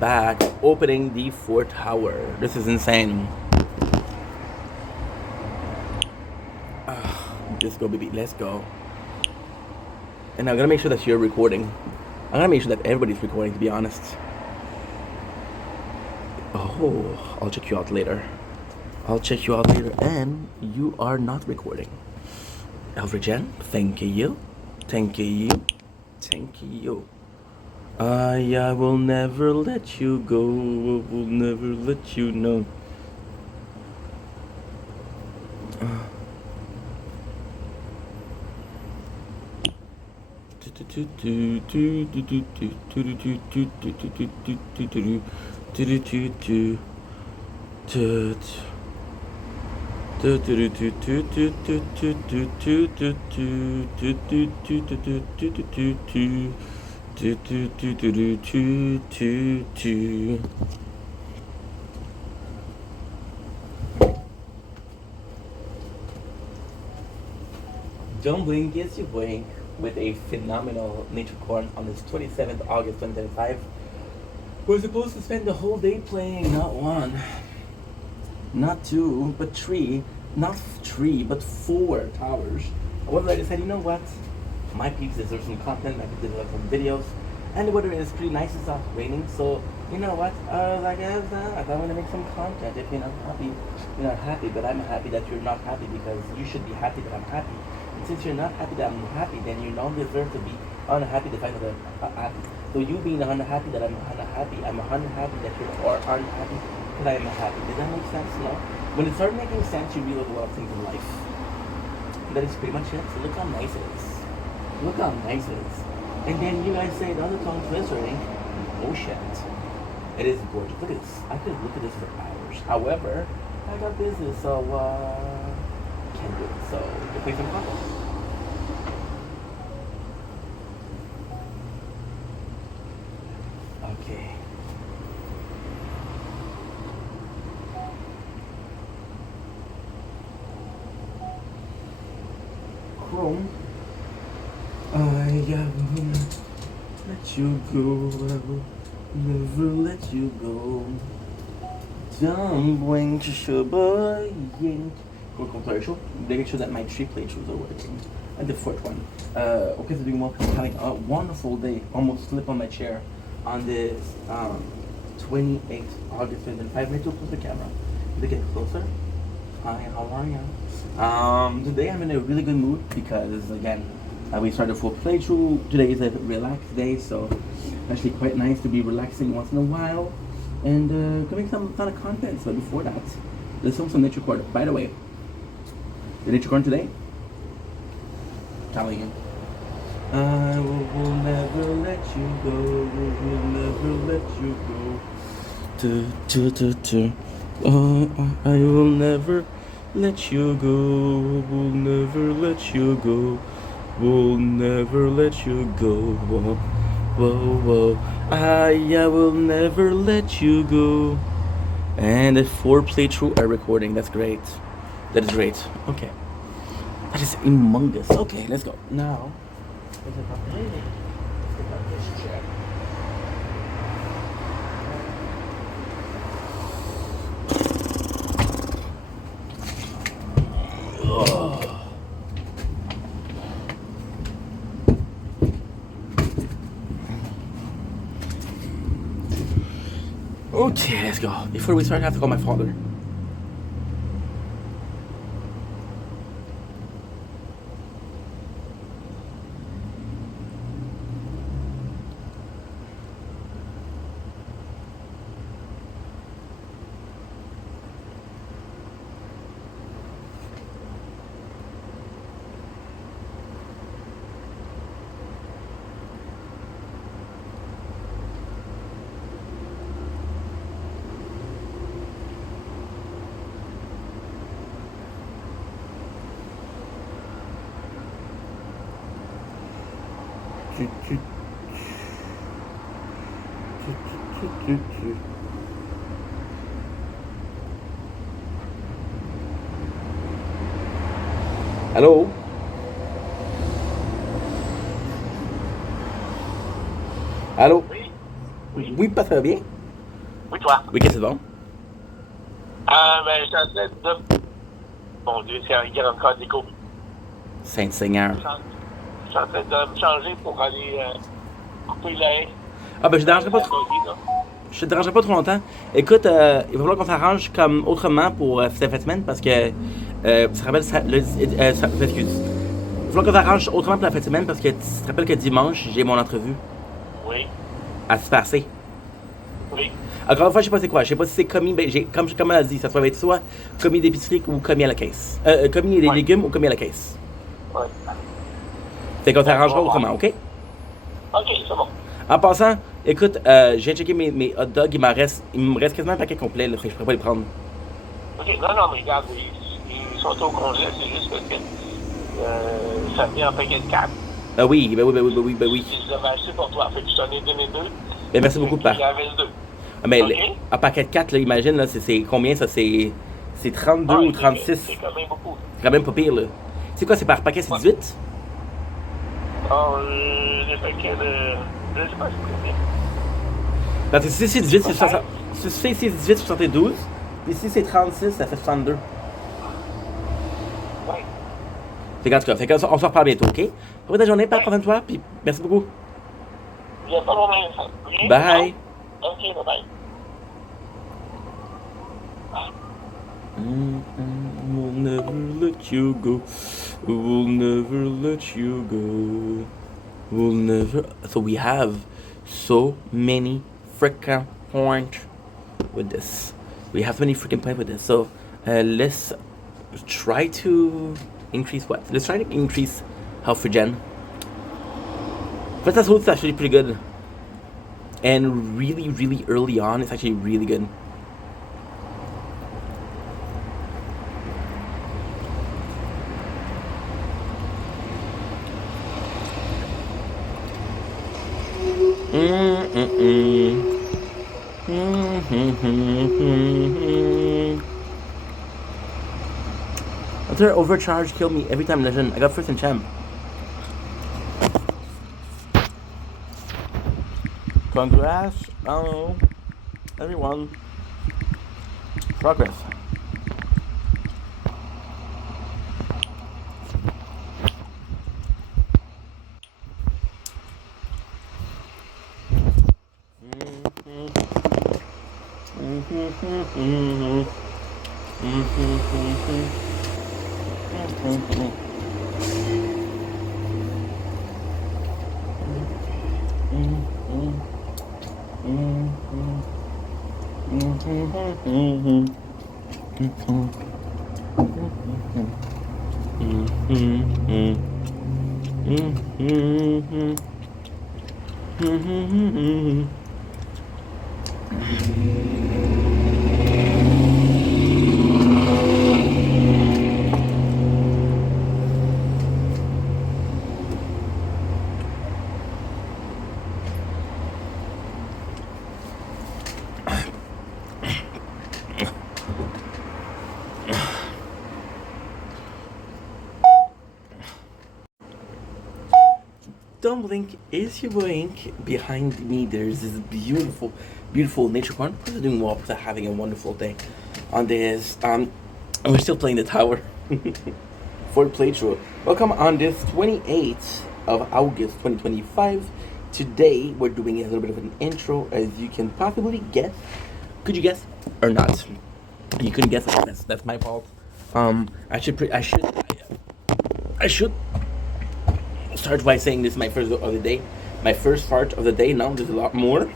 Back opening the fourth tower. This is insane. Let's go, baby. Let's go. And I'm gonna make sure that you're recording. I'm gonna make sure that everybody's recording, to be honest. Oh, I'll check you out later. And you are not recording. Elfrijen, thank you. Thank you. Thank you. I will never let you go. I will never let you know. Don't blink, yes you blink, with a phenomenal NatureCorn on this 27th August 2025. We're supposed to spend the whole day playing not one, not two, but three, not three, but four towers. However, I decided, you know what? My peeps deserve some content, my peeps deserve some videos, and the weather is pretty nice, it's not raining, so you know what? I guess I want to make some content. If you're not happy, you're not happy, but I'm happy that you're not happy because you should be happy that I'm happy. And since you're not happy that I'm happy, then you don't deserve to be unhappy to find that I'm happy. So you being unhappy that I'm unhappy unhappy that you are unhappy that I'm happy. Does that make sense? No? When it starts making sense, you realize a lot of things in life. That is pretty much it. So look how nice it is. Look how nice it is. And then you guys say the other tongue twistering. Oh shit. It is gorgeous. Look at this. I could look at this for hours. However, I got business, so can't do it. So we'll play some content. Okay. Chrome. I will let you go. I will never let you go. Don't blink, boy. We're commercial. They make sure that my 3 playthroughs are working. And the fourth one. Okay, so doing welcome. Having a wonderful day. Almost slip on my chair on this 28th August 2025. May too close the camera. To get closer. Hi, how are you? Today I'm in a really good mood because again, we started a full playthrough. Today is a relaxed day, so actually quite nice to be relaxing once in a while and coming some ton of content. So before that, let's film some NatureCorn. By the way, the NatureCorn today, telling you, I will never let you go. Will never let you go. I will never let you go. Will never let you go. Will never let you go. Whoa, whoa, whoa. I will never let you go. And the 4 playthrough are recording. That's great. That is great. Okay. That is humongous. Okay, let's go. Now, let's get up this chair. Okay, let's go. Before we start, I have to call my father. Allô? Allô? Oui, oui. Oui, pas très bien. Oui, toi. Oui, qu'est-ce que c'est bon? Ben, je suis en train de... Mon Dieu, c'est un grand cas d'écho. Saint-Seigneur. Je suis en train de me changer pour aller couper la haie. Ah, ben, je te dérangerai pas trop. Je te dérangerai pas trop longtemps. Écoute, il va falloir qu'on s'arrange comme autrement pour cette fin de semaine parce que ça rappelle excuse. Il va falloir qu'on s'arrange autrement pour la fin de semaine parce que tu te rappelles que dimanche, j'ai mon entrevue Oui, à se passer. oui. Encore une fois, je sais pas c'est quoi. Je sais pas si c'est commis, ben, comme elle a dit, ça va être soit commis d'épicerie ou commis à la caisse. Commis des Ouais. légumes ou commis à la caisse. Ouais. Fait qu'on s'arrangera autrement, ok? OK, c'est bon. En passant, écoute, j'ai checké mes hot dogs, il me reste quasiment un paquet complet, là, fait que je pourrais pas les prendre. OK, non, mais regarde, ils sont au congé, c'est juste parce que ça vient en paquet de 4. Oui. Je les avais achetés pour toi, fait que je t'en ai donné 2. Ben, merci beaucoup, Puis papa. j'avais 2. Ah, mais Ok. un paquet de 4, là, imagine, là, c'est combien ça? C'est 32 ou 36? C'est quand même beaucoup. C'est quand même pas pire, là. C'est quoi, c'est par paquet, c'est 18? Les paquets de... Je sais pas si c'est combien. Parce que si c'est 18, c'est 60. Si c'est 18, 72. Et si c'est 36, ça fait 62. Ouais. Fait qu'en tout cas, on se reparle bientôt, ok? Bonne journée, prends soin de toi, puis merci beaucoup. Il n'y a pas de problème, ça. Okay? Bye! OK, bye-bye. We'll never let you go. We'll never let you go. We'll never. So we have so many freaking points with this. We have so many freaking points with this. So let's try to increase what? Let's try to increase health regen. But that's what's actually pretty good. And really, really early on, it's actually really good. After overcharge killed me every time legend. I got first in champ. Congrats, everyone. Progress. Don't blink is your blink. Behind me, there's this beautiful, beautiful nature corn. We're doing well. We're having a wonderful day on this. We're still playing the tower. Fourth playthrough. Welcome on this 28th of August 2025. Today we're doing a little bit of an intro, as you can possibly guess. Could you guess or not? You couldn't guess. That's my fault. I should start by saying this is my first of the day. My first part of the day. Now there's a lot more.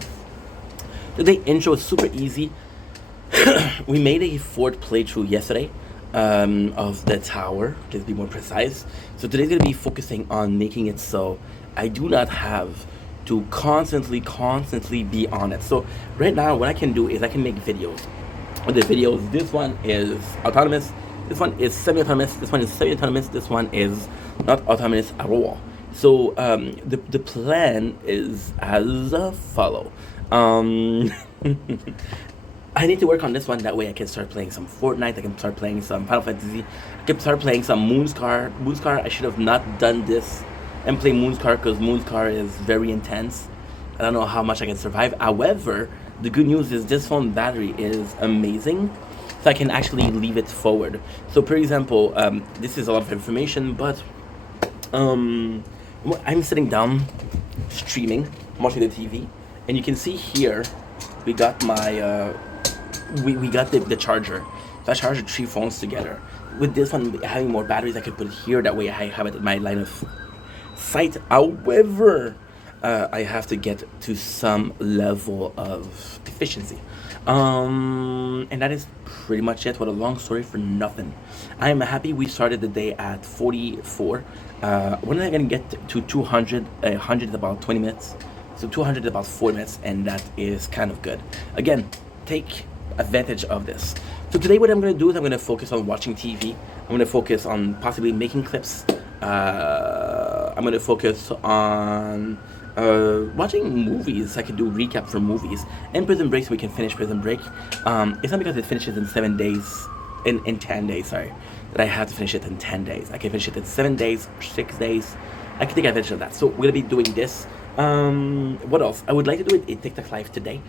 Today intro is super easy. We made a fourth playthrough yesterday of the tower, to be more precise. So today's gonna be focusing on making it so I do not have to constantly be on it. So right now what I can do is I can make videos. With the videos, this one is autonomous, this one is semi-autonomous, this one is semi-autonomous, this one is not autonomous at all. So the plan is as follow. I need to work on this one, that way I can start playing some Fortnite, I can start playing some Final Fantasy, I can start playing some Moonscar. Moonscar, I should have not done this and play Moonscar because Moonscar is very intense. I don't know how much I can survive. However, the good news is this phone battery is amazing, so I can actually leave it forward. So, for example, this is a lot of information, but um, I'm sitting down, streaming, watching the TV, and you can see here, we got my we got the charger. So I charged 3 phones together. With this one having more batteries, I could put it here. That way, I have it in my line of sight. However, I have to get to some level of efficiency. And that is pretty much it. What a long story for nothing. I am happy we started the day at 44. When am I gonna get to 200? 100 is about 20 minutes. So 200 is about 4 minutes, and that is kind of good. Again, take advantage of this. So today what I'm going to do is I'm going to focus on watching TV. I'm going to focus on possibly making clips. I'm going to focus on watching movies. I can do recap for movies. And Prison Break, so we can finish Prison Break. It's not because it finishes in 7 days, in 10 days, sorry, that I have to finish it in 10 days. I can finish it in 7 days, 6 days. I can take advantage of that. So we're going to be doing this. What else? I would like to do it in TikTok Live today,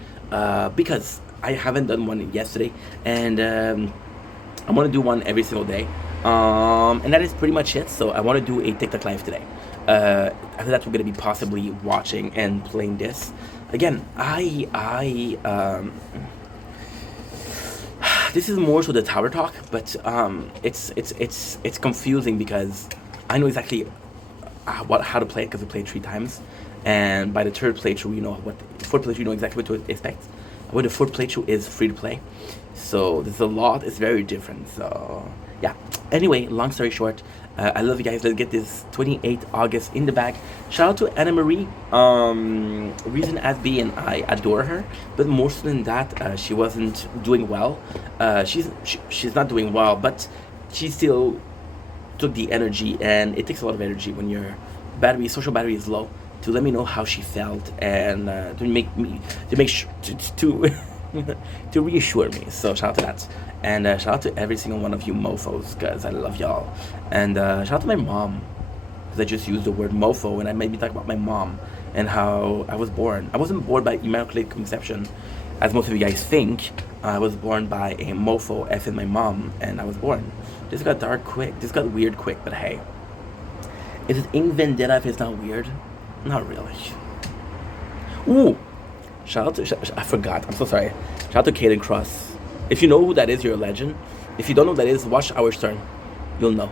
because I haven't done one yesterday, and I want to do one every single day. And that is pretty much it. So I want to do a TikTok Live today. After that, we're going to be possibly watching and playing this. Again, this is more so the tower talk, but it's confusing because I know exactly how to play it because we played 3 times, and by the third playthrough, you know what. Fourth playthrough, you know exactly what to expect. But the fourth playthrough is free to play, so there's a lot. It's very different. So yeah. Anyway, long story short, I love you guys. Let's get this 28th August in the bag. Shout out to Anna Marie. Reason as being, I adore her, but more so than that, she wasn't doing well. She's not doing well, but she still took the energy, and it takes a lot of energy when your social battery is low, to let me know how she felt, and to make sure to to reassure me. So shout out to that, and shout out to every single one of you mofos, because I love y'all, and shout out to my mom, because I just used the word mofo, and I made me talk about my mom and how I was born. I wasn't born by immaculate conception, as most of you guys think. I was born by a mofo, F in my mom, and I was born. This got dark quick. This got weird quick, but hey. Is it Ink Vendetta if it's not weird? Not really. Ooh! Shout out to... I forgot. I'm so sorry. Shout out to Caden Cross. If you know who that is, you're a legend. If you don't know who that is, watch Our Stern. You'll know.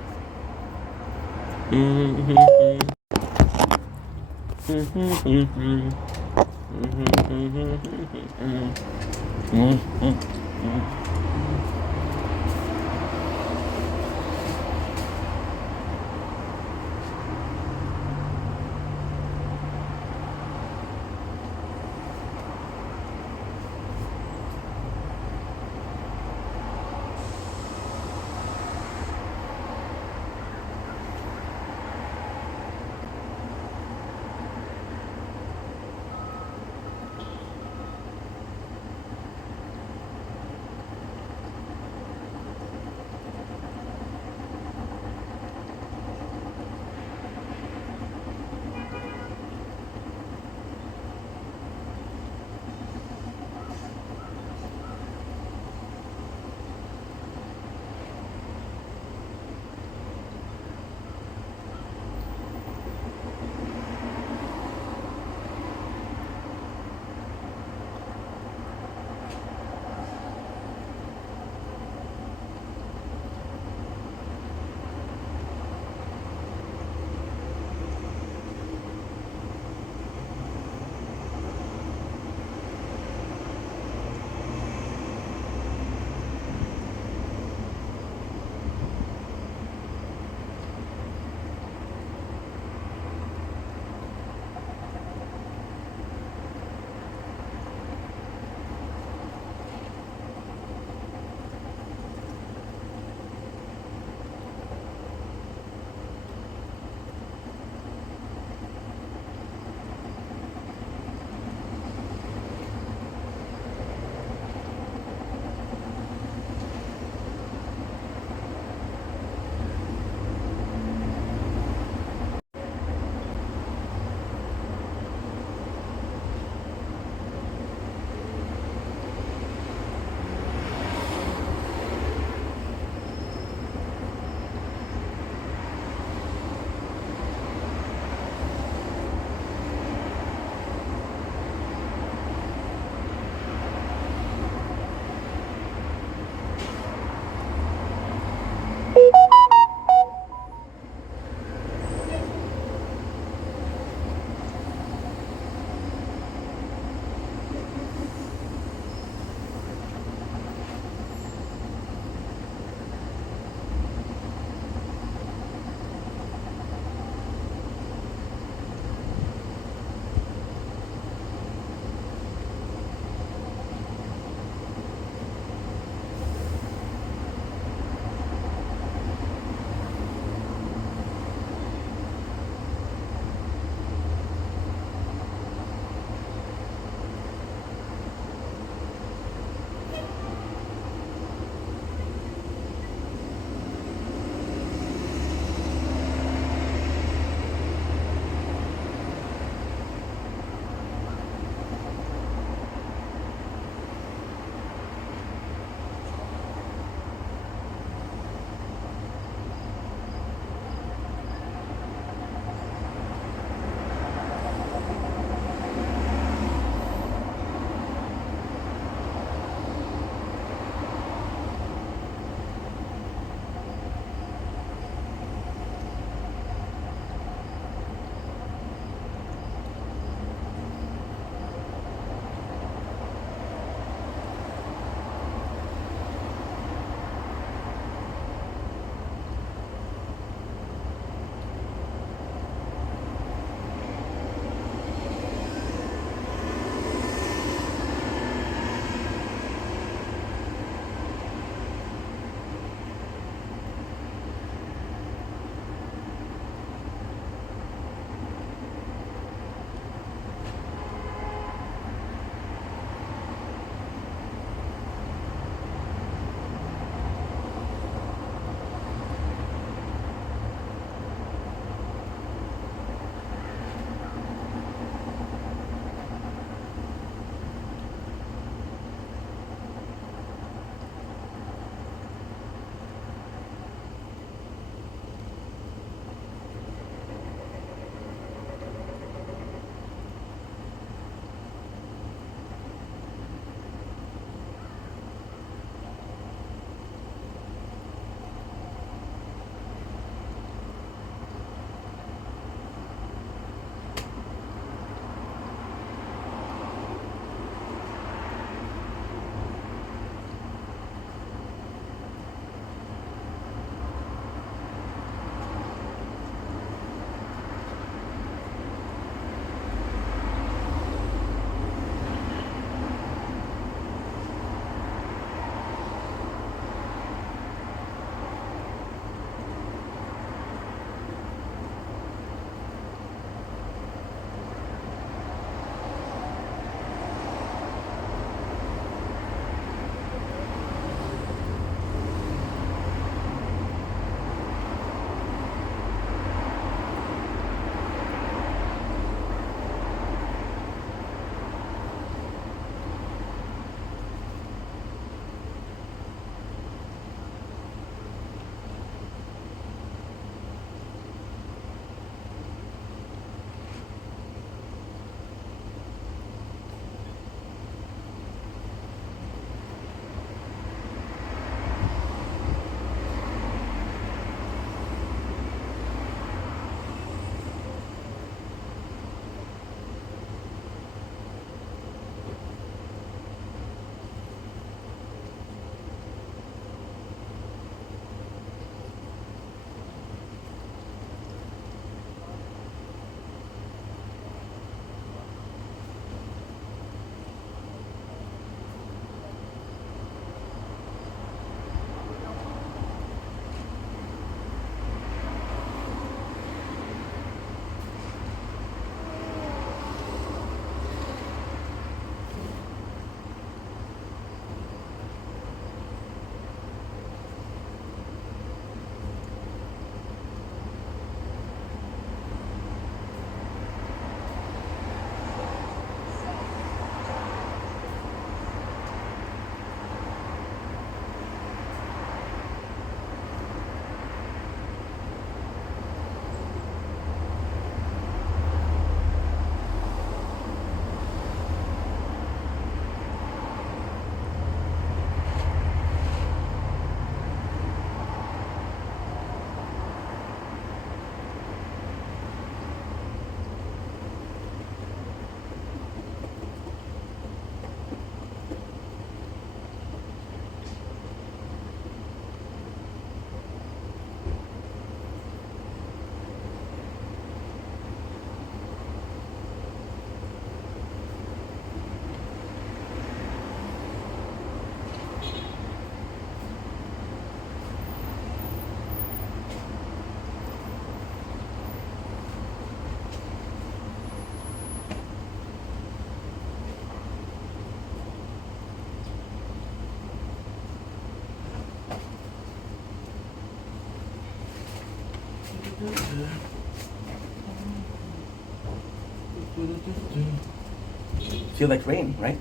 Feel like rain, right?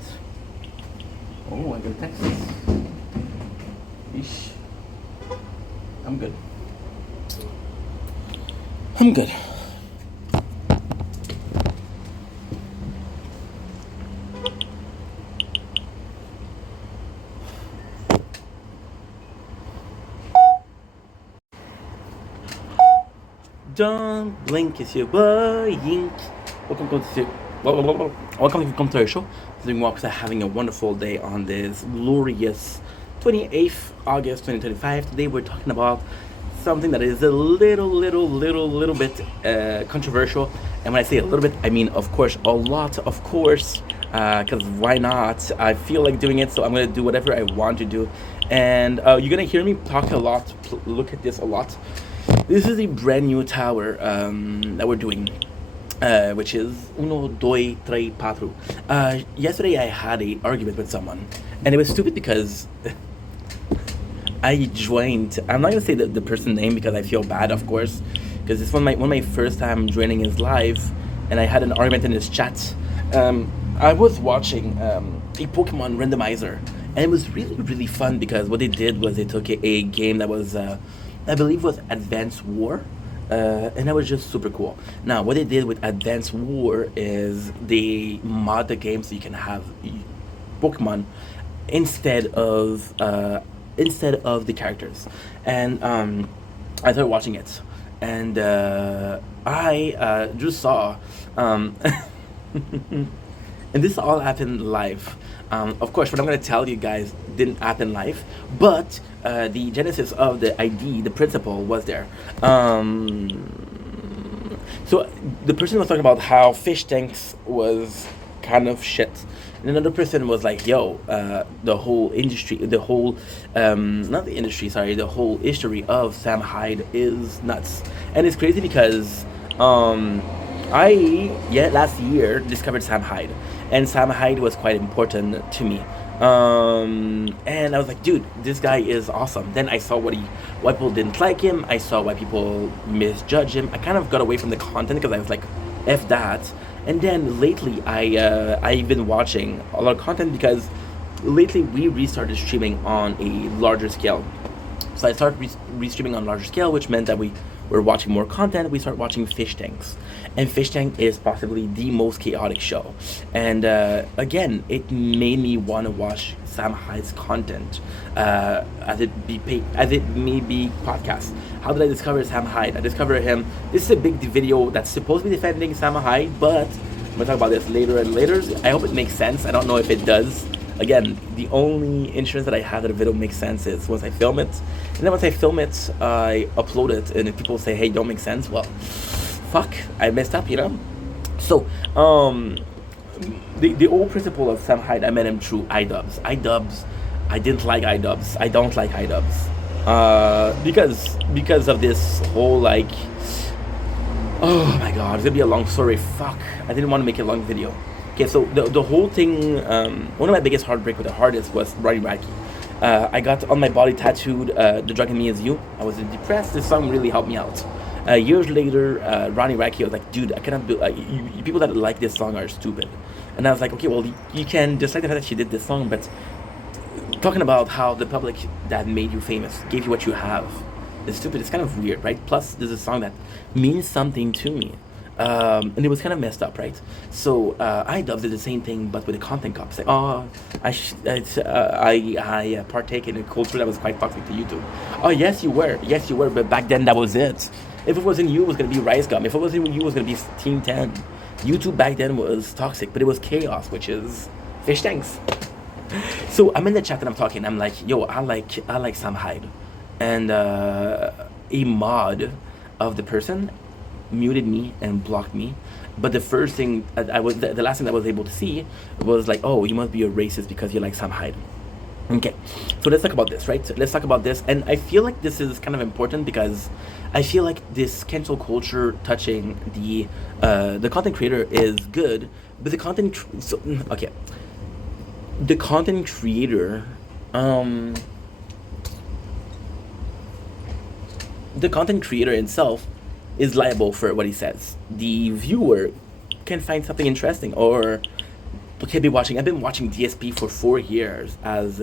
Oh, I got a text. Ish. I'm good. I'm good. Don't blink, it's your boy Yink. Welcome to come to our show. Doing well because I'm having a wonderful day on this glorious 28th August 2025. Today we're talking about something that is a little bit controversial. And when I say a little bit, I mean of course a lot, of course. Because why not? I feel like doing it, so I'm gonna do whatever I want to do. And you're gonna hear me talk a lot, look at this a lot. This is a brand new tower that we're doing, which is uno, doi, tre, patru. Yesterday I had a argument with someone, and it was stupid because I joined. I'm not gonna say the person's name because I feel bad, of course, because it's one of my first time joining his live, and I had an argument in his chat. I was watching a Pokemon randomizer, and it was really fun because what they did was they took a game that was. I believe was Advance War, and that was just super cool. Now, what they did with Advance War is they mod the game so you can have Pokemon instead of the characters. And I started watching it, and I just saw, and this all happened live. Of course, what I'm going to tell you guys didn't happen live, but the genesis of the ID, the principle, was there. So the person was talking about how fish tanks was kind of shit. And another person was like, yo, the whole industry, the whole, not the industry, sorry, the whole history of Sam Hyde is nuts. And it's crazy because last year discovered Sam Hyde, and Sam Hyde was quite important to me. And I was like, dude, this guy is awesome. Then I saw why people didn't like him. I saw why people misjudge him. I kind of got away from the content because I was like, F that. And then lately, I've been watching a lot of content because lately we restarted streaming on a larger scale. So I started re-streaming on a larger scale, which meant that we were watching more content. We started watching Fish Tanks, and Fish Tank is possibly the most chaotic show. And again, it made me want to watch Sam Hyde's content, as it may be podcast. How did I discover Sam Hyde? I discovered him. This is a big video that's supposed to be defending Sam Hyde, but I'm gonna talk about this later and later. I hope it makes sense. I don't know if it does. Again, the only insurance that I have that a video makes sense is once I film it. And then once I film it, I upload it. And if people say, hey, don't make sense, well, fuck, I messed up, you know? So, the old principle of Sam Hyde, I met him through iDubbbz. iDubbbz, I didn't like iDubbbz. I don't like iDubbbz. Because of this whole, like, oh my god, it's gonna be a long story. Fuck, I didn't want to make a long video. Okay, so the whole thing, one of my biggest heartbreak with the hardest was Ronnie Radke. I got on my body tattooed, The Drug in Me Is You. I was depressed. This song really helped me out. Years later, Ronnie Radke was like, dude, I cannot do, people that like this song are stupid. And I was like, okay, well, you can dislike the fact that she did this song, but talking about how the public that made you famous gave you what you have is stupid. It's kind of weird, right? Plus, there's a song that means something to me. And it was kind of messed up, right? So iDubbbz did the same thing, but with the content cops. Like, oh, I partake in a culture that was quite toxic to YouTube. Oh, yes, you were, but back then that was it. If it wasn't you, it was gonna be Rice Gum. If it wasn't you, it was gonna be Team 10. YouTube back then was toxic, but it was chaos, which is Fish Tanks. So I'm in the chat and I'm talking. I'm like, yo, I like Sam Hyde, and a mod of the person muted me and blocked me. But the first thing the last thing I was able to see was like, oh, you must be a racist because you like Sam Hyde. Okay, so let's talk about this, right? So let's talk about this, and I feel like this is kind of important because I feel like this cancel culture touching the content creator is good, but the content the content creator the content creator itself is liable for what he says. The viewer can find something interesting, or can be watching. I've been watching DSP for 4 years as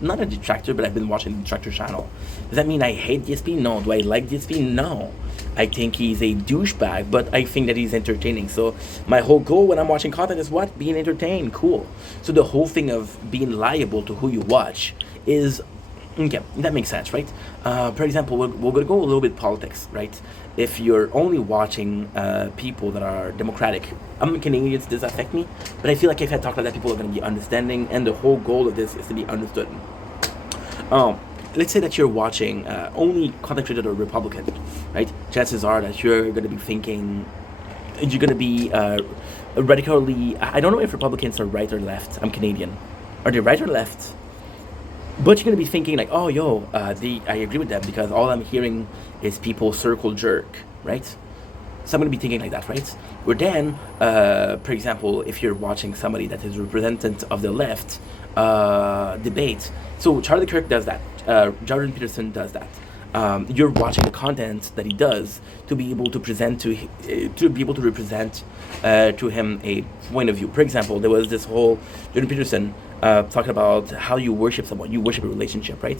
not a detractor, but I've been watching the detractor channel. Does that mean I hate DSP? No. Do I like DSP? No. I think he's a douchebag, but I think that he's entertaining. So my whole goal when I'm watching content is what? Being entertained. Cool. So the whole thing of being liable to who you watch is, okay, that makes sense, right? For example, we're going to go a little bit politics, right? If you're only watching people that are democratic, I'm Canadian, does that affect me? But I feel like if I talk about that, people are going to be understanding, and the whole goal of this is to be understood. Let's say that you're watching only content creators that are Republican, right? Chances are that you're going to be thinking, you're going to be radically, I don't know if Republicans are right or left. I'm Canadian. Are they right or left? But you're going to be thinking like, oh, yo, I agree with them because all I'm hearing is people circle jerk, right? So I'm going to be thinking like that, right? Or then, for example, if you're watching somebody that is representative of the left debate, so Charlie Kirk does that, Jordan Peterson does that. You're watching the content that he does to be able to present to be able to represent to him a point of view. For example, there was this whole Jordan Peterson talking about how you worship someone. You worship a relationship, right?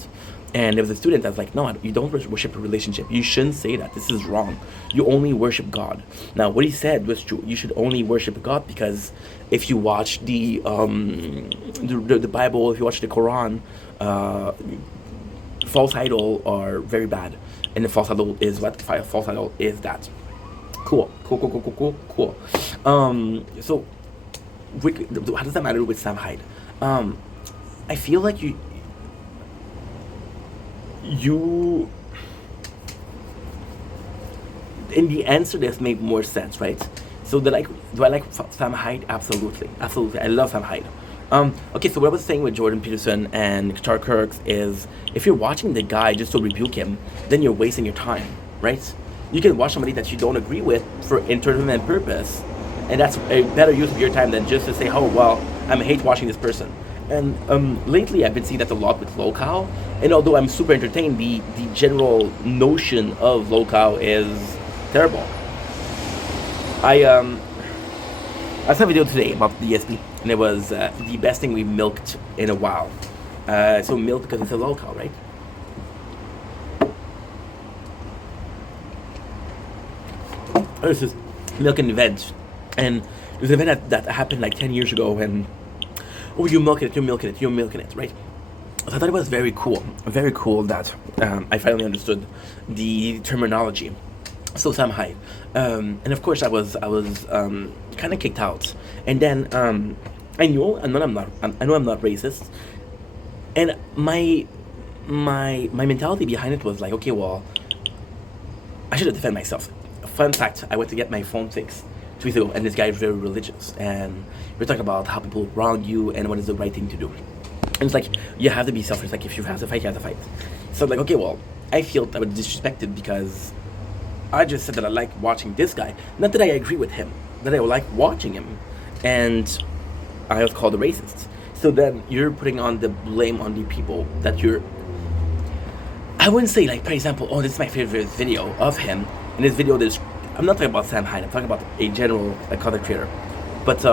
And there was a student that's like, no, you don't worship a relationship. You shouldn't say that. This is wrong. You only worship God. Now, what he said was true. You should only worship God because if you watch the Bible, if you watch the Quran, false idol are very bad, and the false idol is what? False idol is that. Cool. So, how does that matter with Sam Hyde? I feel like you in the answer this made more sense, right? So do I like Sam Hyde? Absolutely. I love Sam Hyde. Okay, so what I was saying with Jordan Peterson and Charlie Kirk is, if you're watching the guy just to rebuke him, then you're wasting your time, right? You can watch somebody that you don't agree with for entertainment purpose, and that's a better use of your time than just to say, oh, well, I hate watching this person. And lately I've been seeing that a lot with Lolcow, and although I'm super entertained, the general notion of Lolcow is terrible. I saw a video today about the DSP, and it was the best thing we've milked in a while. So milk because it's a Lolcow, right? This is milk and veg, and there's an event that happened like 10 years ago, and you're milking it, right? So I thought it was very cool that I finally understood the terminology. So Sam Hyde, and of course I was kind of kicked out, and then I know I'm not racist, and my mentality behind it was like, okay, well, I should have defended myself. Fun fact: I went to get my phone fixed 2 weeks ago, and this guy is very religious, and we're talking about how people wrong you and what is the right thing to do. And it's like, you have to be selfish. Like, if you have to fight, you have to fight. So I'm like, okay, well, I feel I was disrespected because I just said that I like watching this guy. Not that I agree with him, that I like watching him. And I was called a racist. So then you're putting on the blame on the people that I wouldn't say, like, for example, oh, this is my favorite video of him. In this video, I'm not talking about Sam Hyde, I'm talking about a general content creator. But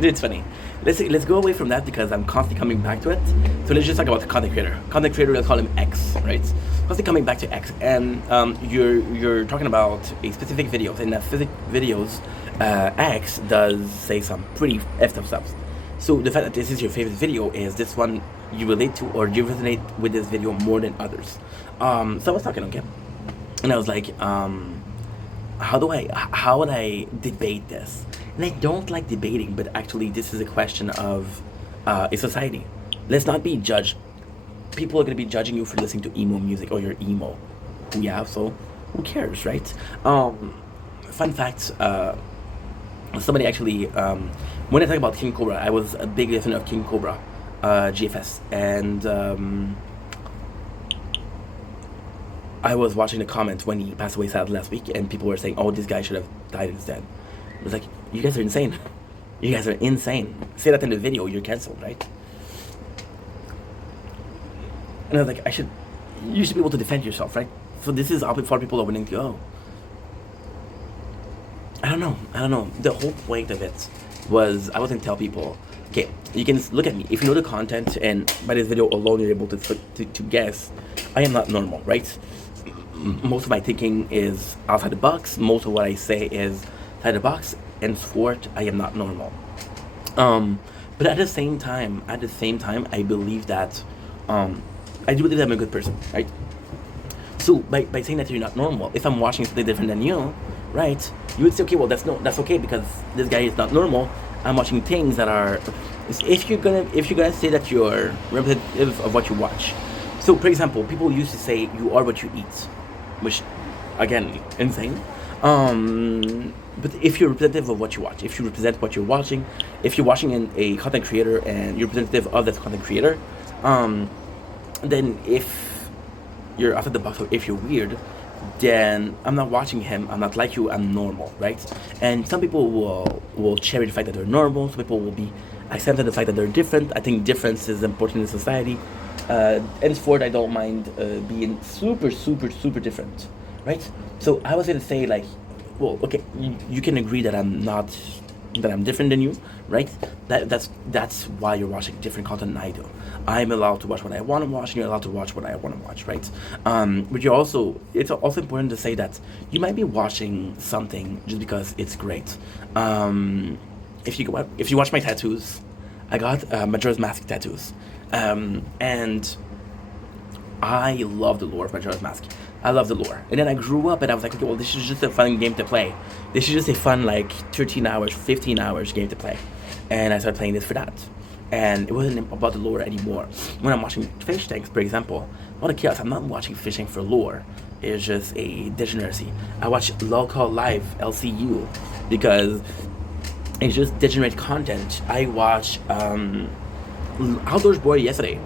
it's funny. Let's go away from that because I'm constantly coming back to it. So let's just talk about the content creator. Content creator, let's call him X, right? Constantly coming back to X, and you're talking about a specific video. In that specific videos, X does say some pretty effed up stuff. So the fact that this is your favorite video is this one you relate to, or you resonate with this video more than others. So I was talking, okay, and I was like, how would I debate this? And I don't like debating, but actually this is a question of a society. Let's not be judged. People are going to be judging you for listening to emo music, or you're emo. Yeah, so who cares, right? Fun fact, somebody actually, when I talk about King Cobra, I was a big fan of King Cobra, GFS, and I was watching the comments when he passed away sad last week, and people were saying, oh, this guy should have died instead. I was like, you guys are insane. You guys are insane. Say that in the video, you're canceled, right? And I was like, you should be able to defend yourself, right? So this is how far people are willing to go. I don't know. The whole point of it was I was gonna tell people, okay, you can look at me. If you know the content, and by this video alone, you're able to guess, I am not normal, right? Most of my thinking is outside the box. Most of what I say is outside the box. And sport, I am not normal. But at the same time, I believe that, I do believe that I'm a good person, right? So by saying that you're not normal, if I'm watching something different than you, right, you would say, okay, well that's okay because this guy is not normal. I'm watching things that are. If you're gonna say that you're representative of what you watch, so for example, people used to say you are what you eat, which, again, insane. But if you're representative of what you watch, if you represent what you're watching, if you're watching a content creator and you're representative of that content creator, then if you're outside the box or if you're weird, then I'm not watching him, I'm not like you, I'm normal, right? And some people will cherish the fact that they're normal, some people will be accepting the fact that they're different. I think difference is important in society. Henceforth, I don't mind being super, super, super different, right? So I was gonna say, like, well, okay, you can agree that I'm different than you, right? That's why you're watching different content than I do. I'm allowed to watch what I want to watch, and you're allowed to watch what I want to watch, right? But it's also important to say that you might be watching something just because it's great. If you watch my tattoos, I got Majora's Mask tattoos, and I love the lore of Majora's Mask. I love the lore. And then I grew up and I was like, okay, well, this is just a fun game to play. This is just a fun, like, 13 hours, 15 hours game to play. And I started playing this for that. And it wasn't about the lore anymore. When I'm watching fish tanks, for example, what a chaos. I'm not watching fishing for lore. It's just a degeneracy. I watch Local Live, LCU, because it's just degenerate content. I watch Outdoors Boy yesterday,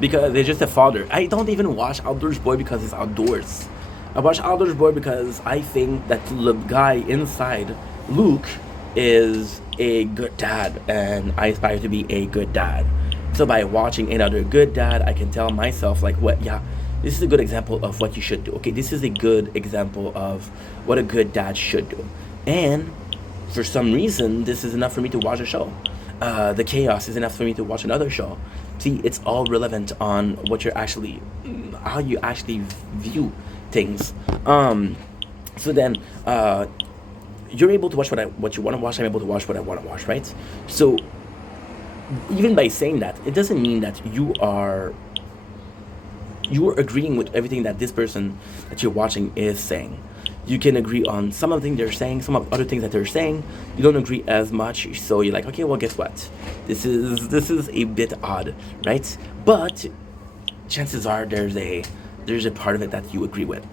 because it's just a father. I don't even watch Outdoors Boy because it's outdoors. I watch Outdoors Boy because I think that the guy inside, Luke, is a good dad, and I aspire to be a good dad. So by watching another good dad, I can tell myself, like, what, yeah, this is a good example of what you should do. Okay, this is a good example of what a good dad should do. And for some reason, this is enough for me to watch a show. The chaos is enough for me to watch another show. See, it's all relevant on what how you actually view things. So then, you're able to watch what you want to watch. I'm able to watch what I want to watch, right? So, even by saying that, it doesn't mean that you are agreeing with everything that this person that you're watching is saying. You can agree on some of the things they're saying, some of other things that they're saying. You don't agree as much, so you're like, okay, well, guess what? This is a bit odd, right? But chances are there's a part of it that you agree with,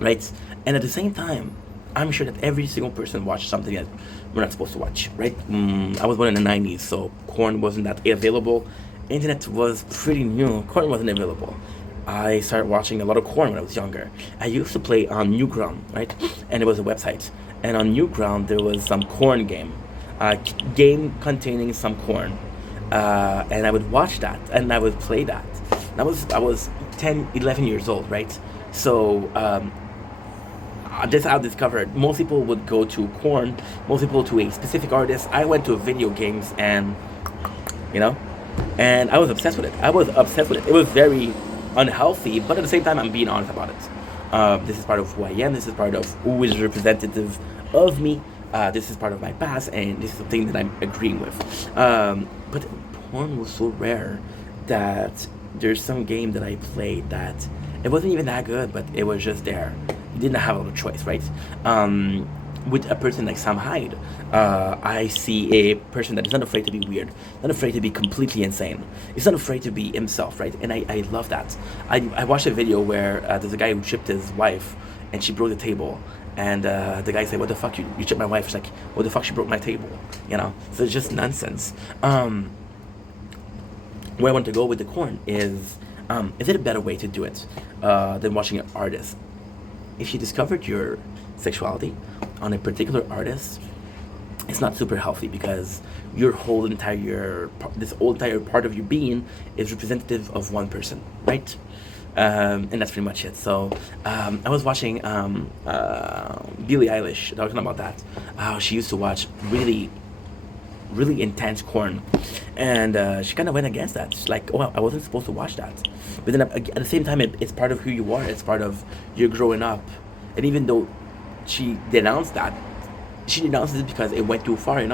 right? And at the same time, I'm sure that every single person watched something that we're not supposed to watch, right? I was born in the 90s, so Korn wasn't that available. Internet was pretty new. Korn wasn't available. I started watching a lot of Korn when I was younger. I used to play on Newground, right? And it was a website. And on Newground, there was some Korn game containing some Korn. And I would watch that, and I would play that. I was 10, 11 years old, right? So, this I discovered. Most people would go to Korn, most people to a specific artist. I went to video games, and, and I was obsessed with it. It was very unhealthy, but at the same time, I'm being honest about it. This is part of who I am. This is part of who is representative of me. This is part of my past, and this is something that I'm agreeing with. But porn was so rare that there's some game that I played that it wasn't even that good, but it was just there. You didn't have a lot of choice, right? With a person like Sam Hyde, I see a person that is not afraid to be weird, not afraid to be completely insane. He's not afraid to be himself, right? And I love that. I watched a video where there's a guy who chipped his wife, and she broke the table. And the guy said, "What the fuck? You chipped my wife?" She's like, "What the fuck? She broke my table." So it's just nonsense. Where I want to go with the Korn is it a better way to do it than watching an artist? If you discovered your sexuality on a particular artist, it's not super healthy, because this whole entire part of your being is representative of one person, right? And that's pretty much it. So I was watching Billie Eilish talking about that. How she used to watch really intense corn, and she kind of went against that. She's like, "Oh, I wasn't supposed to watch that," but then at the same time, it's part of who you are. It's part of your growing up, and even though she denounced that, she denounced it because it went too far, And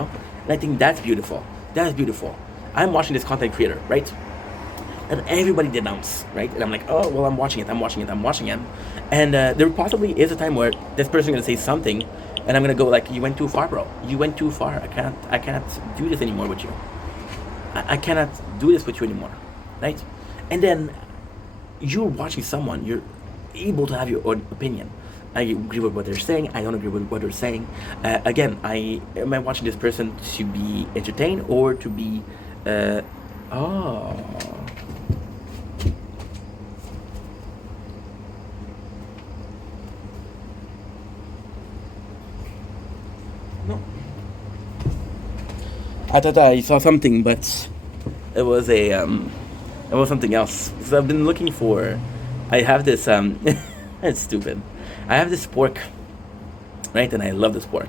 I think that's beautiful. That's beautiful. I'm watching this content creator, right? And everybody denounced, right? And I'm like, oh, well, I'm watching it, and there possibly is a time where this person gonna say something, and I'm gonna go like, you went too far, bro. You went too far. I can't do this anymore with you. I cannot do this with you anymore, right? And then you're watching someone, you're able to have your own opinion. I agree with what they're saying. I don't agree with what they're saying. Again, am I watching this person to be entertained or to be, oh. No. I thought I saw something, but it was something else. So I've been looking for. I have this. It's stupid. I have this spork, right? And I love this spork,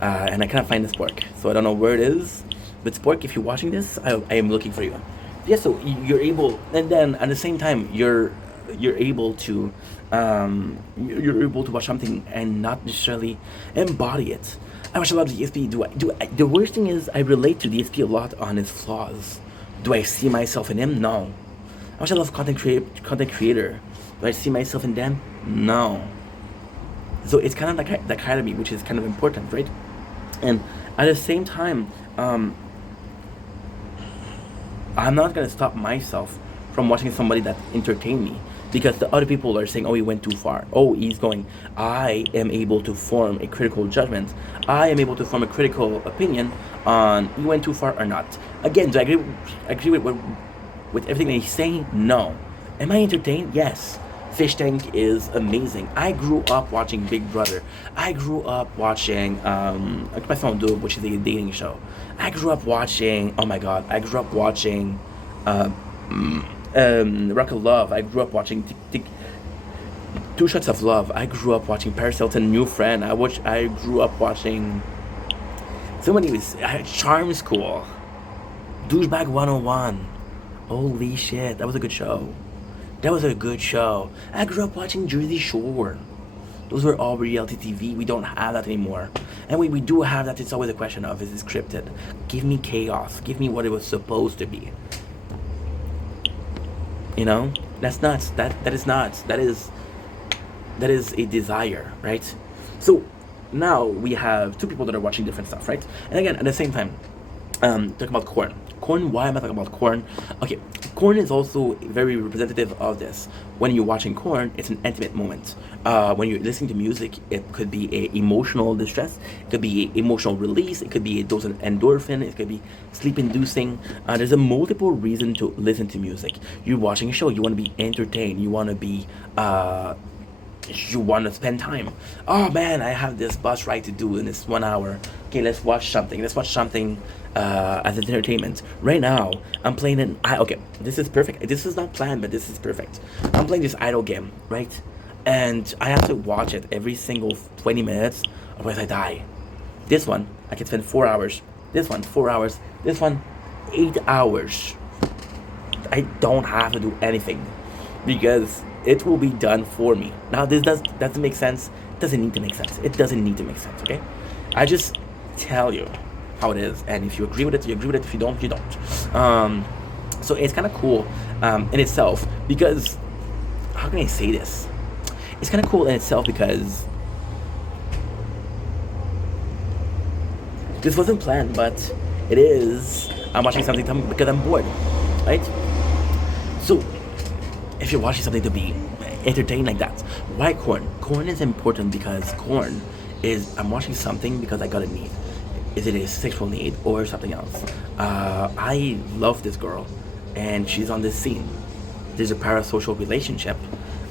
and I can't find this spork, so I don't know where it is. But spork, if you're watching this, I am looking for you. Yeah, so you're able, and then at the same time, you're able to you're able to watch something and not necessarily embody it. I watch a lot of DSP. The worst thing is I relate to DSP a lot on his flaws. Do I see myself in him? No. I watch a lot of content creator. Do I see myself in them? No. So it's kind of like the dichotomy, which is kind of important, right? And at the same time, I'm not gonna stop myself from watching somebody that entertained me because the other people are saying, "Oh, he went too far. Oh, he's going." I am able to form a critical judgment. I am able to form a critical opinion on he went too far or not. Again, do I agree with everything that he's saying? No. Am I entertained? Yes. Fish Tank is amazing. I grew up watching Big Brother. I grew up watching Occupation Double, which is a dating show. I grew up watching. Oh my God! I grew up watching Rock of Love. I grew up watching Two Shots of Love. I grew up watching Paris Hilton, New Friend. I grew up watching so many. Charm School, Douchebag 101. Holy shit, that was a good show. That was a good show. I grew up watching Jersey Shore. Those were all reality TV. We don't have that anymore. And when we do have that, it's always a question of, is it scripted? Give me chaos. Give me what it was supposed to be. That's nuts. That is nuts. That is a desire, right? So now we have two people that are watching different stuff, right? And again, at the same time, talking about corn. Corn, why am I talking about corn? Okay, corn is also very representative of this. When you're watching corn, it's an intimate moment. When you're listening to music, it could be a emotional distress, it could be a emotional release, it could be a dose of endorphin, it could be sleep-inducing. There's a multiple reason to listen to music. You're watching a show, you want to be entertained, you want to spend time. Oh man, I have this bus ride to do in this 1 hour. Okay, let's watch something as entertainment. Right now, I'm playing okay, this is perfect. This is not planned, but this is perfect. I'm playing this idle game, right? And I have to watch it every single 20 minutes, otherwise I die. This one, I can spend 4 hours. This one, 4 hours. This one, 8 hours. I don't have to do anything because it will be done for me. Now, this doesn't make sense. It doesn't need to make sense. It doesn't need to make sense, okay? I just tell you how it is, and if you agree with it, you agree with it. If you don't, you don't. So it's kind of cool in itself because, how can I say this? It's kind of cool in itself because this wasn't planned, but it is. I'm watching something because I'm bored, right? So if you're watching something to be entertained like that, why corn? Corn is important because I'm watching something because I got a need. Is it a sexual need or something else? I love this girl, and she's on this scene. There's a parasocial relationship.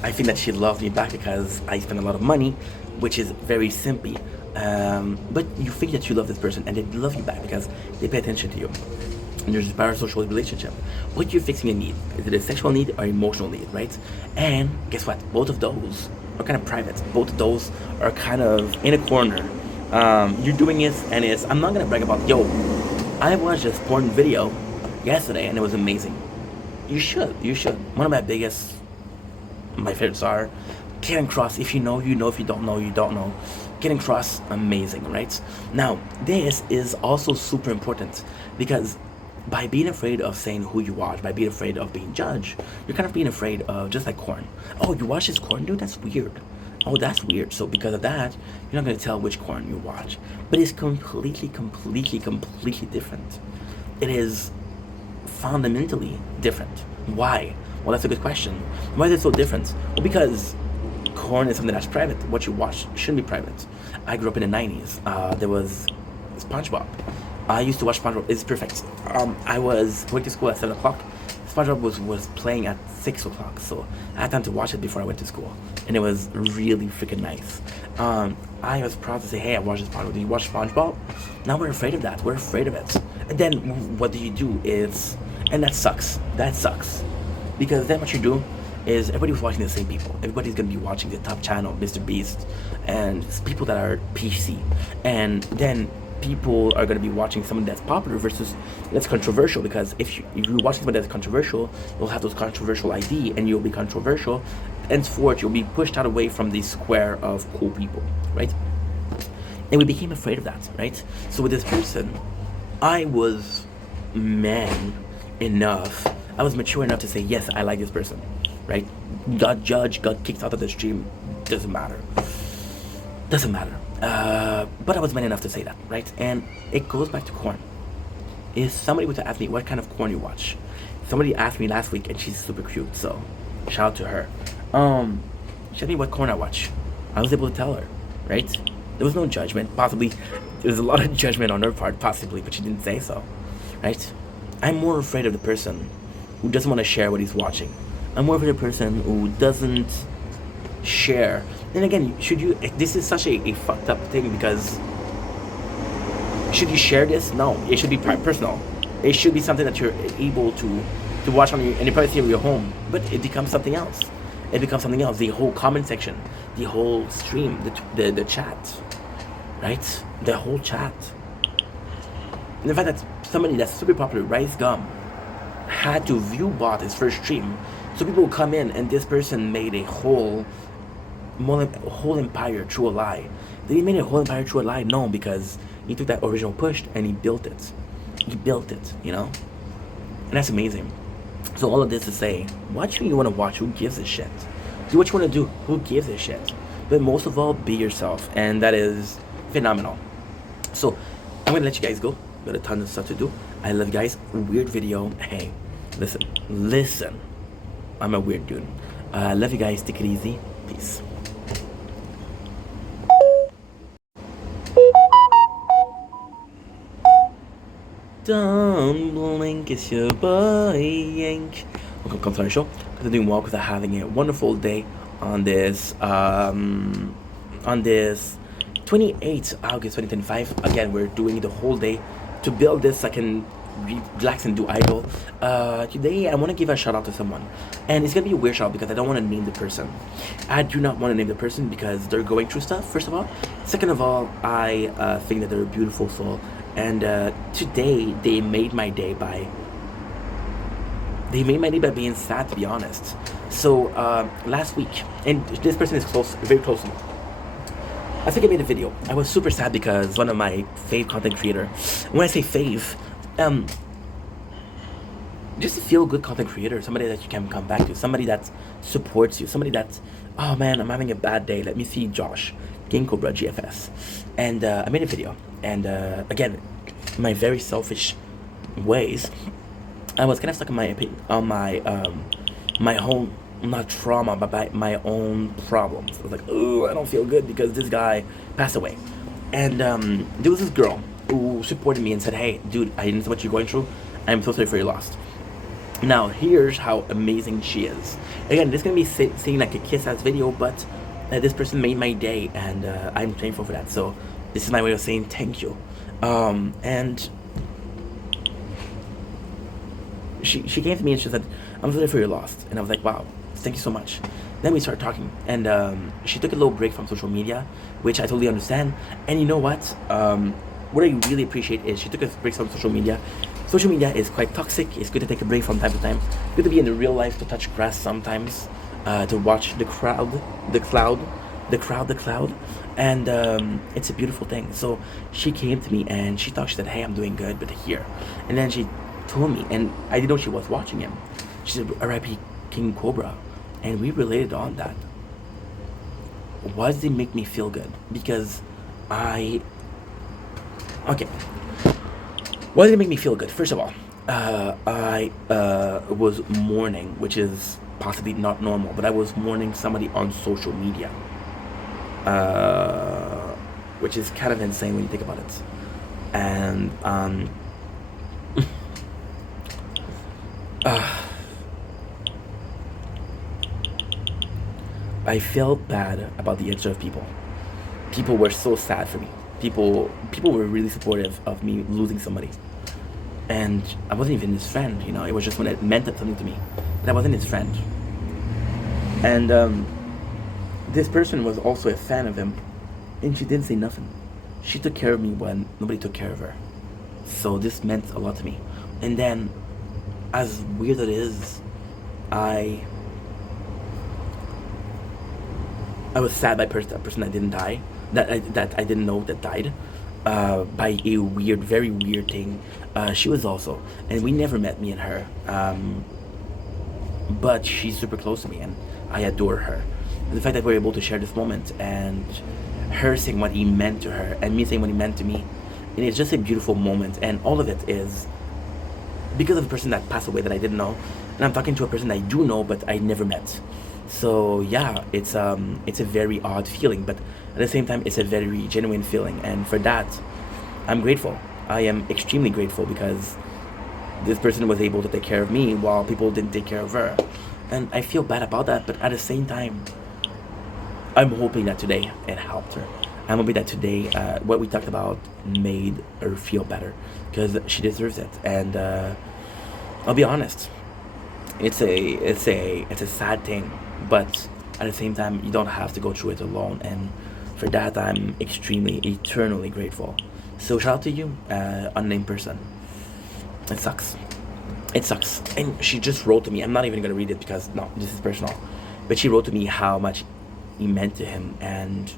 I think that she loved me back because I spend a lot of money, which is very simpy. But you think that you love this person, and they love you back because they pay attention to you. and there's a parasocial relationship. What you're fixing a need? Is it a sexual need or emotional need, right? And guess what? Both of those are kind of private. Both of those are kind of in a corner. You're doing it, and I'm not gonna brag about, yo, I watched this porn video yesterday, and it was amazing. You should. One of my favorites are Karen Cross. If you know, you know. If you don't know, you don't know. Karen Cross, amazing, right? Now, this is also super important because by being afraid of saying who you watch, by being afraid of being judged, you're kind of being afraid of just like corn. Oh, you watch this corn, dude? That's weird. Oh, that's weird. So because of that, you're not going to tell which corn you watch. But it's completely different. It is fundamentally different. Why? Well, that's a good question. Why is it so different? Well, because corn is something that's private. What you watch shouldn't be private. I grew up in the 90s. There was SpongeBob. I used to watch SpongeBob. It's perfect. I went to school at 7 o'clock. SpongeBob was playing at 6 o'clock, so I had time to watch it before I went to school. And it was really freaking nice. I was proud to say, hey, I watched SpongeBob. Did you watch SpongeBob? Now we're afraid of that. We're afraid of it. And then what do is, and that sucks. That sucks. Because then what you do is everybody's watching the same people. Everybody's gonna be watching the top channel, Mr. Beast, and people that are PC. And then people are gonna be watching someone that's popular versus that's controversial. Because if you're watching someone that's controversial, you'll have those controversial ID, and you'll be controversial. Henceforth, you'll be pushed out away from the square of cool people, right? And we became afraid of that, right? So with this person, I was man enough. I was mature enough to say, yes, I like this person, right? Got judged, got kicked out of the stream, doesn't matter. But I was man enough to say that, right? And it goes back to corn. If somebody were to ask me what kind of corn you watch, somebody asked me last week, and she's super cute, so shout out to her. She asked me what corn I watch. I was able to tell her, right? There was no judgment. Possibly, there was a lot of judgment on her part, possibly, but she didn't say so, right? I'm more afraid of the person who doesn't want to share what he's watching. I'm more afraid of the person who doesn't share. Then again, this is such a fucked up thing, because should you share this? No, it should be personal. It should be something that you're able to watch on any privacy of your home. But it becomes something else. The whole comment section, the whole stream, the chat, right? The whole chat. And the fact that somebody that's super popular, Rice Gum, had to view bot his first stream, so people would come in, and this person made a whole empire through a lie. Did he make a whole empire through a lie? No, because he took that original push and he built it. You know? And that's amazing. So all of this to say, watch who you want to watch. Who gives a shit? Do what you want to do. Who gives a shit? But most of all, be yourself. And that is phenomenal. So I'm going to let you guys go. Got a ton of stuff to do. I love you guys. Weird video. Hey, listen. I'm a weird dude. Love you guys. Take it easy. Peace. Don't blink, it's your boy Yank. Welcome to our show. Continuing walk with having a wonderful day on this 28th August 2025. Again, we're doing the whole day to build this so I can relax and do idle. Today I want to give a shout out to someone, and it's gonna be a weird shout out because I don't want to name the person. I do not want to name the person because they're going through stuff, first of all. Second of all, I think that they're a beautiful soul, and today they made my day by being sad, to be honest. So last week, and this person is very close to me. I think I made a video. I was super sad because one of my fave content creator, when I say fave, just a feel good content creator, somebody that you can come back to, somebody that supports you, somebody that, oh man, I'm having a bad day, let me see Josh, Game Cobra GFS. And I made a video, and again, my very selfish ways, I was kind of stuck in my opinion on my own, not trauma, but my own problems. I was like, oh, I don't feel good because this guy passed away. And there was this girl who supported me and said, hey, dude, I didn't know what you're going through. I'm so sorry for your loss. Now, here's how amazing she is. Again, this is going to be seeing like a kiss-ass video, but this person made my day, and I'm thankful for that. So this is my way of saying thank you. And she came to me and she said, "I'm sorry for your loss," and I was like, "Wow, thank you so much." Then we started talking, and she took a little break from social media, which I totally understand. And you know what I really appreciate is she took a break from social media. Social media is quite toxic. It's good to take a break from time to time. Good to be in the real life, to touch grass sometimes, to watch the cloud, and it's a beautiful thing. So she came to me and she thought, she said, "Hey, I'm doing good, but here," and then she told me, and I didn't know she was watching him. She said, "R.I.P. King Cobra," and we related on that. Why does it make me feel good? Because I okay. Why did it make me feel good? First of all, I was mourning, which is possibly not normal, but I was mourning somebody on social media, uh, which is kind of insane when you think about it. And uh, I felt bad about the answer of people. People were so sad for me. People were really supportive of me losing somebody, and I wasn't even his friend. It was just when it meant something to me, but I wasn't his friend. And this person was also a fan of him, and she didn't say nothing. She took care of me when nobody took care of her. So this meant a lot to me. And then, as weird as it is, I I was sad by a person that didn't die, that I didn't know that died, by a weird, very weird thing. She was also, and we never met, me and her. But she's super close to me, and I adore her. And the fact that we're able to share this moment, and her saying what he meant to her, and me saying what he meant to me, and it's just a beautiful moment. And all of it is because of the person that passed away that I didn't know, and I'm talking to a person I do know but I never met. So yeah, it's a very odd feeling, but at the same time, it's a very genuine feeling, and for that, I'm grateful. I am extremely grateful because this person was able to take care of me while people didn't take care of her, and I feel bad about that. But at the same time, I'm hoping that today it helped her. I'm hoping that today, what we talked about made her feel better because she deserves it. And I'll be honest, it's a sad thing, but at the same time, you don't have to go through it alone. And for that, I'm extremely, eternally grateful. So shout out to you, unnamed person. It sucks. It sucks. And she just wrote to me. I'm not even gonna read it because no, this is personal. But she wrote to me how much he meant to him and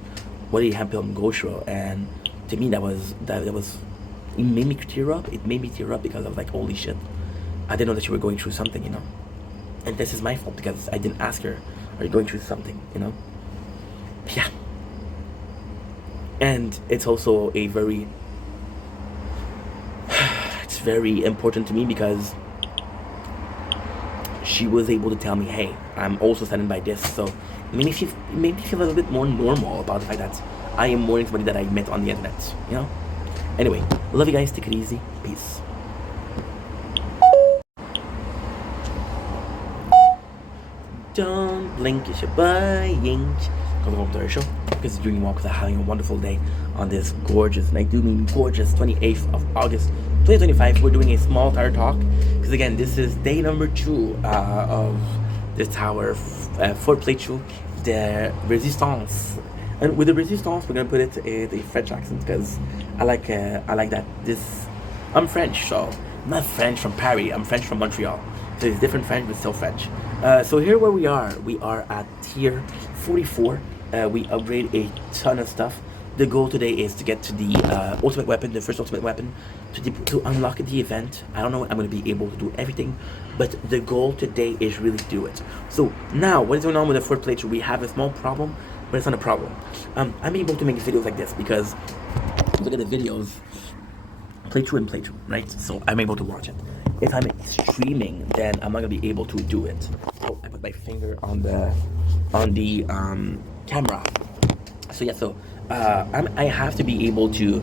what he helped him go through. And to me, that was it made me tear up. It made me tear up because I was like, holy shit! I didn't know that you were going through something. And this is my fault because I didn't ask her, are you going through something? Yeah. And it's also it's very important to me because she was able to tell me, hey, I'm also saddened by this. So it made me feel a little bit more normal about the fact that I am mourning somebody that I met on the internet. Anyway, love you guys. Take it easy. Peace. Don't blink, it's your buying. Gonna go to our show because doing walk without having a wonderful day on this gorgeous, and I do mean gorgeous, 28th of August 2025. We're doing a small tire talk because again, this is day number 2 of the tower, 4 playthrough, the Resistance. And with the Resistance, we're gonna put it in a French accent because I like that. I'm French, so I'm not French from Paris. I'm French from Montreal. So it's different French, but still French. So here where we are at tier 44. We upgrade a ton of stuff. The goal today is to get to the ultimate weapon, the first ultimate weapon, to unlock the event. I don't know I'm going to be able to do everything, but the goal today is really to do it. So now, what is going on with the fourth playthrough? We have a small problem, but it's not a problem. I'm able to make videos like this because look at the videos, playthrough and playthrough, right? So I'm able to watch it. If I'm streaming, then I'm not gonna be able to do it. So I put my finger on the camera. So yeah, I have to be able to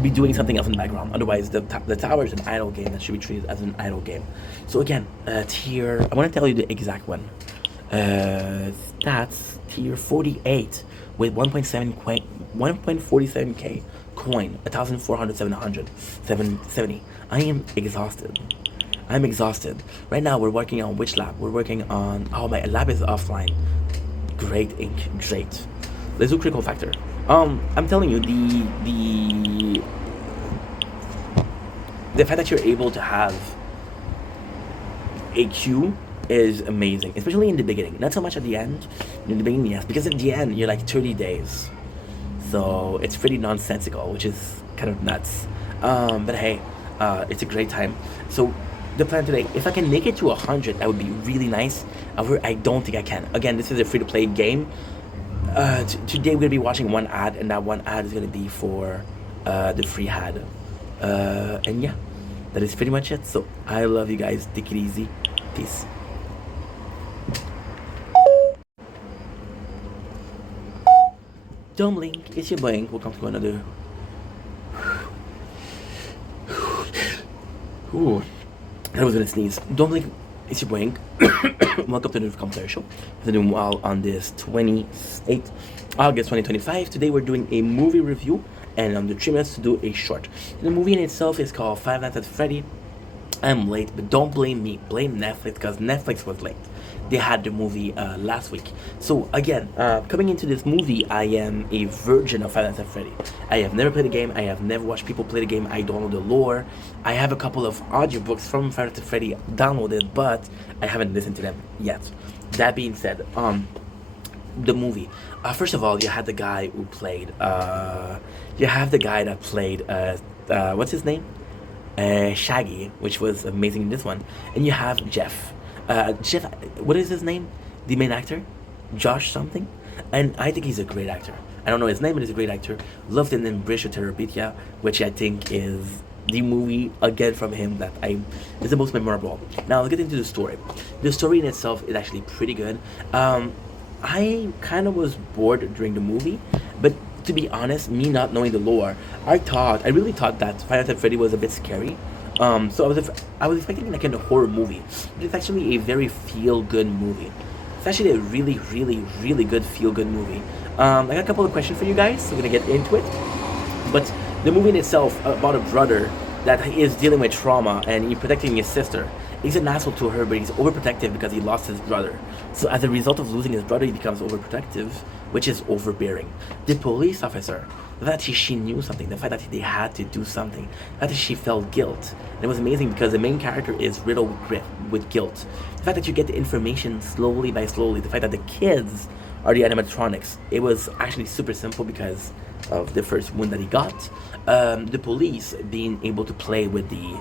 be doing something else in the background. Otherwise, the tower is an idle game that should be treated as an idle game. So again, tier. I want to tell you the exact one. Stats tier 48 with 1.47k coin, 1,470. I am exhausted. I'm exhausted. Right now we're working on which lab? We're working on, oh, my lab is offline. Great ink, great. Let's do critical factor. I'm telling you, the fact that you're able to have a queue is amazing, especially in the beginning. Not so much at the end. In the beginning, yes, because at the end you're like 30 days, so it's pretty nonsensical, which is kind of nuts. But hey, it's a great time. So the plan today, if I can make it to 100, that would be really nice. However, I don't think I can. Again, this is a free-to-play game. Today we're gonna be watching one ad, and that one ad is gonna be for the free ad. And yeah, that is pretty much it. So I love you guys. Take it easy. Peace. Don't blink. It's your boy. Welcome to another. Ooh, I was gonna sneeze. Don't blink. It's your boy. Welcome to the commentary show. We're doing well on this 28th August 2025. Today we're doing a movie review, and on the 3 minutes to do a short. The movie in itself is called Five Nights at Freddy. I'm late, but don't blame me. Blame Netflix, because Netflix was late. They had the movie last week. So again, coming into this movie, I am a virgin of Five Nights at Freddy. I have never played the game. I have never watched people play the game. I don't know the lore. I have a couple of audiobooks from Five Nights at Freddy downloaded, but I haven't listened to them yet. That being said, the movie. First of all, you had the guy who played. You have the guy that played. What's his name? Shaggy, which was amazing in this one. And you have Jeff. Jeff, what is his name? The main actor? Josh something? And I think he's a great actor. I don't know his name, but he's a great actor. Loved him in Bridge to Terabithia, which I think is the movie, again, from him that is the most memorable. Now, let's get into the story. The story in itself is actually pretty good. I kind of was bored during the movie, but to be honest, me not knowing the lore, I really thought that Five Nights at Freddy was a bit scary. So I was expecting like a horror movie, but it's actually a very feel-good movie. It's actually a really, really, really good feel-good movie. I got a couple of questions for you guys, so we're gonna get into it. But the movie in itself about a brother that is dealing with trauma and he's protecting his sister. He's an asshole to her, but he's overprotective because he lost his brother. So as a result of losing his brother, he becomes overprotective, which is overbearing. The police officer, that she knew something, the fact that they had to do something, that she felt guilt. And it was amazing because the main character is riddled with guilt. The fact that you get the information slowly by slowly, the fact that the kids are the animatronics, it was actually super simple because of the first wound that he got. The police being able to play with the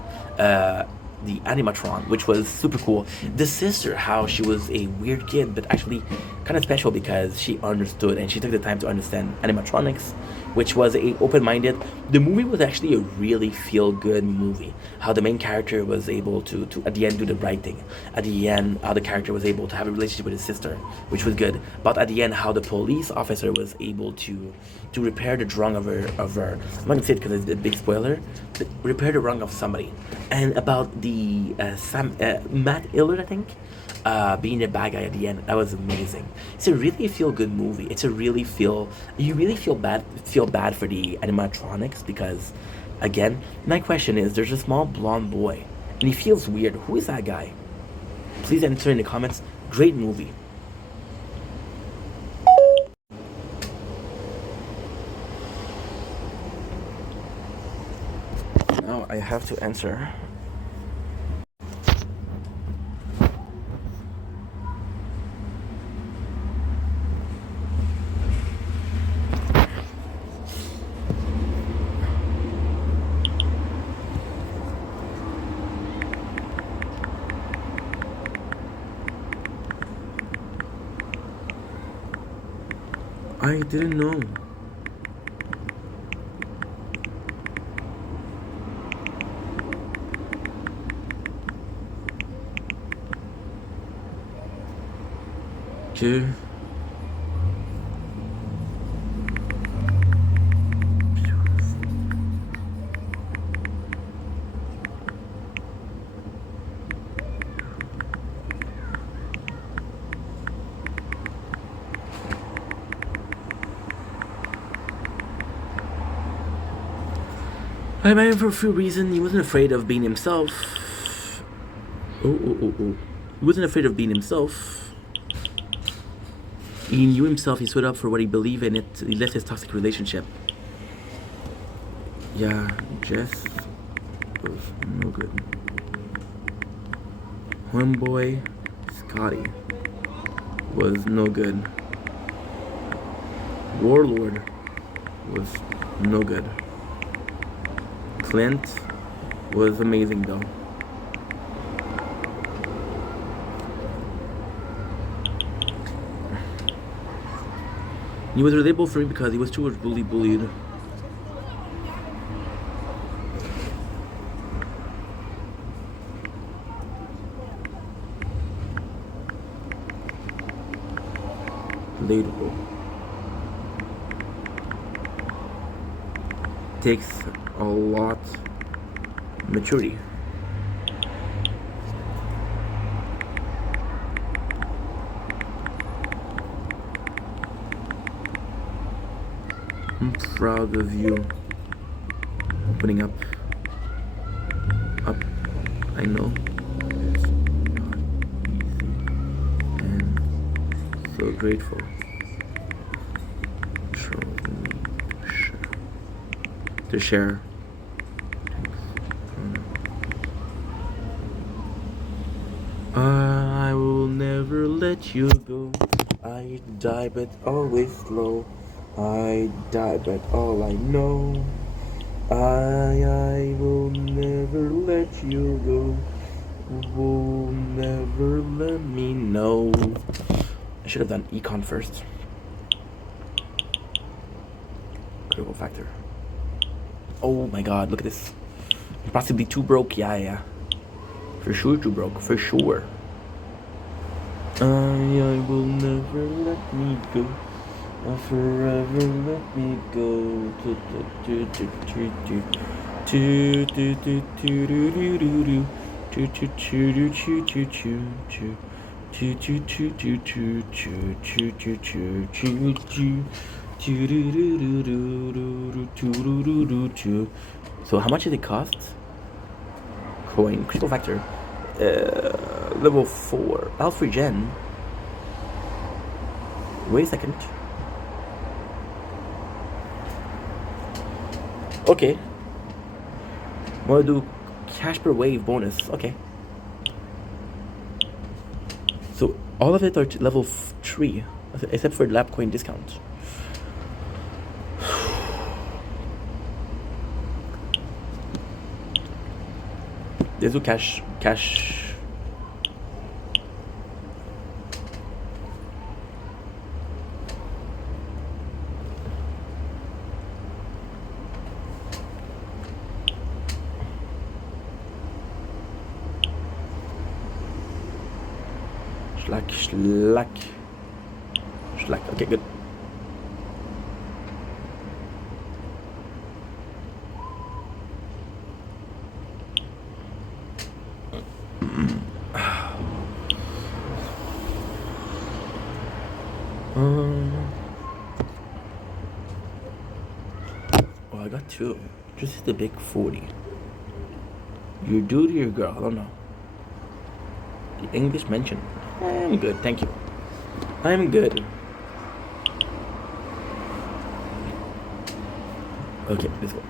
animatron, which was super cool. The sister, how she was a weird kid, but actually kind of special because she understood and she took the time to understand animatronics, which was a open-minded. The movie was actually a really feel-good movie. How the main character was able to at the end do the right thing. At the end, how the character was able to have a relationship with his sister, which was good. But at the end, how the police officer was able to repair the wrong of her. I'm not gonna say it because it's a big spoiler. But repair the wrong of somebody. And about the Matt Illard, I think, being the bad guy at the end, that was amazing. It's a really feel-good movie. You really feel bad for the animatronics because, again, my question is, there's a small blonde boy and he feels weird. Who is that guy? Please answer in the comments. Great movie. Now I have to answer. I didn't know. Okay. I admire him for a few reasons. He wasn't afraid of being himself. Oh. He wasn't afraid of being himself. He knew himself. He stood up for what he believed in. He left his toxic relationship. Yeah, Jess was no good. Homeboy Scotty was no good. Warlord was no good. Clint was amazing though. He was relatable for me because he was too much bullied. Relatable. Takes a lot maturity. I'm proud of you opening up. I know it's not easy, and so grateful. To share. I will never let you go. I die but always slow. I die but all I know. I will never let you go. Will never let me know. I should have done econ first. Critical factor. Oh my god, look at this. Possibly too broke, yeah. For sure too broke, for sure. I will never let me go. I'll forever let me go. So how much did it cost? Coin, critical factor, level 4, Alfred Gen. Wait a second. Okay. I'm gonna do cash per wave bonus. Okay. So all of it are level 3, except for the lab coin discount. Let's do cash. Schlack. Okay, good. Oh, I got 2. Just hit the big 40. You're dude or your girl? I don't know. The English mention. I'm good, thank you. I'm good. Okay, let's go.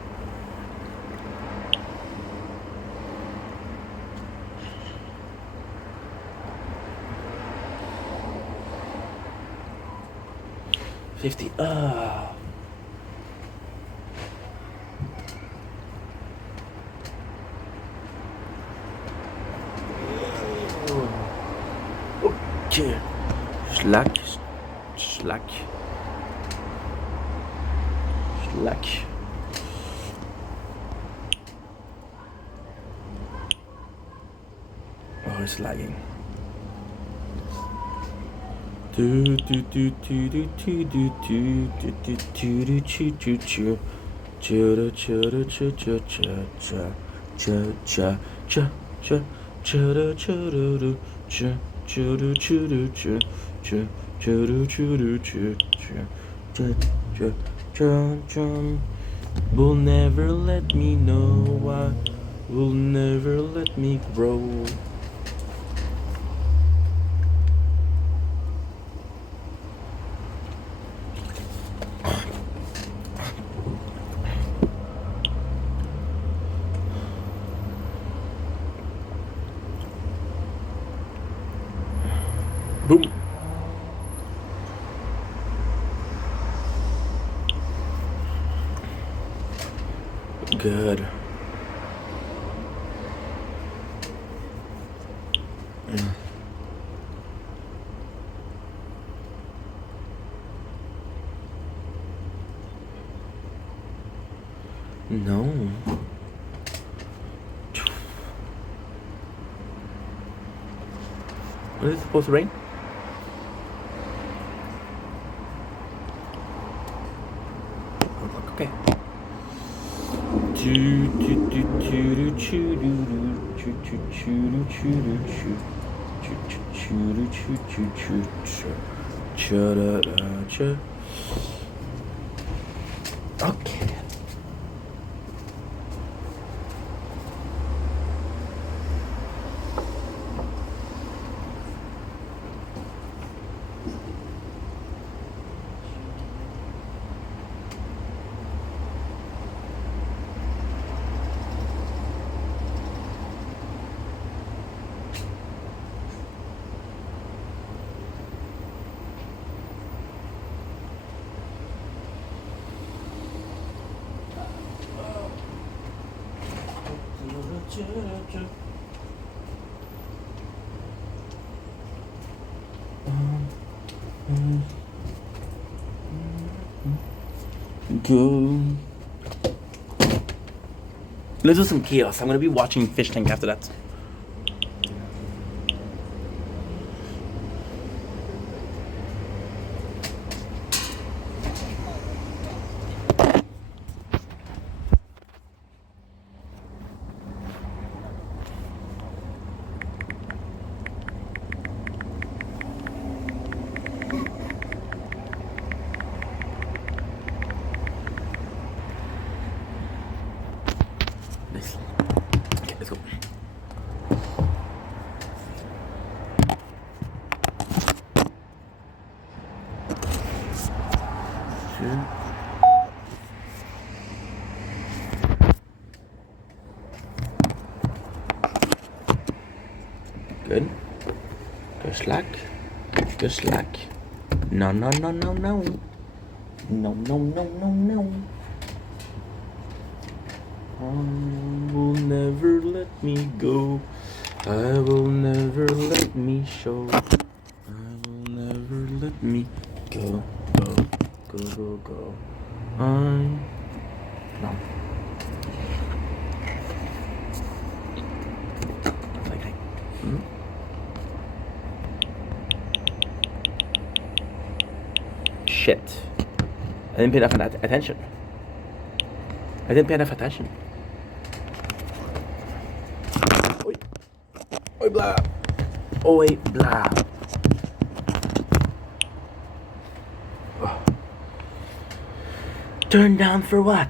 $50. Okay. Schlack. Oh, it's lagging. Will never let me know. Will never let me grow. Boom. Good. No. When is it supposed to rain? Okay. Okay. Go. Let's do some chaos. I'm gonna be watching Fish Tank after that. Nice. Okay, let's go. Good. Just like. Just like. No, no, no, no, no. No, no, no, no, no. I will never let me go. I will never let me show. I will never let me go. Go, go, go, go. No. Like that. Shit. I didn't pay enough attention. I didn't pay enough attention. Oi. Oi, blah. Oi, blah. Oh. Turn down for what?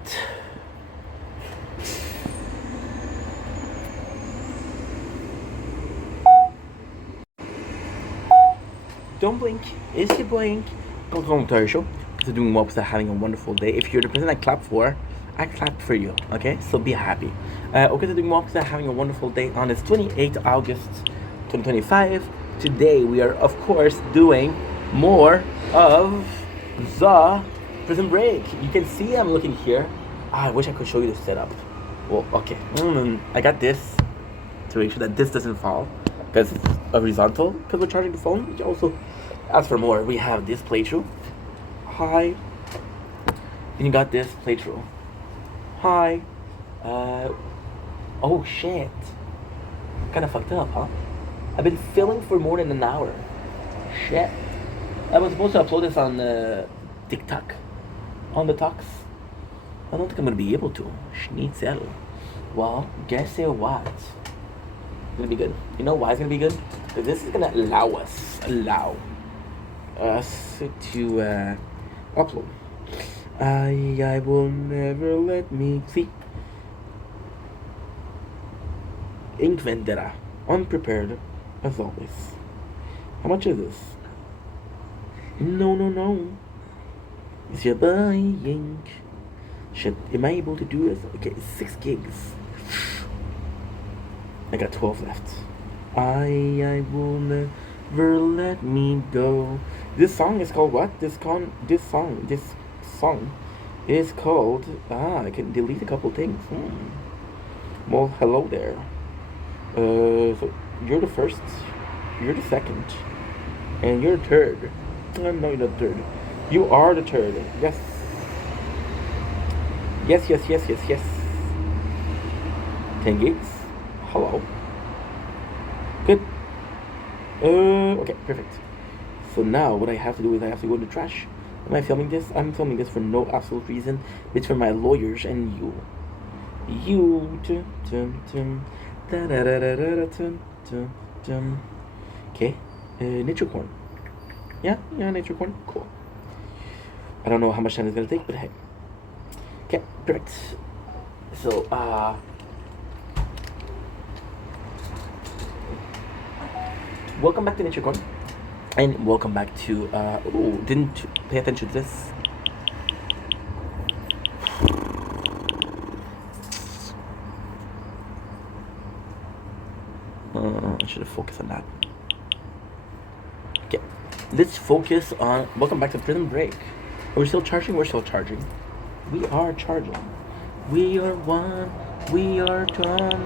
Don't blink. Is you blink? Commentaire show. So doing well, having a wonderful day. If you're the person I clap for, I clap for you. Okay, so be happy. Okay, doing well, having a wonderful day on this 28th August 2025. Today we are of course doing more of the Prison Break. You can see I'm looking here. I wish I could show you the setup. Well, okay. I got this to make sure that this doesn't fall because it's horizontal. Because we're charging the phone. Which also, as for more, we have this playthrough. Hi. And you got this playthrough. Hi. Oh shit. Kind of fucked up, huh? I've been filming for more than an hour. Shit. I was supposed to upload this on TikTok. On the talks. I don't think I'm gonna be able to. Schnitzel. Well, guess what? It's gonna be good. You know why it's gonna be good? Because this is gonna allow us to upload. I will never let me see. Ink Vendetta. Unprepared, as always. How much is this? No. It's your boy Ink. Shit, am I able to do this? Okay, 6 gigs. I got 12 left. I will never let me go. This song is called what? This song is called. I can delete a couple things. Well, hello there. So you're the first, you're the second, and you're the third. No, you're the third. You are the third. Yes. Yes, yes, yes, yes, yes. 10 gigs. Hello. Good. Okay, perfect. So now what I have to do is I have to go to the trash. Am I filming this? I'm filming this for no absolute reason. It's for my lawyers and you. You. Okay. Nature corn. Yeah, nature corn. Cool. I don't know how much time it's gonna take, but hey. Okay, perfect. So, welcome back to Nature Corn. And welcome back to, didn't pay attention to this. I should have focused on that. Okay, let's focus on, welcome back to Prison Break. Are we still charging? We're still charging. We are charging. We are one, we are done.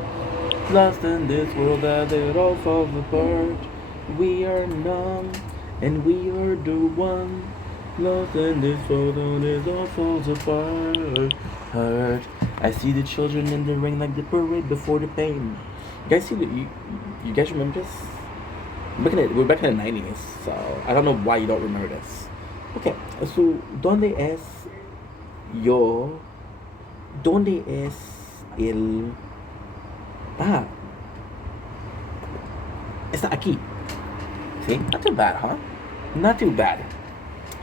Lost in this world that it all falls apart. We are numb, and we are the one. Lost in this world that it all falls apart. I see the children in the ring like the parade before the pain. You guys see you guys remember this? We're back in the 90s, so I don't know why you don't remember this. Okay, so ¿dónde es yo? ¿Dónde es el? Está aquí. See, not too bad, huh? Not too bad.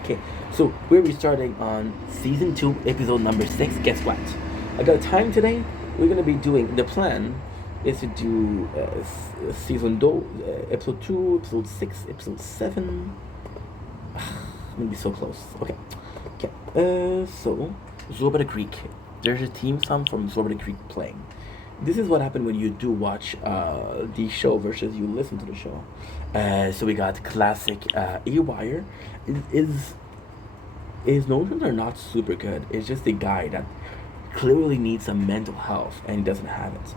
Okay, so we're restarting on season 2, episode number 6. Guess what? I got time today. We're gonna be doing, the plan is to do season 2, episode 2, episode 6, episode 7. I'm gonna be so close. Okay. So Zorba the Greek. There's a theme song from Zorba the Greek playing. This is what happened when you do watch the show versus you listen to the show. So we got classic A-Wire. His notions are not super good. It's just a guy that clearly needs some mental health and he doesn't have it.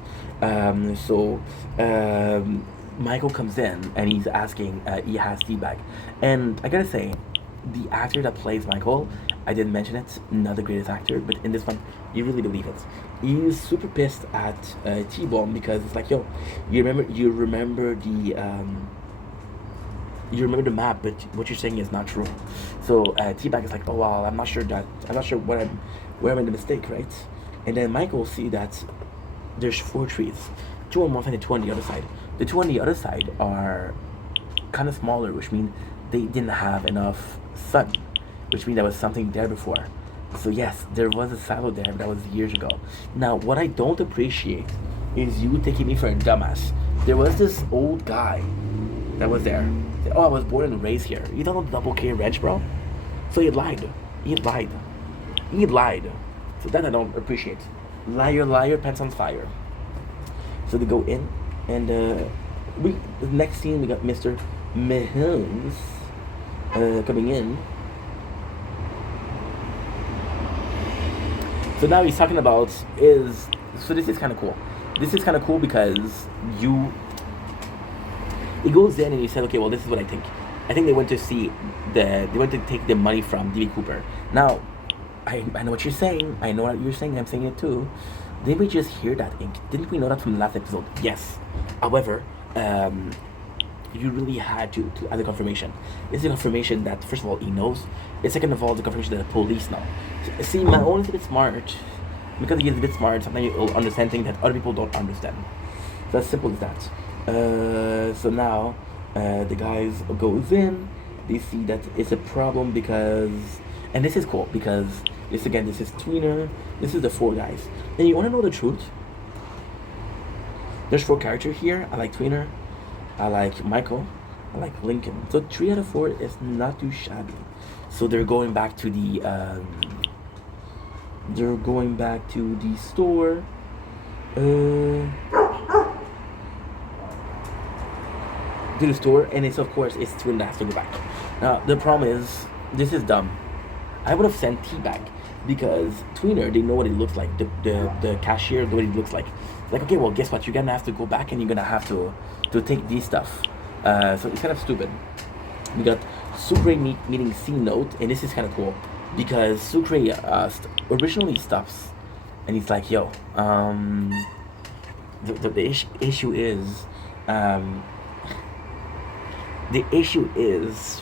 Michael comes in and he's asking, he has feedback. And I gotta say, the actor that plays Michael, I didn't mention it, not the greatest actor, but in this one, you really believe it. He's super pissed at T-Bone because it's like, yo, you remember the map, but what you're saying is not true. So T-Bag is like, oh well, I'm not sure where I'm in the mistake, right? And then Michael see that there's 4 trees, 2 on one side and 2 on the other side. The 2 on the other side are kind of smaller, which means they didn't have enough sun, which means there was something there before. So yes, there was a silo there, but that was years ago. Now, what I don't appreciate is you taking me for a dumbass. There was this old guy that was there. Said, oh, I was born and raised here. You don't know the Double K Ranch, bro? So he lied. So that I don't appreciate. Liar, pants on fire. So they go in, and the next scene we got Mr. Mahomes coming in. So now he's talking about so this is kind of cool. This is kind of cool because he goes in and he said, okay, well, this is what I think. I think they went to take the money from D.B. Cooper. Now, I know what you're saying. I know what you're saying. I'm saying it too. Did we just hear that, Ink? Didn't we know that from the last episode? Yes. However, you really had to add a confirmation. It's a confirmation that, first of all, he knows. It's second of all, the confirmation that the police know. See, Mahone is a bit smart. Because he is a bit smart, sometimes you'll understand things that other people don't understand. So as simple as that. So now, the guys goes in. They see that it's a problem because... And this is cool because, this is Tweener. This is the 4 guys. And you want to know the truth? There's 4 characters here. I like Tweener. I like Michael. I like Lincoln. So 3 out of 4 is not too shabby. So they're going back to the store. to the store, and it's of course it's Twin that has to go back. Now the problem is this is dumb. I would have sent Teabag because Tweener they know what it looks like. The cashier know what it looks like. It's like okay, well guess what? You're gonna have to go back and you're gonna have to take these stuff. So it's kind of stupid. We got Sucre meeting C Note, and this is kind of cool because Sucre originally stops, and he's like, "Yo, issue is, um, the issue is,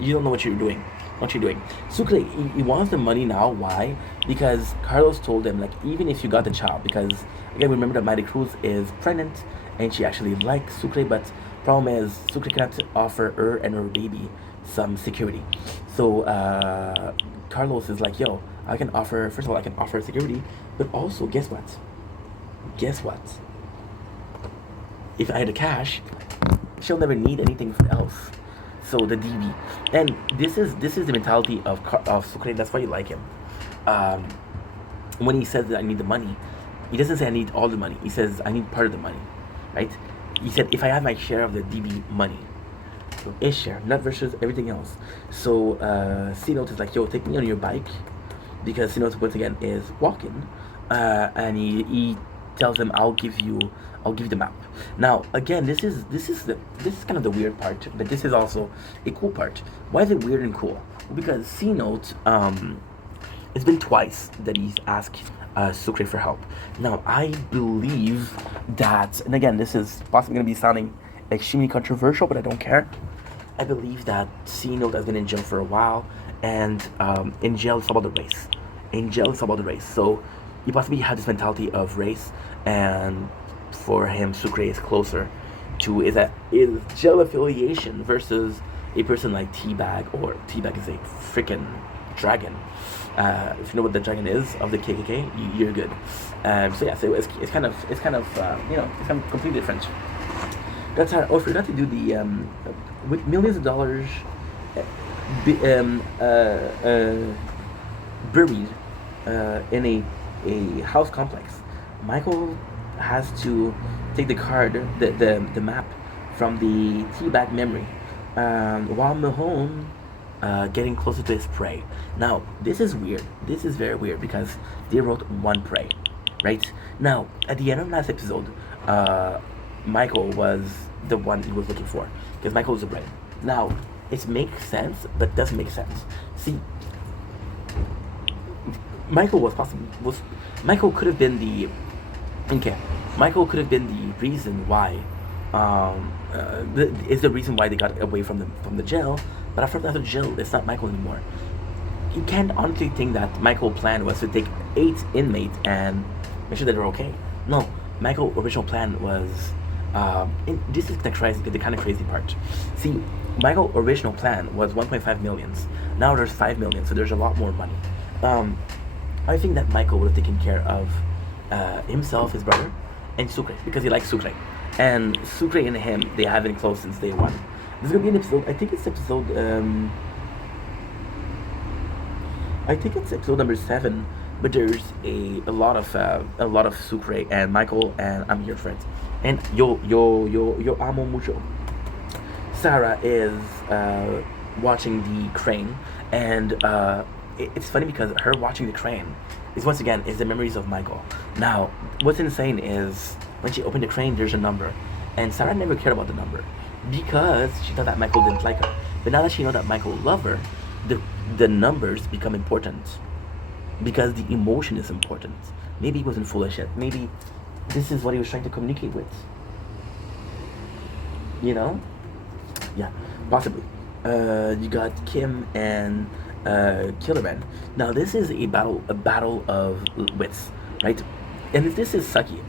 you don't know what you're doing. What you're doing." Sucre he wants the money now. Why? Because Carlos told him like even if you got the child, because again remember that Maddie Cruz is pregnant and she actually likes Sucre, but problem is Sucre cannot offer her and her baby some security. So Carlos is like, yo, I can offer first of all I can offer security, but also guess what? Guess what? If I had the cash, she'll never need anything else. So the DB, and this is the mentality of Sucre. That's why you like him. Um, when he says that I need the money, he doesn't say I need all the money. He says I need part of the money, right? He said if I have my share of the DB money, so his share, not versus everything else. So C-Note is like, yo, take me on your bike, because C-Note once again is walking, and he tells him I'll give you the map. Now again, this is kind of the weird part, but this is also a cool part. Why is it weird and cool? Well, because C-Note it's been twice that he's asked Sucre for help. Now, I believe that, and again, this is possibly going to be sounding extremely controversial, but I don't care. I believe that C-Note has been in jail for a while, and in jail it's about the race. In jail it's about the race. So, he possibly had this mentality of race, and for him, Sucre is closer to is jail affiliation versus a person like Teabag, or Teabag is a freaking dragon. If you know what the dragon is of the KKK, you're good. So yeah, so it's kind of it's kind of completely different. That's how. Oh, I forgot to do the with millions of dollars, buried in a house complex. Michael has to take the card, the map from the Teabag memory, while Mahone getting closer to his prey. Now, this is weird. This is very weird because they wrote one prey, right? Now, at the end of last episode, Michael was the one he was looking for because Michael was the brain. Now, it makes sense, but doesn't make sense. See, Michael Michael could have been the okay. Michael could have been the reason why. Is the reason why they got away from the jail. But after the jail, it's not Michael anymore. You can't honestly think that Michael's plan was to take 8 inmates and make sure that they're okay. No, Michael's original plan was, this is the kind of crazy part. See, Michael's original plan was 1.5 million. Now there's 5 million, so there's a lot more money. I think that Michael would have taken care of himself, his brother, and Sucre, because he likes Sucre. And Sucre and him, they have been close since day one. There's gonna be an episode. I think it's episode number 7. But there's a lot of Sucre and Michael, and I'm here for it. And yo amo mucho. Sarah is watching the crane, and it's funny because her watching the crane is once again is the memories of Michael. Now, what's insane is when she opened the crane, there's a number, and Sarah never cared about the number, because she thought that Michael didn't like her. But now that she knows that Michael loves her, the numbers become important, because the emotion is important. Maybe he wasn't full of shit. Maybe this is what he was trying to communicate with. You know? Yeah, possibly. You got Kim and Killerman. Now this is a battle of wits, right? And if this is sucky,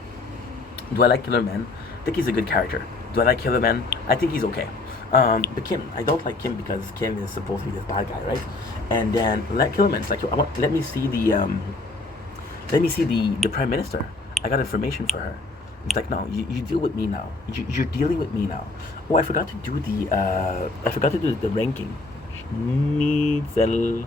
do I like Killerman? I think he's a good character. Do I like Killerman? I think he's okay. But Kim, I don't like Kim because Kim is supposed to be this bad guy, right? And then Killerman's like, let me see the Prime Minister. I got information for her. It's like, no, you deal with me now. You're dealing with me now. Oh, I forgot to do the ranking. Schnitzel.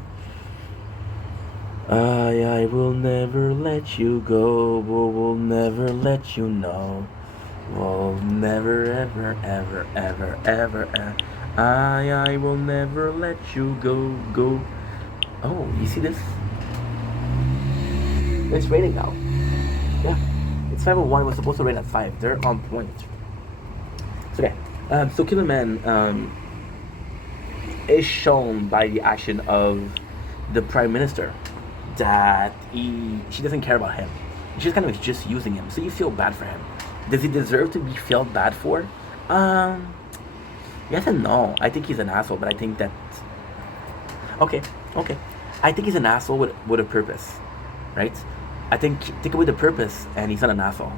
I will never let you go. Will never let you know. will never, ever, ever, ever, ever, ever. I will never let you go. Oh, you see this? It's raining now. Yeah. It's 5:01. It was supposed to rain at 5. They're on point. It's okay. So Killer Man is shown by the action of the Prime Minister that she doesn't care about him. She's kind of just using him. So you feel bad for him. Does he deserve to be felt bad for? Um, yes and no. I think he's an asshole, but I think that okay, okay. I think he's an asshole with a purpose, right? I think take away the purpose and he's not an asshole.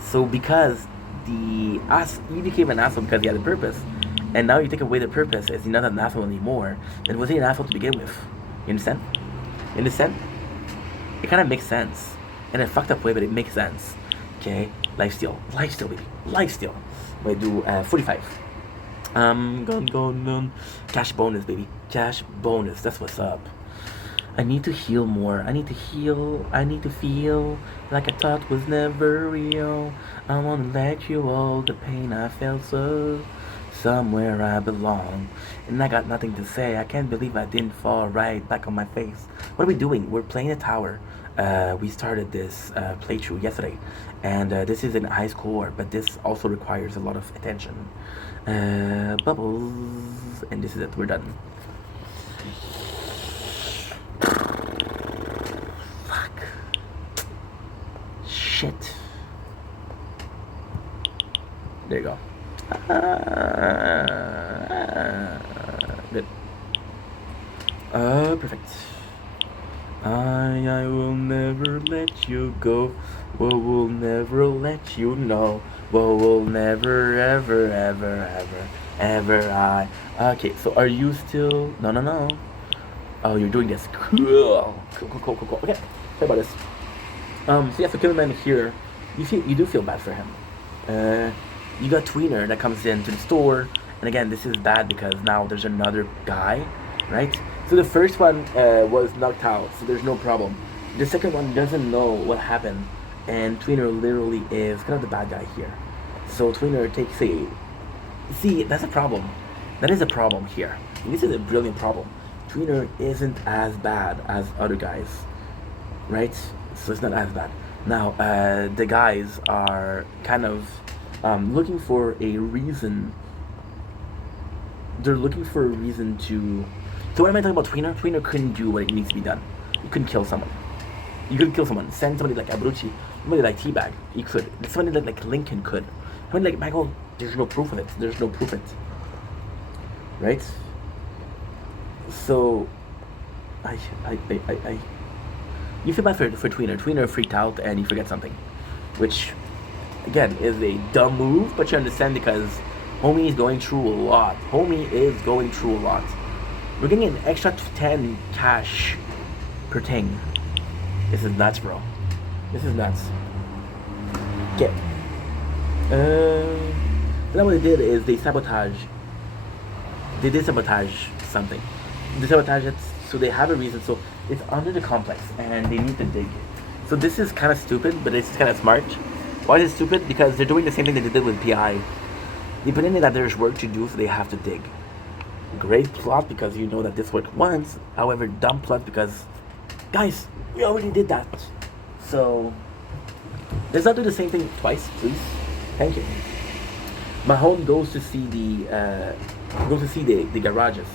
So because he became an asshole because he had a purpose, and now you take away the purpose, is he not an asshole anymore? Then was he an asshole to begin with? You understand? You understand? It kind of makes sense in a fucked up way, but it makes sense. Okay, lifesteal, baby, lifesteal. We do 45. Gone. Cash bonus, baby. Cash bonus. That's what's up. I need to heal more. I need to heal. I need to feel like I thought was never real. I wanna let you all the pain I felt so somewhere I belong. And I got nothing to say. I can't believe I didn't fall right back on my face. What are we doing? We're playing a tower. We started this playthrough yesterday, and this is in high score, but this also requires a lot of attention. Bubbles, and this is it. We're done. Fuck. Shit. There you go. Good. Perfect. I will never let you go. Will never let you know. Will never, ever, ever, ever, ever. Okay, so are you still? No. Oh, you're doing this. Cool. Okay, sorry about this. So yeah, for Killer Man here, you do feel bad for him. You got Tweener that comes into the store, and again, this is bad because now there's another guy, right? So the first one was knocked out, so there's no problem. The second one doesn't know what happened, and Tweener literally is kind of the bad guy here. So Tweener takes a... See, that's a problem. That is a problem here. And this is a brilliant problem. Tweener isn't as bad as other guys, right? So it's not as bad. Now, the guys are kind of looking for a reason. They're looking for a reason to... So what am I talking about Tweener? Tweener couldn't do what it needs to be done. You couldn't kill someone. You couldn't kill someone. Send somebody like Abrucci, somebody like Teabag. You could. Somebody like Lincoln could. Somebody like Michael, there's no proof of it. There's no proof of it. Right? So, you feel bad for Tweener. Tweener freaked out and he forget something. Which, again, is a dumb move, but you understand because Homie is going through a lot. Homie is going through a lot. We're getting an extra 10 cash per thing. This is nuts, bro. This is nuts. Okay. Then what they did is they did sabotage something. They sabotage it, so they have a reason. So it's under the complex, and they need to dig. So this is kind of stupid, but it's kind of smart. Why is it stupid? Because they're doing the same thing that they did with PI. They put in that there's work to do, so they have to dig. Great plot because you know that this worked once. However, dumb plot because, guys, we already did that. So let's not do the same thing twice, please. Thank you. Mahone goes to see the garages,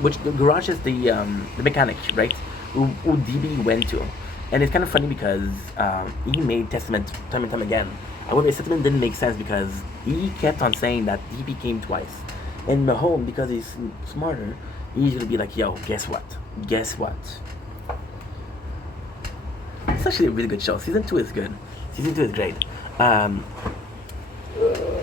which the garage is the mechanic, right? Who DB went to, and it's kind of funny because he made testament time and time again. However, his testament didn't make sense because he kept on saying that DB came twice, and Mahone, because he's smarter, he's gonna be like, "Yo, guess what? Guess what?" It's actually a really good show. Season 2 is good. Season 2 is great.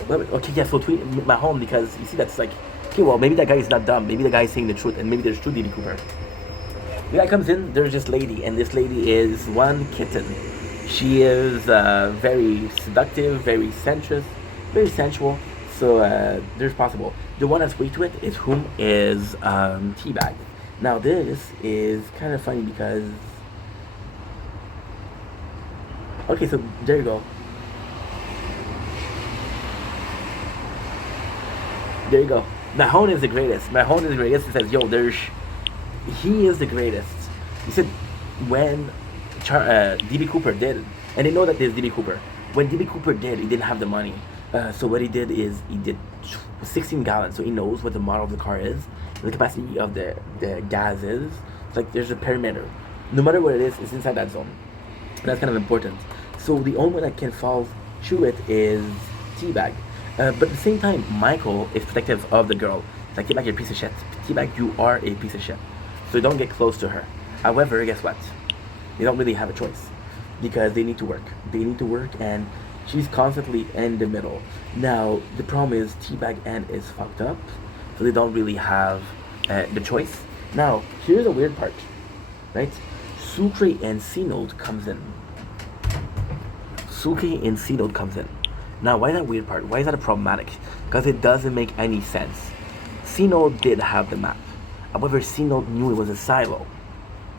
Okay, yeah, so tweet Mahone because you see that's like, okay, well, maybe that guy is not dumb. Maybe the guy is saying the truth, and maybe there's true DB Cooper. The guy comes in, there's this lady, and this lady is one kitten. She is very seductive, very sensuous, very sensual. So there's possible. The one that's weak to it is whom is Teabag. Now this is kind of funny because... Okay, so there you go. There you go. Mahone is the greatest. Mahone is the greatest. He says, "Yo, he is the greatest." He said, when DB Cooper did, and they know that there's DB Cooper. When DB Cooper did, he didn't have the money. So what he did is he did 16 gallons. So he knows what the model of the car is, the capacity of the gas is. It's like there's a perimeter. No matter what it is, it's inside that zone. And that's kind of important. So the only one that can fall through it is T-Bag. But at the same time, Michael is protective of the girl. It's like, T-Bag, you're a piece of shit. T-Bag, you are a piece of shit. So don't get close to her. However, guess what? They don't really have a choice. Because they need to work. They need to work, and she's constantly in the middle. Now, the problem is T-Bag N is fucked up. So they don't really have the choice. Now, here's a weird part. Right? Sucre and C-Note comes in. Sucre and C-Note comes in. Now, why is that weird part? Why is that a problematic? Because it doesn't make any sense. C-Note did have the map. However, C-Note knew it was a silo.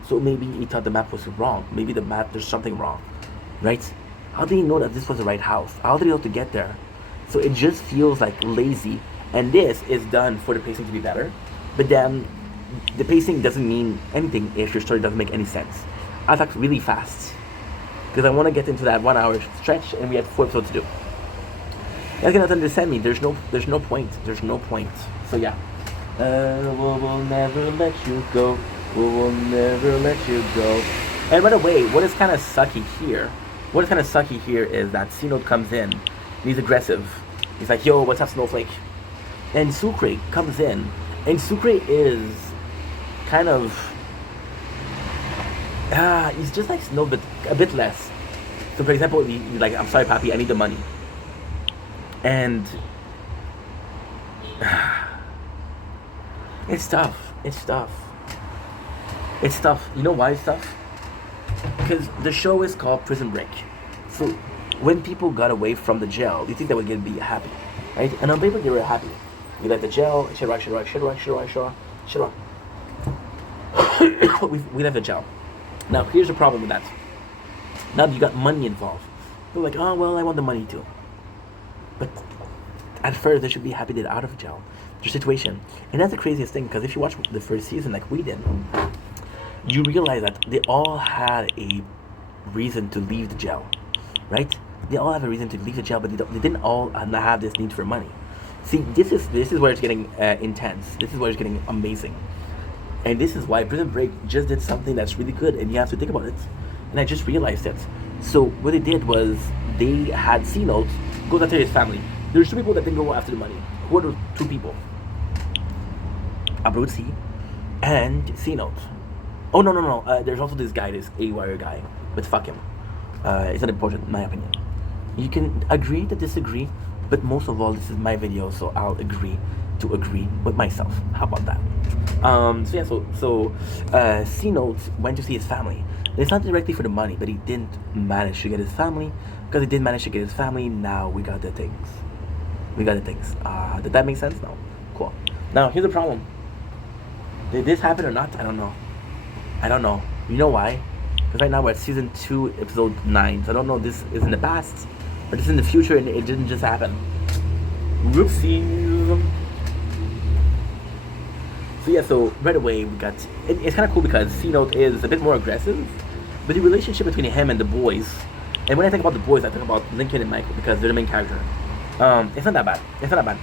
So maybe he thought the map was wrong. Maybe the map, there's something wrong. Right? How did he know that this was the right house? How did he know to get there? So it just feels like lazy. And this is done for the pacing to be better. But then, the pacing doesn't mean anything if your story doesn't make any sense. I talked really fast. Because I want to get into that 1 hour stretch, and we have 4 episodes to do. You guys cannot understand me. There's no point. There's no point. So yeah. We'll never let you go. We will never let you go. And by the way, what is kind of sucky here is that C-Note comes in. He's aggressive. He's like, yo, what's up, Snowflake? And Sucre comes in. And Sucre is kind of... he's just like Snow, but a bit less. So for example, he's like, I'm sorry, Papi, I need the money. And... It's tough. You know why it's tough? Because the show is called Prison Break. So when people got away from the jail, you think they were going to be happy, right? And on paper, they were happy. We left the jail, we left the jail. Now, here's the problem with that. Now you got money involved. They're like, oh, well, I want the money too. But at first, they should be happy they're out of jail. Their situation. And that's the craziest thing, because if you watch the first season like we did, you realize that they all had a reason to leave the jail, right? They all have a reason to leave the jail, but they didn't all have this need for money. See, this is where it's getting intense. This is where it's getting amazing. And this is why Prison Break just did something that's really good, and you have to think about it. And I just realized it. So what they did was they had C-Note go after his family. There's 2 people that didn't go after the money. Who are the 2 people? Abruzzi and C-Note. Oh, no. There's also this guy, this A-Wire guy. But fuck him. It's not important, in my opinion. You can agree to disagree, but most of all, this is my video, so I'll agree to agree with myself. How about that? So C-Note went to see his family. It's not directly for the money, but he didn't manage to get his family. Because he did manage to get his family, now we got the things. Did that make sense? No. Cool. Now, here's the problem. Did this happen or not? I don't know. You know why? Because right now we're at season 2, episode 9. So I don't know if this is in the past or this is in the future and it didn't just happen. Whoopsies. So yeah, so right away we got... It's kind of cool because C-Note is a bit more aggressive. But the relationship between him and the boys... And when I think about the boys, I think about Lincoln and Michael because they're the main character. It's not that bad.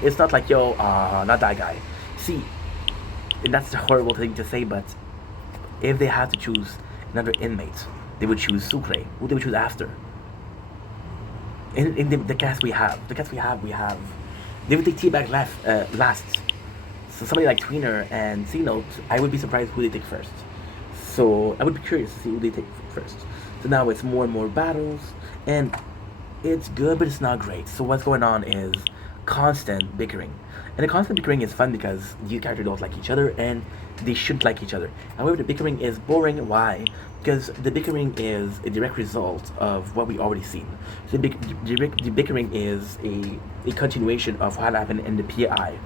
It's not like, yo, not that guy. See... And that's a horrible thing to say, but if they had to choose another inmate, they would choose Sucre. Who they would choose after? In the cast we have, they would take T-Bag last. So somebody like Tweener and C-Note, I would be surprised who they take first. So I would be curious to see who they take first. So now it's more and more battles, and it's good, but it's not great. So what's going on is constant bickering. And the constant bickering is fun because these characters don't like each other and they shouldn't like each other. However, the bickering is boring. Why? Because the bickering is a direct result of what we already seen. So the bickering is a continuation of what happened in the PI.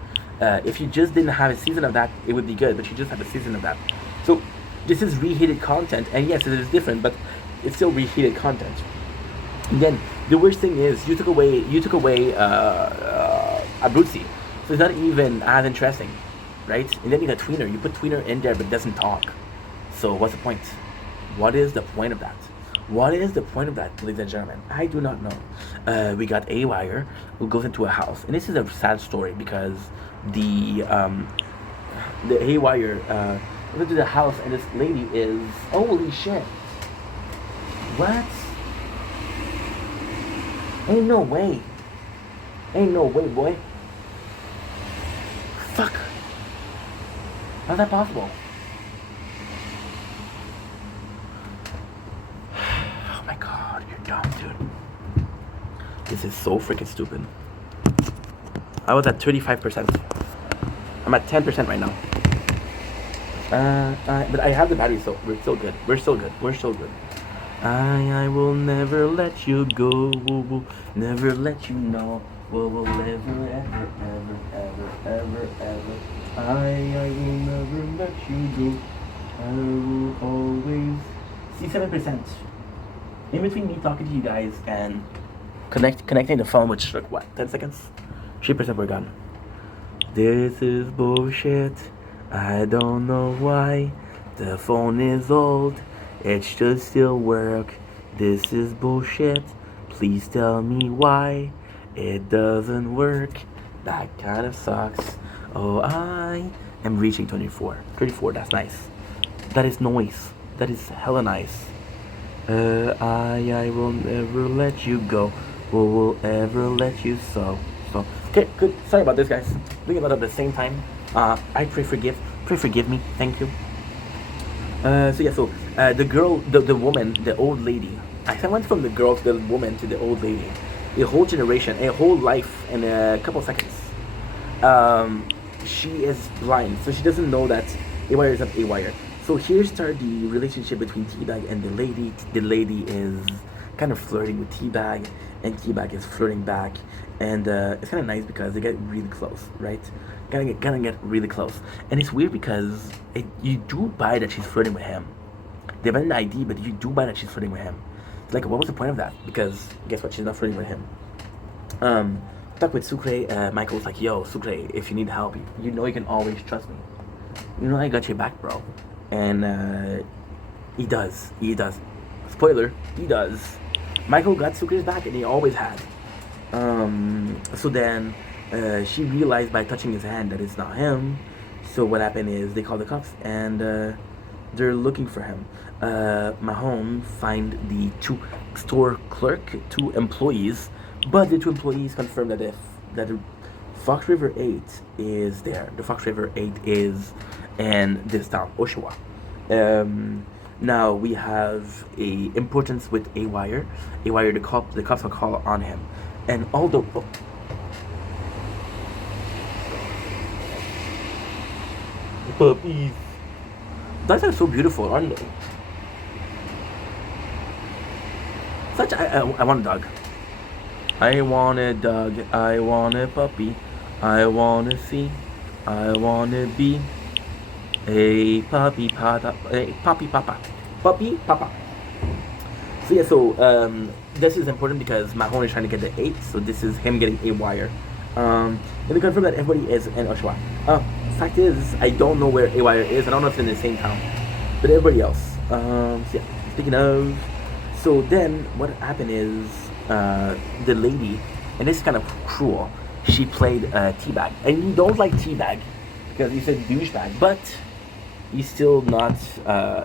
If you just didn't have a season of that, it would be good, but you just have a season of that. So this is reheated content, and yes, it is different, but it's still reheated content. And then the worst thing is you took away Abruzzi. So it's not even as interesting, right? And then you got tweener. You put tweener in there, but it doesn't talk. So what's the point? What is the point of that? What is the point of that, ladies and gentlemen? I do not know. We got a wire who goes into a house, and this is a sad story because the haywire goes into the house, and this lady is holy shit. What? Ain't no way. Ain't no way, boy. Fuck. How's that possible? Oh my god, you're dumb, dude. This is so freaking stupid. I was at 35%. I'm at 10% right now. But I have the battery, so we're still good. We're still good. We're still good. I will never let you go. Never let you know. Will never, ever, ever, ever, ever, ever. I will never let you go. I will always. See, 7%. In between me talking to you guys and connecting the phone, which took what, 10 seconds? 3% were gone. This is bullshit. I don't know why. The phone is old. It should still work. This is bullshit. Please tell me why it doesn't work. That kind of sucks. Oh, I am reaching 24. 34, that's nice. That is noise. That is hella nice. I will never let you go. Will ever let you so. Okay, good. Sorry about this, guys. Doing a lot at the same time. I pray forgive me. Thank you. The girl, the woman, the old lady. I went from the girl to the woman to the old lady. A whole generation, a whole life in a couple seconds. She is blind, so she doesn't know that A-Wire is not A-Wire. So here started the relationship between Teabag and the lady. The lady is kind of flirting with Teabag, and Teabag is flirting back. And it's kind of nice because they get really close, right? Gonna get really close. And it's weird because you do buy that she's flirting with him. They have an ID, but you do buy that she's flirting with him. It's like, what was the point of that? Because guess what? She's not flirting with him. Talk with Sucre. Michael's like, yo, Sucre, if you need help, you know you can always trust me. You know I got your back, bro. And he does. Spoiler, he does. Michael got Sucre's back, and he always had. So then she realized by touching his hand that it's not him. So what happened is they called the cops, and they're looking for him. Mahone find the two employees, but the two employees confirmed that the Fox River 8 is there. The Fox River 8 is in this town, Oshawa. Now we have a importance with A-Wire. A-Wire, the cops will call on him. And although puppies, dogs are so beautiful, aren't they? I want a dog. I want a dog. I want a puppy. I want to see. I want to be a puppy papa. Puppy papa. So this is important because Mahone is trying to get the 8, so this is him getting A-Wire. And we confirm that everybody is in Oshawa. Fact is, I don't know where A-Wire is. I don't know if it's in the same town, but everybody else. Speaking of, so then what happened is the lady, and this is kind of cruel. She played Teabag, and you don't like Teabag because he's a douchebag, but he's still not.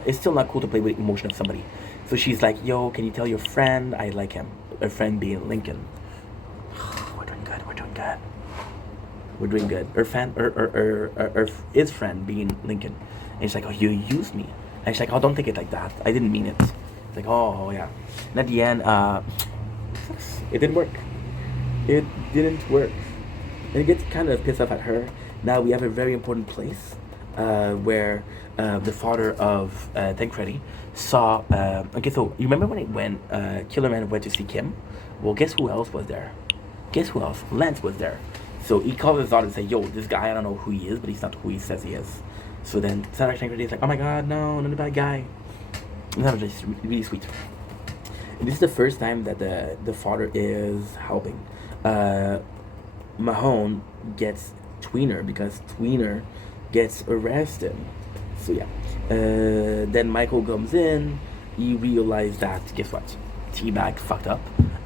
It's still not cool to play with the emotion of somebody. So she's like, "Yo, can you tell your friend I like him?" Her friend being Lincoln. We're doing good. His friend being Lincoln, and she's like, "Oh, you used me," and she's like, "Oh, don't take it like that. I didn't mean it." It's like, "Oh yeah," and at the end, it didn't work. It didn't work, and it gets kind of pissed off at her. Now we have a very important place where the father of Tancredi saw. Okay, so you remember when Killerman went to see Kim? Well, guess who else was there? Guess who else? Lance was there. So he called his daughter and said, "Yo, this guy, I don't know who he is, but he's not who he says he is." So then Sarah Tancredi is like, "Oh my God, no, not a bad guy." And that was just really sweet. And this is the first time that the father is helping. Mahone gets Tweener because Tweener gets arrested. So yeah, then Michael comes in. He realized that guess what? Teabag fucked up,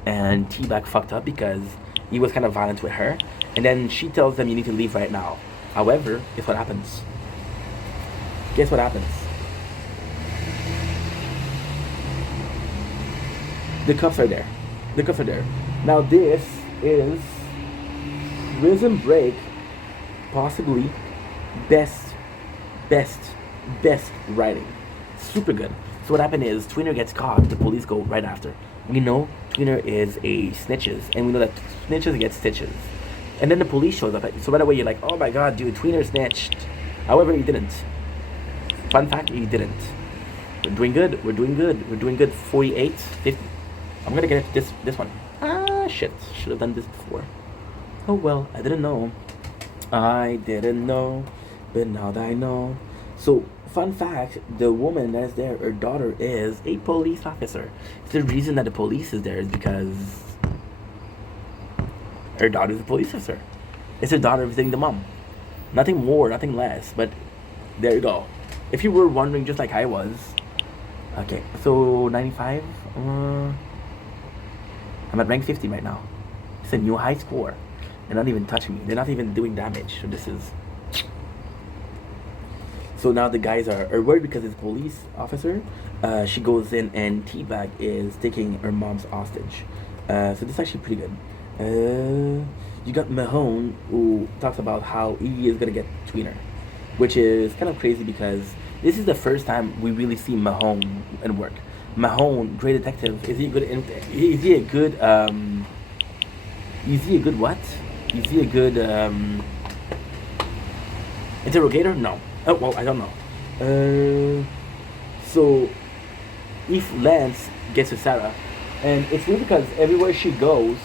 and Teabag fucked up because he was kind of violent with her, and then she tells them you need to leave right now. However, guess what happens? Guess what happens? The cuffs are there. The cuffs are there. Now this is Prison Break, possibly best writing. Super good. So what happened is Tweener gets caught, the police go right after. We know Tweener is a snitches, and we know that snitches get stitches. And then the police shows up, so right away you're like, oh my god, dude, Tweener snitched. However, he didn't. Fun fact, he didn't. We're doing good, we're doing good, we're doing good. 48, 50. I'm gonna get this one. Ah, shit, should have done this before. Oh well, I didn't know. I didn't know, but now that I know. So, fun fact, the woman that's there, her daughter is a police officer. The reason that the police is there is because her daughter is a police officer. It's her daughter visiting the mom. Nothing more, nothing less, but there you go. If you were wondering just like I was. Okay, so 95? I'm at rank 50 right now. It's a new high score. They're not even touching me. They're not even doing damage. So this is... So now the guys are worried because it's a police officer. She goes in and Teabag is taking her mom's hostage. So this is actually pretty good. You got Mahone who talks about how he is going to get Tweener. Which is kind of crazy because this is the first time we really see Mahone in work. Mahone, great detective. Is he good? Is he a good? Is he a good what? Is he a good interrogator? No. Oh well, I don't know. So if Lance gets to Sarah, and it's weird because everywhere she goes,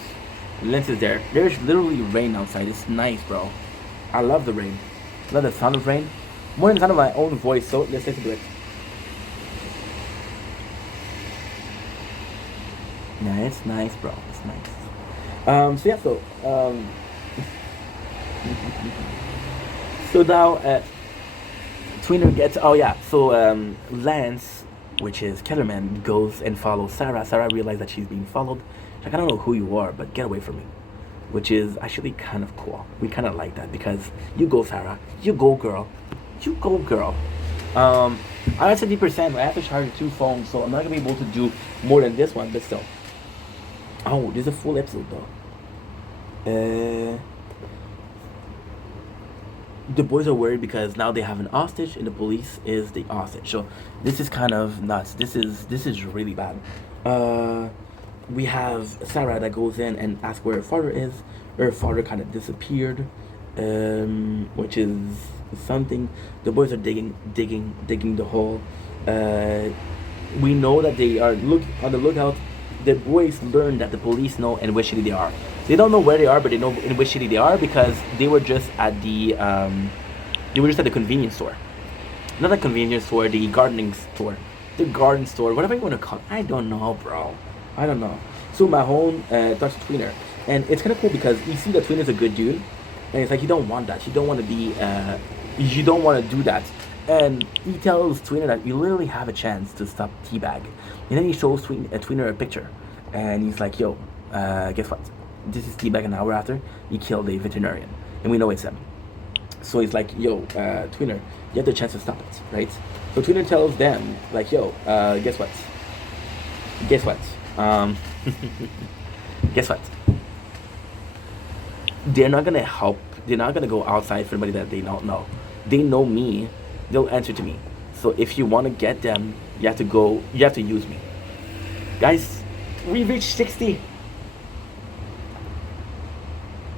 Lance is there. There's literally rain outside. It's nice, bro. I love the rain. I love the sound of rain. More than the sound of my own voice. So let's listen to it. Yeah, it's nice, bro. It's nice. So yeah, so now Tweener gets. Oh yeah. So Lance, which is Kellerman, goes and follows Sarah. Sarah realizes that she's being followed. She's like, I don't know who you are, but get away from me. Which is actually kind of cool. We kind of like that because you go, Sarah. You go, girl. You go, girl. I'm at 70%. I have to charge 2 phones, so I'm not gonna be able to do more than this one. But still. Oh, there's a full episode though. The boys are worried because now they have an hostage and the police is the hostage. So this is kind of nuts. This is really bad. We have Sarah that goes in and asks where her father is. Her father kind of disappeared, which is something. The boys are digging the hole. We know that they are on the lookout. The boys learn that the police know in which city they are. They don't know where they are, but they know in which city they are because they were just at the convenience store. Not the convenience store, the gardening store. The garden store, whatever you want to call it. I don't know, bro. I don't know. So Mahone talks to Tweener. And it's kind of cool because you see that Tweener's a good dude. And it's like, you don't want that. You don't want to be, you don't want to do that. And he tells Tweener that you literally have a chance to stop Teabag. And then he shows Tweener a picture. And he's like, yo, guess what? This is Teabag an hour after he killed a veterinarian. And we know it's him. So he's like, yo, Tweener, you have the chance to stop it, right? So Tweener tells them, like, yo, guess what? Guess what? Guess what? They're not gonna help. They're not gonna go outside for anybody that they don't know. They know me. They'll answer to me. So if you want to get them, you have to go. You have to use me, guys. We reached 60.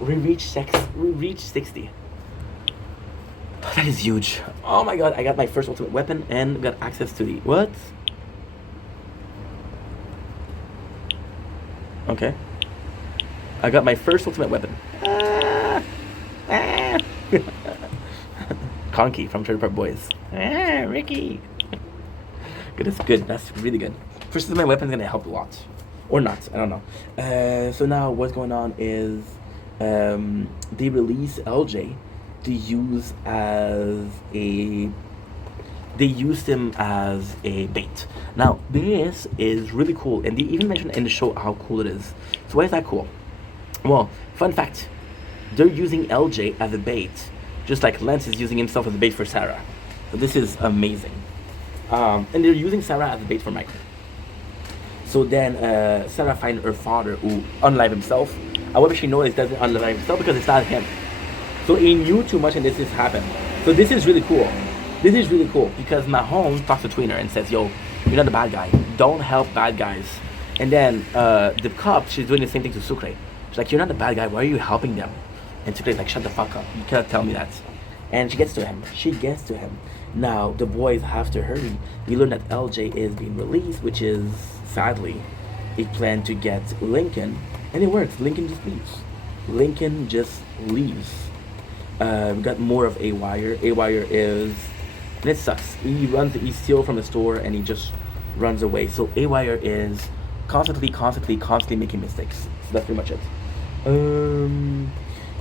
We reached 60. That is huge. Oh my god! I got my first ultimate weapon and got access to the what? Okay. I got my first ultimate weapon. Conky from Trailer Park Boys. Ricky. Good, that's good. That's really good. First ultimate weapon is gonna help a lot, or not. I don't know. So now what's going on is they release LJ to use as a they used him as a bait. Now, this is really cool, and they even mentioned in the show how cool it is. So why is that cool? Well, fun fact, they're using LJ as a bait, just like Lance is using himself as a bait for Sarah. So this is amazing. And they're using Sarah as a bait for Michael. So then Sarah finds her father who unalive himself. However, she knows he doesn't unalive himself because it's not him. So he knew too much and this has happened. So this is really cool. This is really cool because Mahone talks to Tweener and says, yo, you're not the bad guy. Don't help bad guys. And then the cop, she's doing the same thing to Sucre. She's like, you're not the bad guy. Why are you helping them? And Sucre's like, shut the fuck up. You cannot tell me that. And she gets to him. Now, the boys have to hurry. We learn that LJ is being released, which is, sadly, a plan to get Lincoln. And it works. Lincoln just leaves. We got more of A-Wire. A-Wire is... And it sucks. He steals from the store and he just runs away. So A-Wire is constantly making mistakes. So that's pretty much it.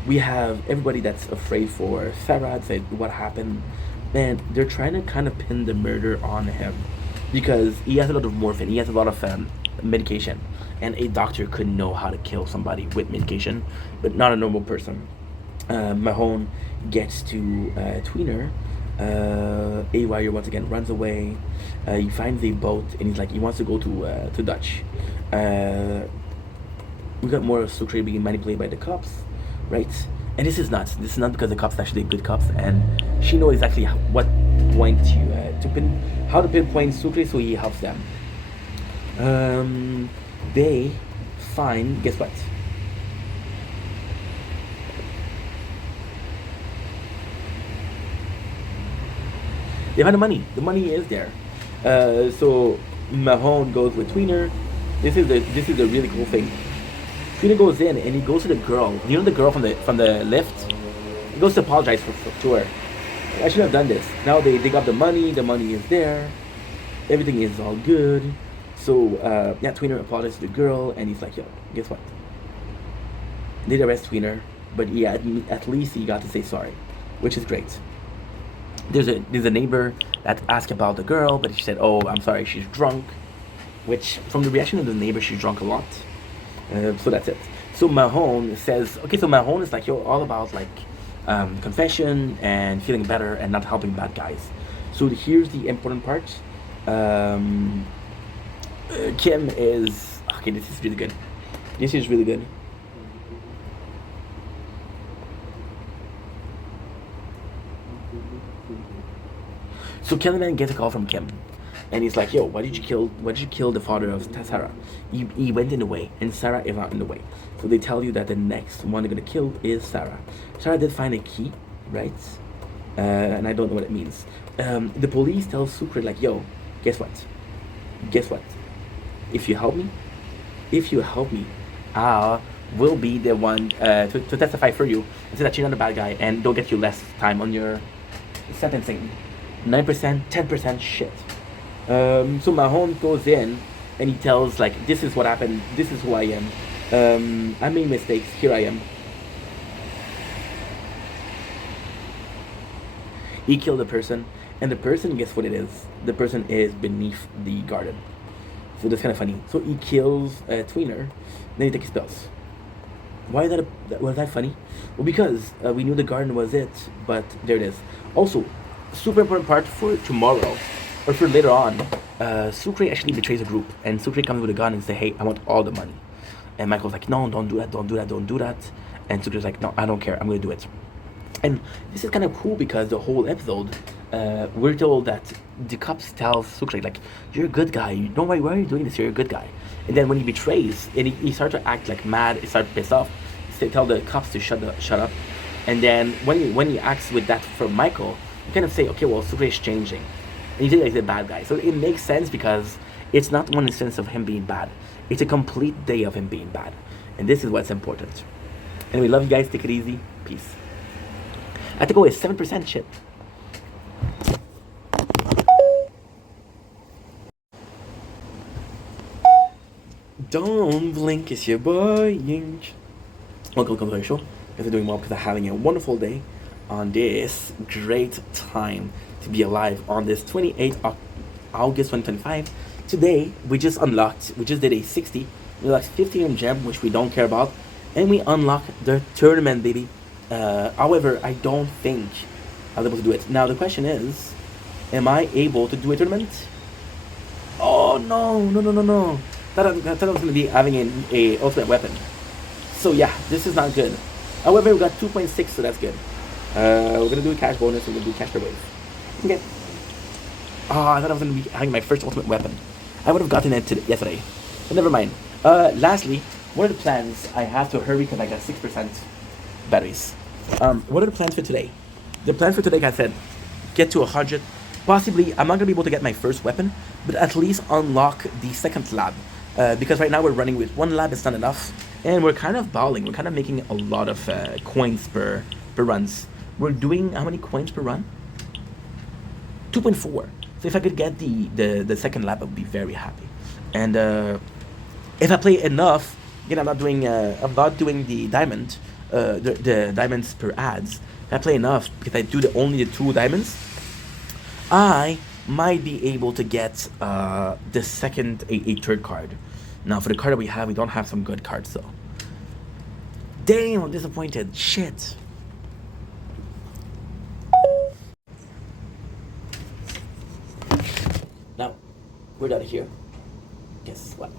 We have everybody that's afraid for Sarah, said what happened. And they're trying to kind of pin the murder on him because he has a lot of morphine. He has a lot of medication. And a doctor could know how to kill somebody with medication, but not a normal person. Mahone gets to Tweener. A-Wire once again runs away. He finds a boat and he wants to go to Dutch. We got more of Sucre being manipulated by the cops, right? And this is nuts. This is not because the cops are actually good cops, and she knows exactly what point how to pinpoint Sucre, so he helps them. They find, guess what? They find the money. The money is there. So Mahone goes with Tweener. This is the really cool thing. Tweener goes in and he goes to the girl. You know the girl from the lift? He goes to apologize to her. I should have done this. Now they dig up the money. The money is there. Everything is all good. So Tweener apologizes to the girl and he's like, yo, guess what? They arrest Tweener, but yeah, at least he got to say sorry, which is great. There's a neighbor that asked about the girl, but she said, oh, I'm sorry, she's drunk. Which, from the reaction of the neighbor, she's drunk a lot. So that's it. So Mahone says, okay, so Mahone is like, yo, all about like confession and feeling better and not helping bad guys. So here's the important part. Kim is, okay, this is really good. So Kellyman gets a call from Kim, and he's like, "Yo, why did you kill the father of Sarah? He went in the way, and Sarah is not in the way." So they tell you that the next one they're gonna kill is Sarah. Sarah did find a key, right? And I don't know what it means. The police tell Sucre like, "Yo, guess what? If you help me, I will be the one to testify for you and say that you're not a bad guy, and they'll get you less time on your sentencing." 9%, 10% shit. So Mahone goes in and he tells like, this is what happened, this is who I am. I made mistakes, here I am. He killed a person, and the person, guess what it is? The person is beneath the garden. So that's kind of funny. So he kills Tweener, then he takes his pills. Why was that funny? Well, because we knew the garden was it, but there it is. Also, super important part for tomorrow, or for later on, Sucre actually betrays a group, and Sucre comes with a gun and says, hey, I want all the money. And Michael's like, no, don't do that. And Sucre's like, no, I don't care, I'm gonna do it. And this is kind of cool because the whole episode, we're told that the cops tell Sucre, like, you're a good guy, why are you doing this, you're a good guy. And then when he betrays, and he starts to act like mad, he starts pissed off, they tell the cops to shut up. And then when he acts with that for Michael, you kind of say, okay, well, Sucre is changing. And you think he's a bad guy. So it makes sense because it's not one instance of him being bad. It's a complete day of him being bad. And this is what's important. Anyway, love you guys. Take it easy. Peace. I have to go with 7% shit. Don't blink, it's your boy Yinch. Welcome to the show. You guys are doing well because I'm having a wonderful day. on this great time to be alive on this 28th August 2025. Today, we just did a 60. We unlocked 50 gem, which we don't care about. And we unlocked the tournament, baby. However, I don't think I was able to do it. Now, the question is, am I able to do a tournament? Oh, no. Thought I was going to be having a ultimate weapon. So, yeah, this is not good. However, we got 2.6, so that's good. We're going to do a cash bonus. We're going to do cash per wave. Okay. I thought I was going to be having my first ultimate weapon. I would have gotten it yesterday. But never mind. Lastly, what are the plans? I have to hurry because I got 6% batteries. What are the plans for today? The plan for today, like I said, get to 100. Possibly, I'm not going to be able to get my first weapon, but at least unlock the second lab. Because right now we're running with one lab, it's not enough. And we're kind of balling. We're kind of making a lot of coins per runs. We're doing how many coins per run? 2.4. So if I could get the second lab, I would be very happy. And if I play enough, again, I'm not doing the diamond, the diamonds per ads. If I play enough, because I do only the 2 diamonds, I might be able to get the second a third card. Now for the card that we don't have some good cards though. Damn, I'm disappointed. Shit. Now, we're out of here. Guess what?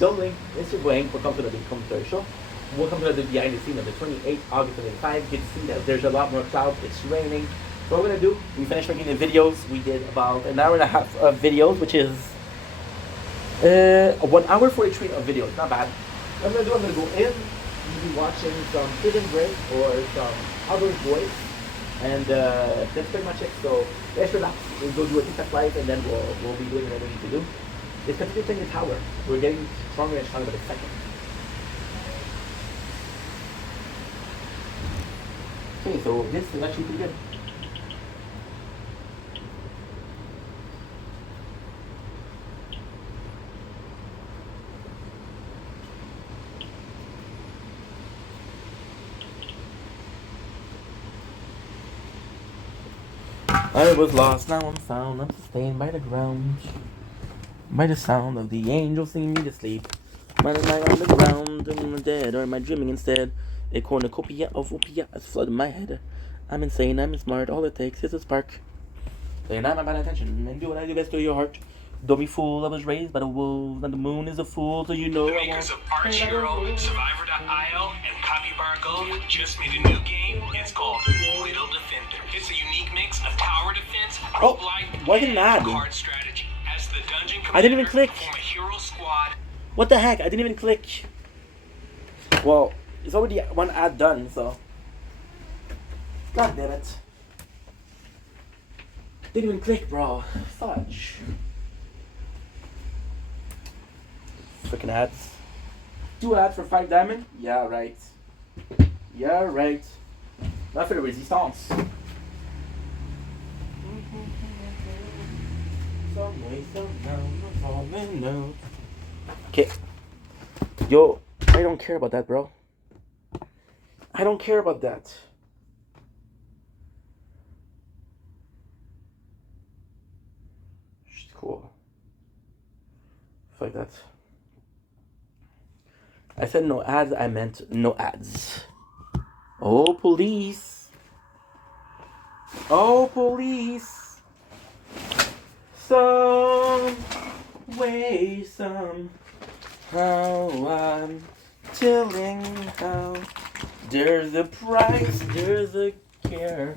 Dumbling, it's your Wayne. Welcome to the Big Commentary Show. Welcome to the behind the scene of the 28th August 2025. You can see that there's a lot more clouds. It's raining. So what we're gonna do, we finished making the videos. We did about an hour and a half of videos, which is 1 hour 43 of videos. Not bad. What I'm gonna do, I'm gonna go in. You'll be watching some Prison Break or some Other Boys. And that's pretty much it. So let's relax. We'll go do a TikTok live and then we'll be doing whatever we need to do. Let's continue playing the tower. We're getting stronger and stronger by the second. Okay, so this is actually pretty good. I was lost, now I'm found. I'm sustained by the ground. By the sound of the angels singing me to sleep. Am I on the ground? Am I dead? Or am I dreaming instead? A cornucopia of opiates has flooded my head. I'm insane, I'm smart, all it takes is a spark. Say not my bad attention, and do what I do best to your heart. Don't be fool, I was raised by the wolves, and the moon is a fool, so you know the makers of Arch Hero, Survivor.io, and Capybara Gold just made a new game. It's called Little Defender. It's a unique mix of tower defense, roguelike, and card strategy. As the dungeon commander, I didn't even click. Form a hero squad. What the heck? I didn't even click. Well, it's already one ad done, so. God damn it. Didn't even click, bro. Fudge. Freaking ads. 2 ads for 5 diamond? Yeah, right. Yeah, right. Not for the resistance. Okay. Yo, I don't care about that, bro. I don't care about that. She's cool. Fuck that. I said no ads, I meant no ads. Oh, police. Oh, police. Some way, somehow I'm telling how there's a price, there's a care,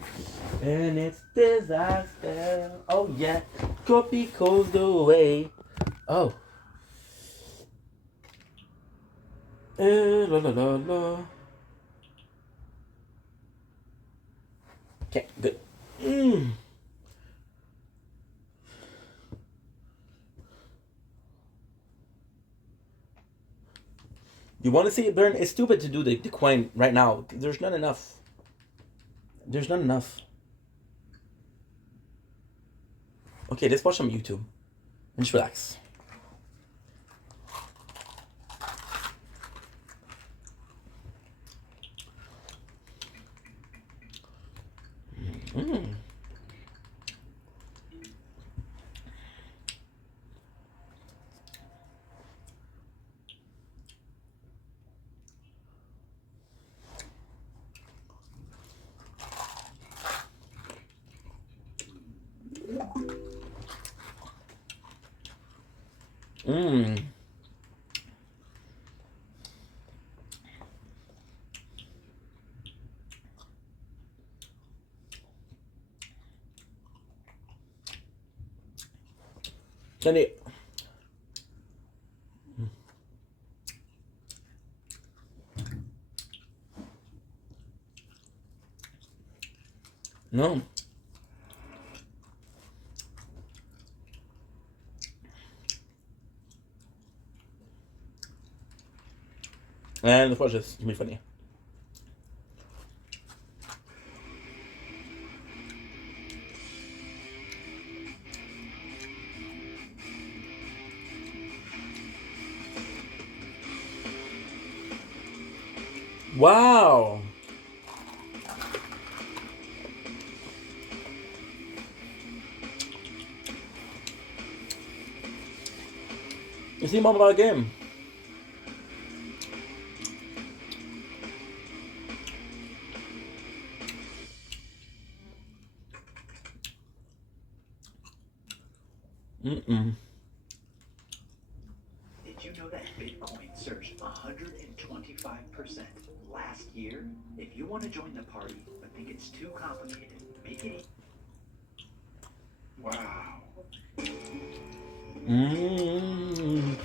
and it's disaster. Oh yeah, copy goes the way. Oh. La la la la. Okay, good. You want to see it burn? It's stupid to do the coin right now. There's not enough. There's not enough. Okay, let's watch some YouTube. And just relax. Mm. Mmm. Jenny. No. And let's watch this. It's gonna be funny. Wow. You see more about a game. Mm-mm. Did you know that Bitcoin surged 125% last year? If you want to join the party but think it's too complicated, make it easy. Wow. Mm.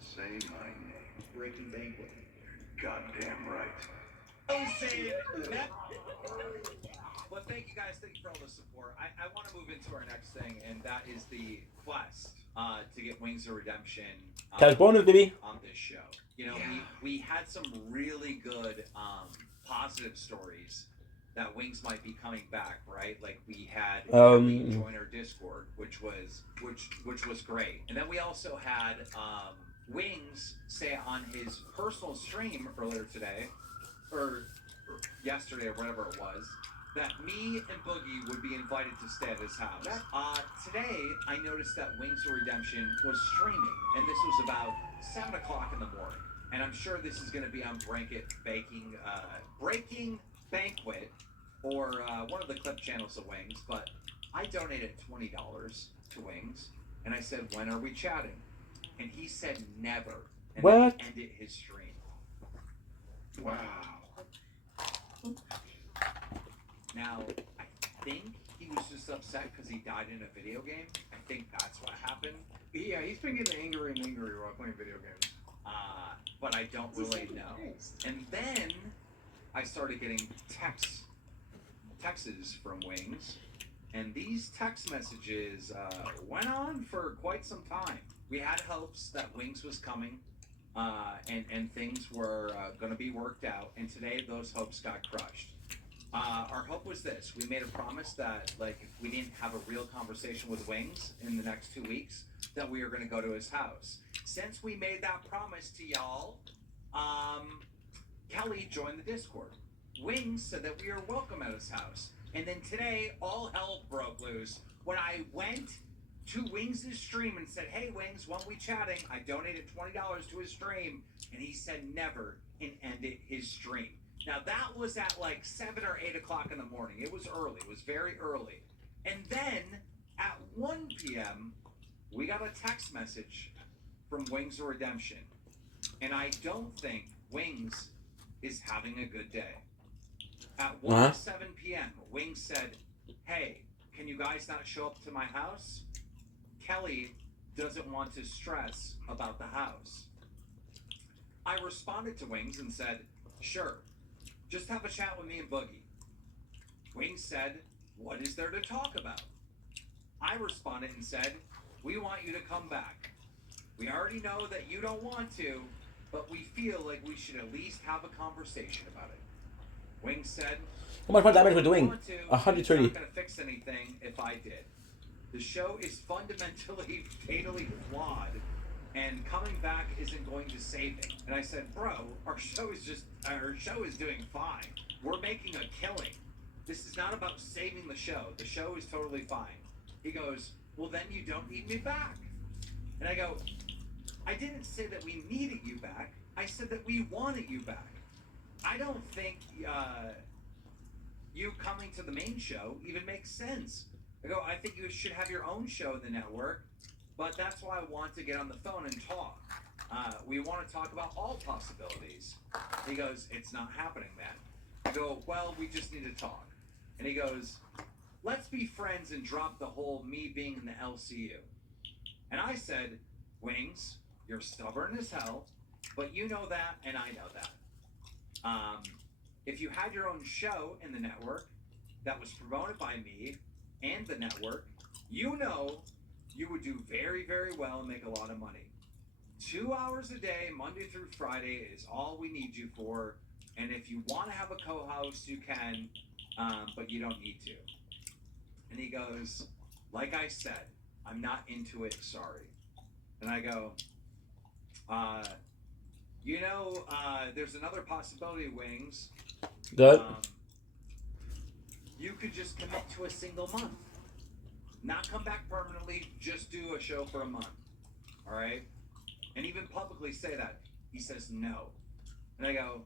Say my name. Breaking Banquet. Goddamn right. Well, thank you guys. Thank you for all the support. I want to move into our next thing, and that is the quest to get Wings of Redemption Cash bonus, baby. on this show. You know, we had some really good positive stories that Wings might be coming back, right? Like we had Kelly join our Discord, which was great, and then we also had Wings say on his personal stream earlier today, or yesterday or whatever it was, that me and Boogie would be invited to stay at his house. Today, I noticed that Wings of Redemption was streaming, and this was about 7 o'clock in the morning. And I'm sure this is going to be on Breaking Banquet, or one of the clip channels of Wings, but I donated $20 to Wings, and I said, when are we chatting? And he said never, and then he ended his stream. Wow. Now, I think he was just upset because he died in a video game. I think that's what happened. Yeah, he's been getting angry and angry while playing video games. But I don't really know. And then I started getting texts from Wings, and these text messages went on for quite some time. We had hopes that Wings was coming, and things were going to be worked out, and today those hopes got crushed. Our hope was this. We made a promise that, like, if we didn't have a real conversation with Wings in the next 2 weeks, that we were going to go to his house. Since we made that promise to y'all, Kelly joined the Discord. Wings said that we are welcome at his house. And then today, all hell broke loose when I went to Wings' stream and said, hey, Wings, when we chatting? I donated $20 to his stream, and he said never and ended his stream. Now, that was at like 7 or 8 o'clock in the morning. It was early. It was very early. And then at 1 p.m., we got a text message from Wings of Redemption. And I don't think Wings is having a good day. At 1:07 p.m., Wings said, hey, can you guys not show up to my house? Kelly doesn't want to stress about the house. I responded to Wings and said, sure. Just have a chat with me and Boogie. Wings said, what is there to talk about? I responded and said, we want you to come back. We already know that you don't want to, but we feel like we should at least have a conversation about it. Wings said, How much more damage we're doing? want to, It's 130. not going to fix anything if I did. The show is fundamentally, fatally flawed, and coming back isn't going to save it. And I said, bro, our show is doing fine. We're making a killing. This is not about saving the show. The show is totally fine. He goes, well, then you don't need me back. And I go, I didn't say that we needed you back. I said that we wanted you back. I don't think you coming to the main show even makes sense. I go, I think you should have your own show in the network, but that's why I want to get on the phone and talk. We want to talk about all possibilities. He goes, it's not happening, man. I go, well, we just need to talk. And he goes, let's be friends and drop the whole me being in the LCU. And I said, Wings, you're stubborn as hell, but you know that and I know that. If you had your own show in the network that was promoted by me and the network, you know you would do very, very well and make a lot of money. 2 hours a day, Monday through Friday, is all we need you for. And if you want to have a co-host, you can, but you don't need to. And he goes, like I said, I'm not into it, sorry. And I go, there's another possibility, Wings. Good. You could just commit to a single month. Not come back permanently, just do a show for a month. All right? And even publicly say that. He says no. And I go,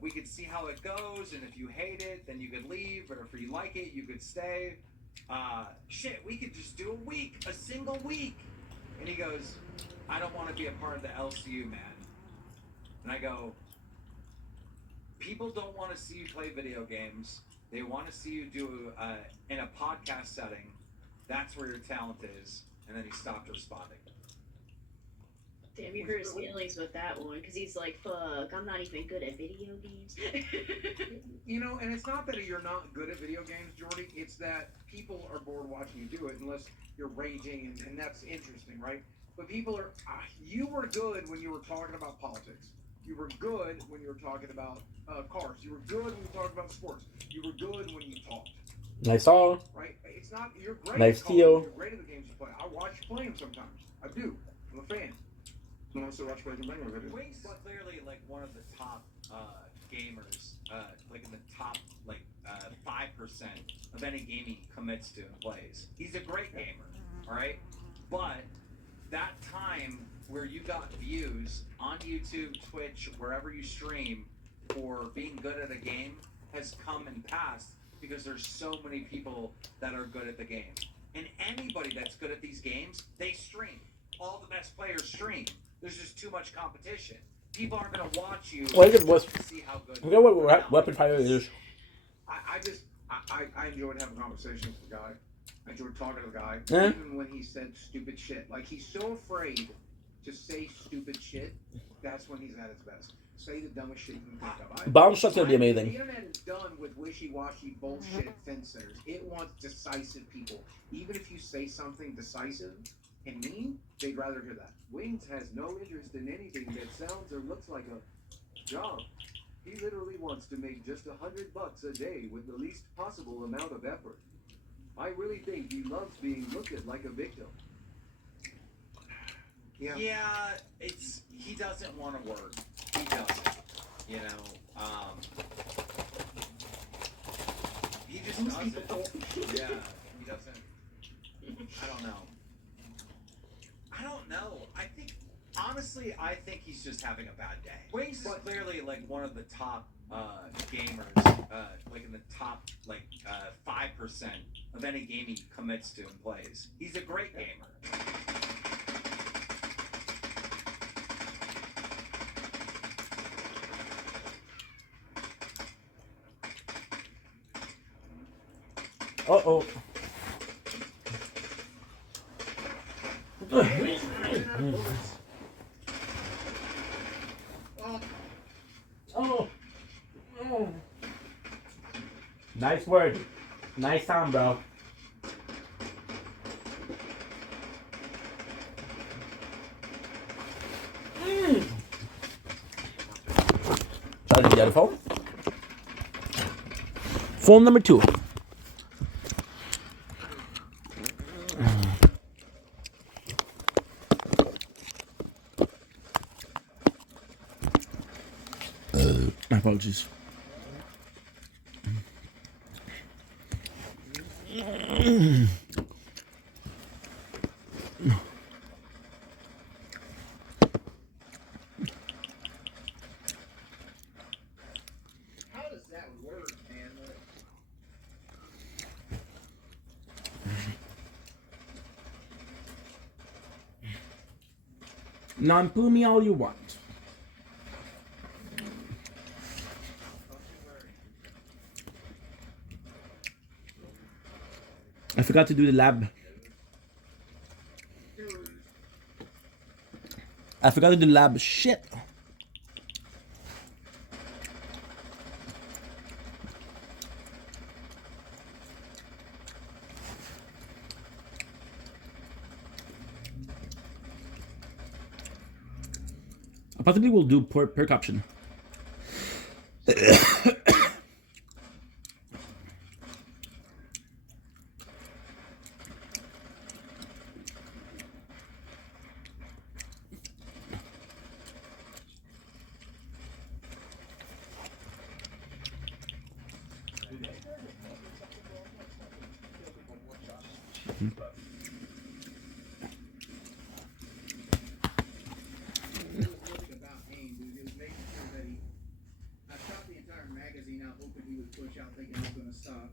we could see how it goes, and if you hate it, then you could leave, or if you like it, you could stay. We could just do a single week. And he goes, I don't want to be a part of the LCU, man. And I go, people don't want to see you play video games. They want to see you do in a podcast setting. That's where your talent is. And then he stopped responding. Damn, you hurt his feelings with that one, because he's like, fuck, I'm not even good at video games. And it's not that you're not good at video games, Jordy. It's that people are bored watching you do it unless you're raging, and that's interesting, right? But people are, you were good when you were talking about politics. You were good when you were talking about cars. You were good when you talked about sports. You were good when you talked. Nice all. Right? It's not, you're great Nice at steal. You're great at the games you play. I watch you play them sometimes. I do. I'm a fan. I also watch Breaking Bad videos. Wings is clearly like one of the top gamers, like in the top 5% of any game he commits to and plays. He's a great gamer, all right? But that time where you got views on YouTube, Twitch, wherever you stream for being good at a game has come and passed because there's so many people that are good at the game. And anybody that's good at these games, they stream. All the best players stream. There's just too much competition. People aren't going to watch you to see how good you know what weapon fire is. I enjoyed having conversations with the guy. I enjoyed talking to the guy. Yeah. Even when he said stupid shit. Like, he's so afraid to say stupid shit. That's when he's at his best. Say the dumbest shit you can think of. Bomb shot's gonna be amazing. The internet is done with wishy-washy bullshit fence-sitters. It wants decisive people. Even if you say something decisive and mean, they'd rather hear that. Wings has no interest in anything that sounds or looks like a job. He literally wants to make just $100 a day with the least possible amount of effort. I really think he loves being looked at like a victim. Yeah, he doesn't want to work. He doesn't. He just doesn't. Yeah, he doesn't. I don't know. Honestly, I think he's just having a bad day. Wings is clearly like one of the top gamers, like in the top 5% of any game he commits to and plays. He's a great gamer. Uh-oh. Nice word. Nice sound, bro. Charging the other phone. Phone number 2. My apologies. How does that work, man? Non-poo me all you want. I forgot to do the lab. I forgot to do the lab. Shit. I possibly will do perk option. Push out thinking it was going to stop.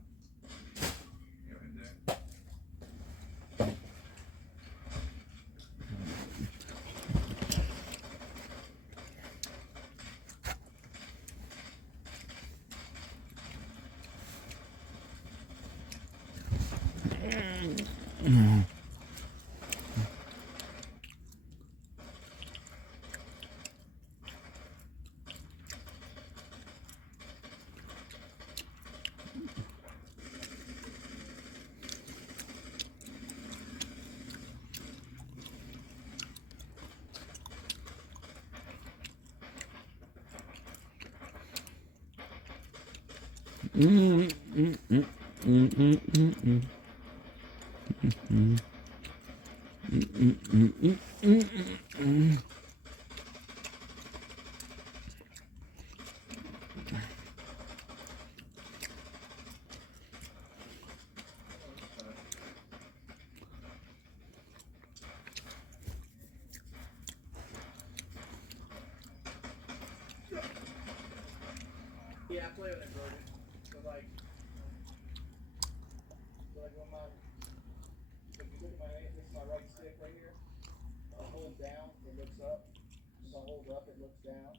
Yeah, I play on inverted. So like when if you look at this is my right stick right here. I hold down, it looks up. If I hold up, it looks down.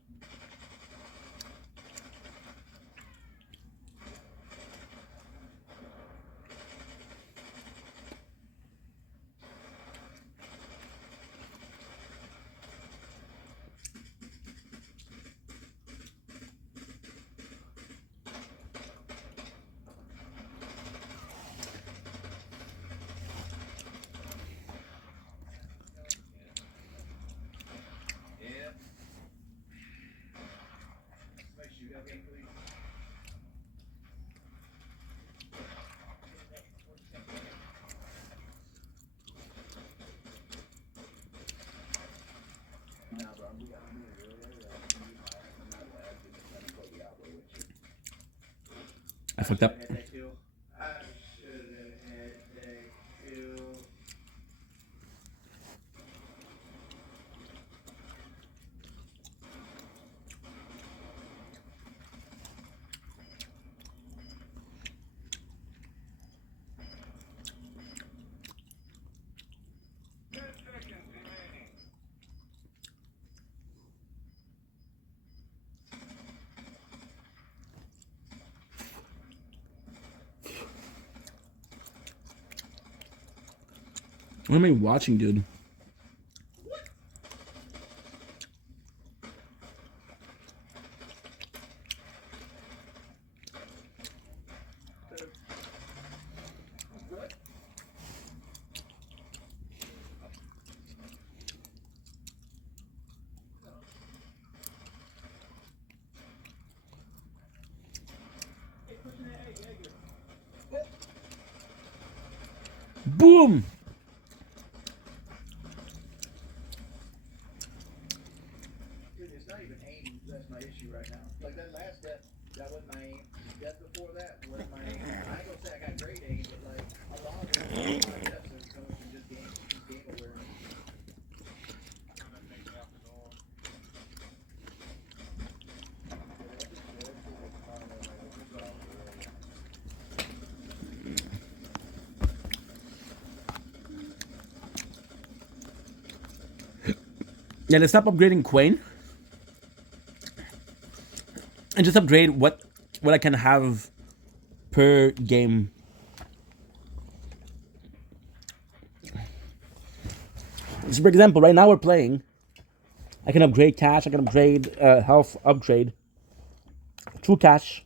I fucked up. What am I watching, dude? Boom! Dude, it's not even aim that's my issue right now. Like that last death, that wasn't my aim. Death before that wasn't my aim. I ain't gonna say I got great aim, but like a lot of it, my deaths are coming from just game awareness. Yeah, let's stop upgrading Quain. And just upgrade what I can have per game. So for example, right now we're playing. I can upgrade cash, I can upgrade health upgrade. True cash.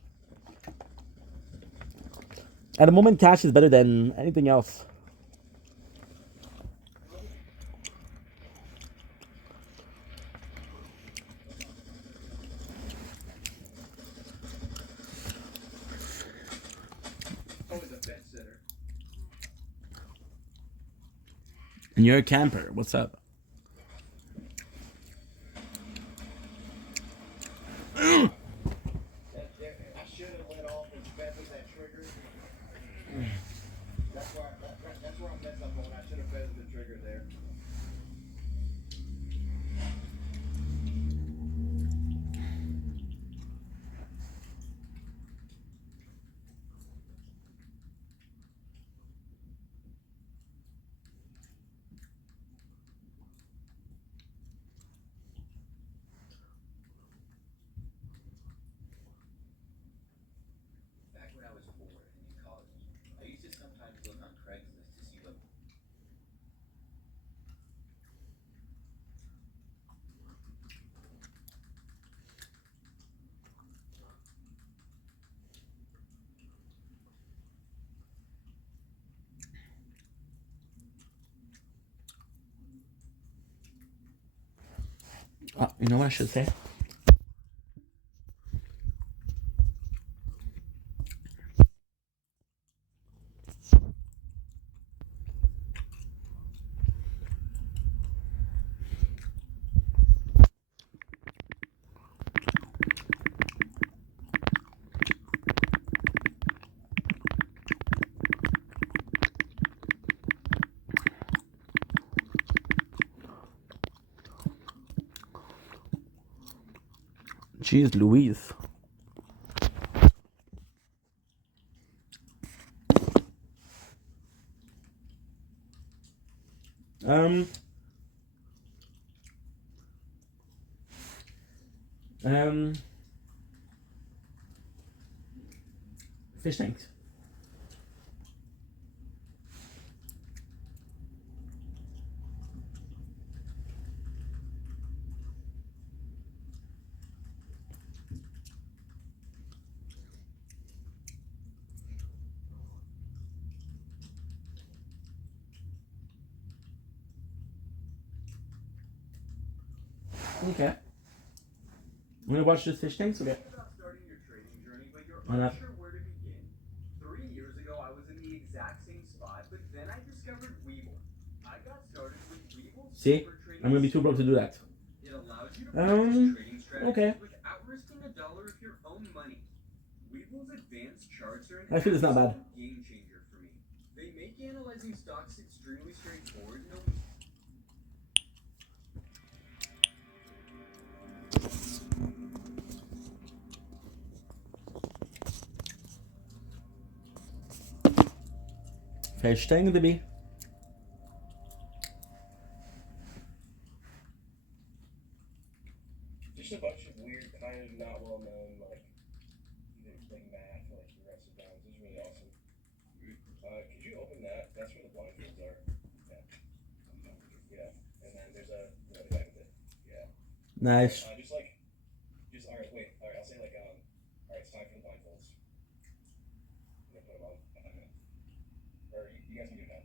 At the moment, cash is better than anything else. And you're a camper. What's up? I should have let off as fast as that trigger. That's where I messed up on. I should have feathered the trigger there. Back when I was 4 and in college, I used to sometimes look on Craigslist to see what. You know what I should say? Jeez Louise. Um, fish tanks. Okay. I'm gonna watch this fish tanks. Okay. About starting your trading journey, but you're Why not? unsure where to begin. 3 years ago, I was in the exact same spot, but then I discovered Webull. I got started with Webull. See, I'm gonna be too broke to do that. It allows you to practice trading strategies Okay. without risking $1 of your own money. Webull's advanced charts are an I feel it's not bad. absolute game changer for me. They make analyzing stocks extremely straightforward and Fish tank to be. Just a bunch of weird, kind of not well known, like math, like progressive bounds. It's really awesome. Could you open that? That's where the blindfolds are. Yeah. Yeah. And then there's the other guy with it. Yeah. Nice. All right, wait. All right, I'll say all right, it's time for the blindfolds. I'm gonna put them on. Or you guys can do it now.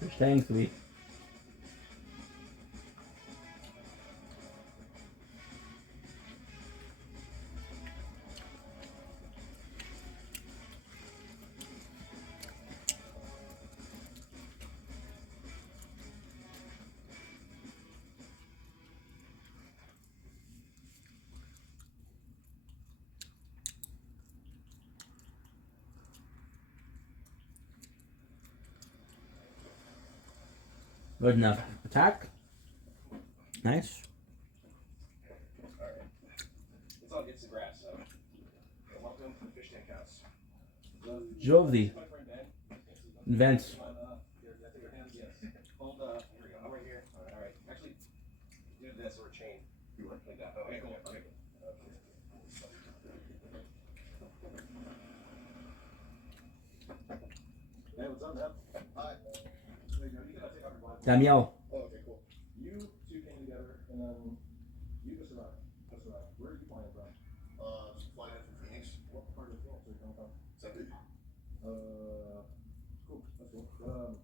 Fish tanks to be. Good enough. Attack. Nice. Alright. It's all gets the grass, so. Welcome to the fish tank house. Jovi. My friend Ben. Vince. Hold here we go. I'm right here. Alright. Actually, do this or a chain. You want like that? Oh, okay, cool. Okay. Hey, what's up, man? Hi. You gotta take off your blind. Daniel. Oh, okay, cool. You two came together, and then you just arrived. Where are you flying from? Flying from Phoenix. What part of Phoenix are you coming from? Second. Cool. That's cool. What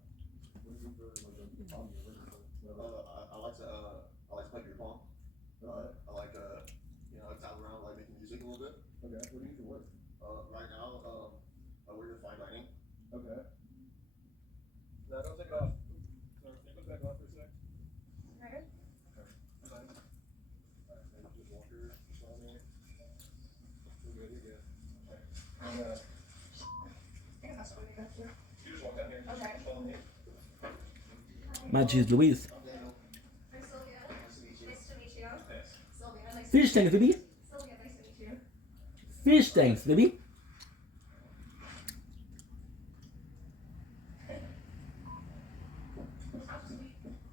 do you do for like a hobby or whatever? I like to play beer pong. I like travel around, like making music a little bit. Okay. What do you do for work? Right now, I work in fine dining. Okay. Now don't take it off. Sorry, take it back off for a sec. Right. Fine. Alright, maybe just walk her around there. You're good, you're good. Okay. And I that's what we got to. you just walk down here. Okay. Follow me. My cheese Louise. I'm Sylvia. Nice to meet you. Yes. Sylvia, nice to Fish tanks, baby. Sylvia, nice to meet you. Fish tanks, baby.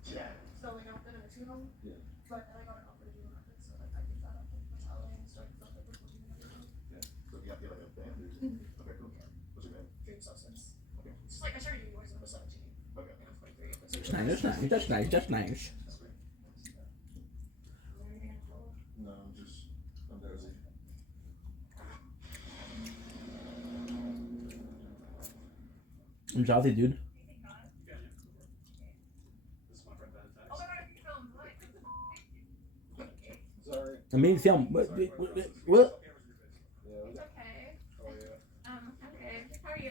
Yeah. So like I've been in a two home. Yeah. But I got an offer to do an office, so like I did that up in Metallic and started stuff like before doing everything. Yeah. So you have like a band. Okay, cool. What's your band? Dream Substance. Okay. It's just like I started doing yours when I was 17. Okay. And I'm 23. That's nice, that's nice, that's nice, that's nice. No, I'm nosy. I'm jolly, dude. This is my friend Ben. Oh my god, you filmed. Sorry. I mean, film. What? Yeah, It's okay. oh yeah. I'm good. How are you? I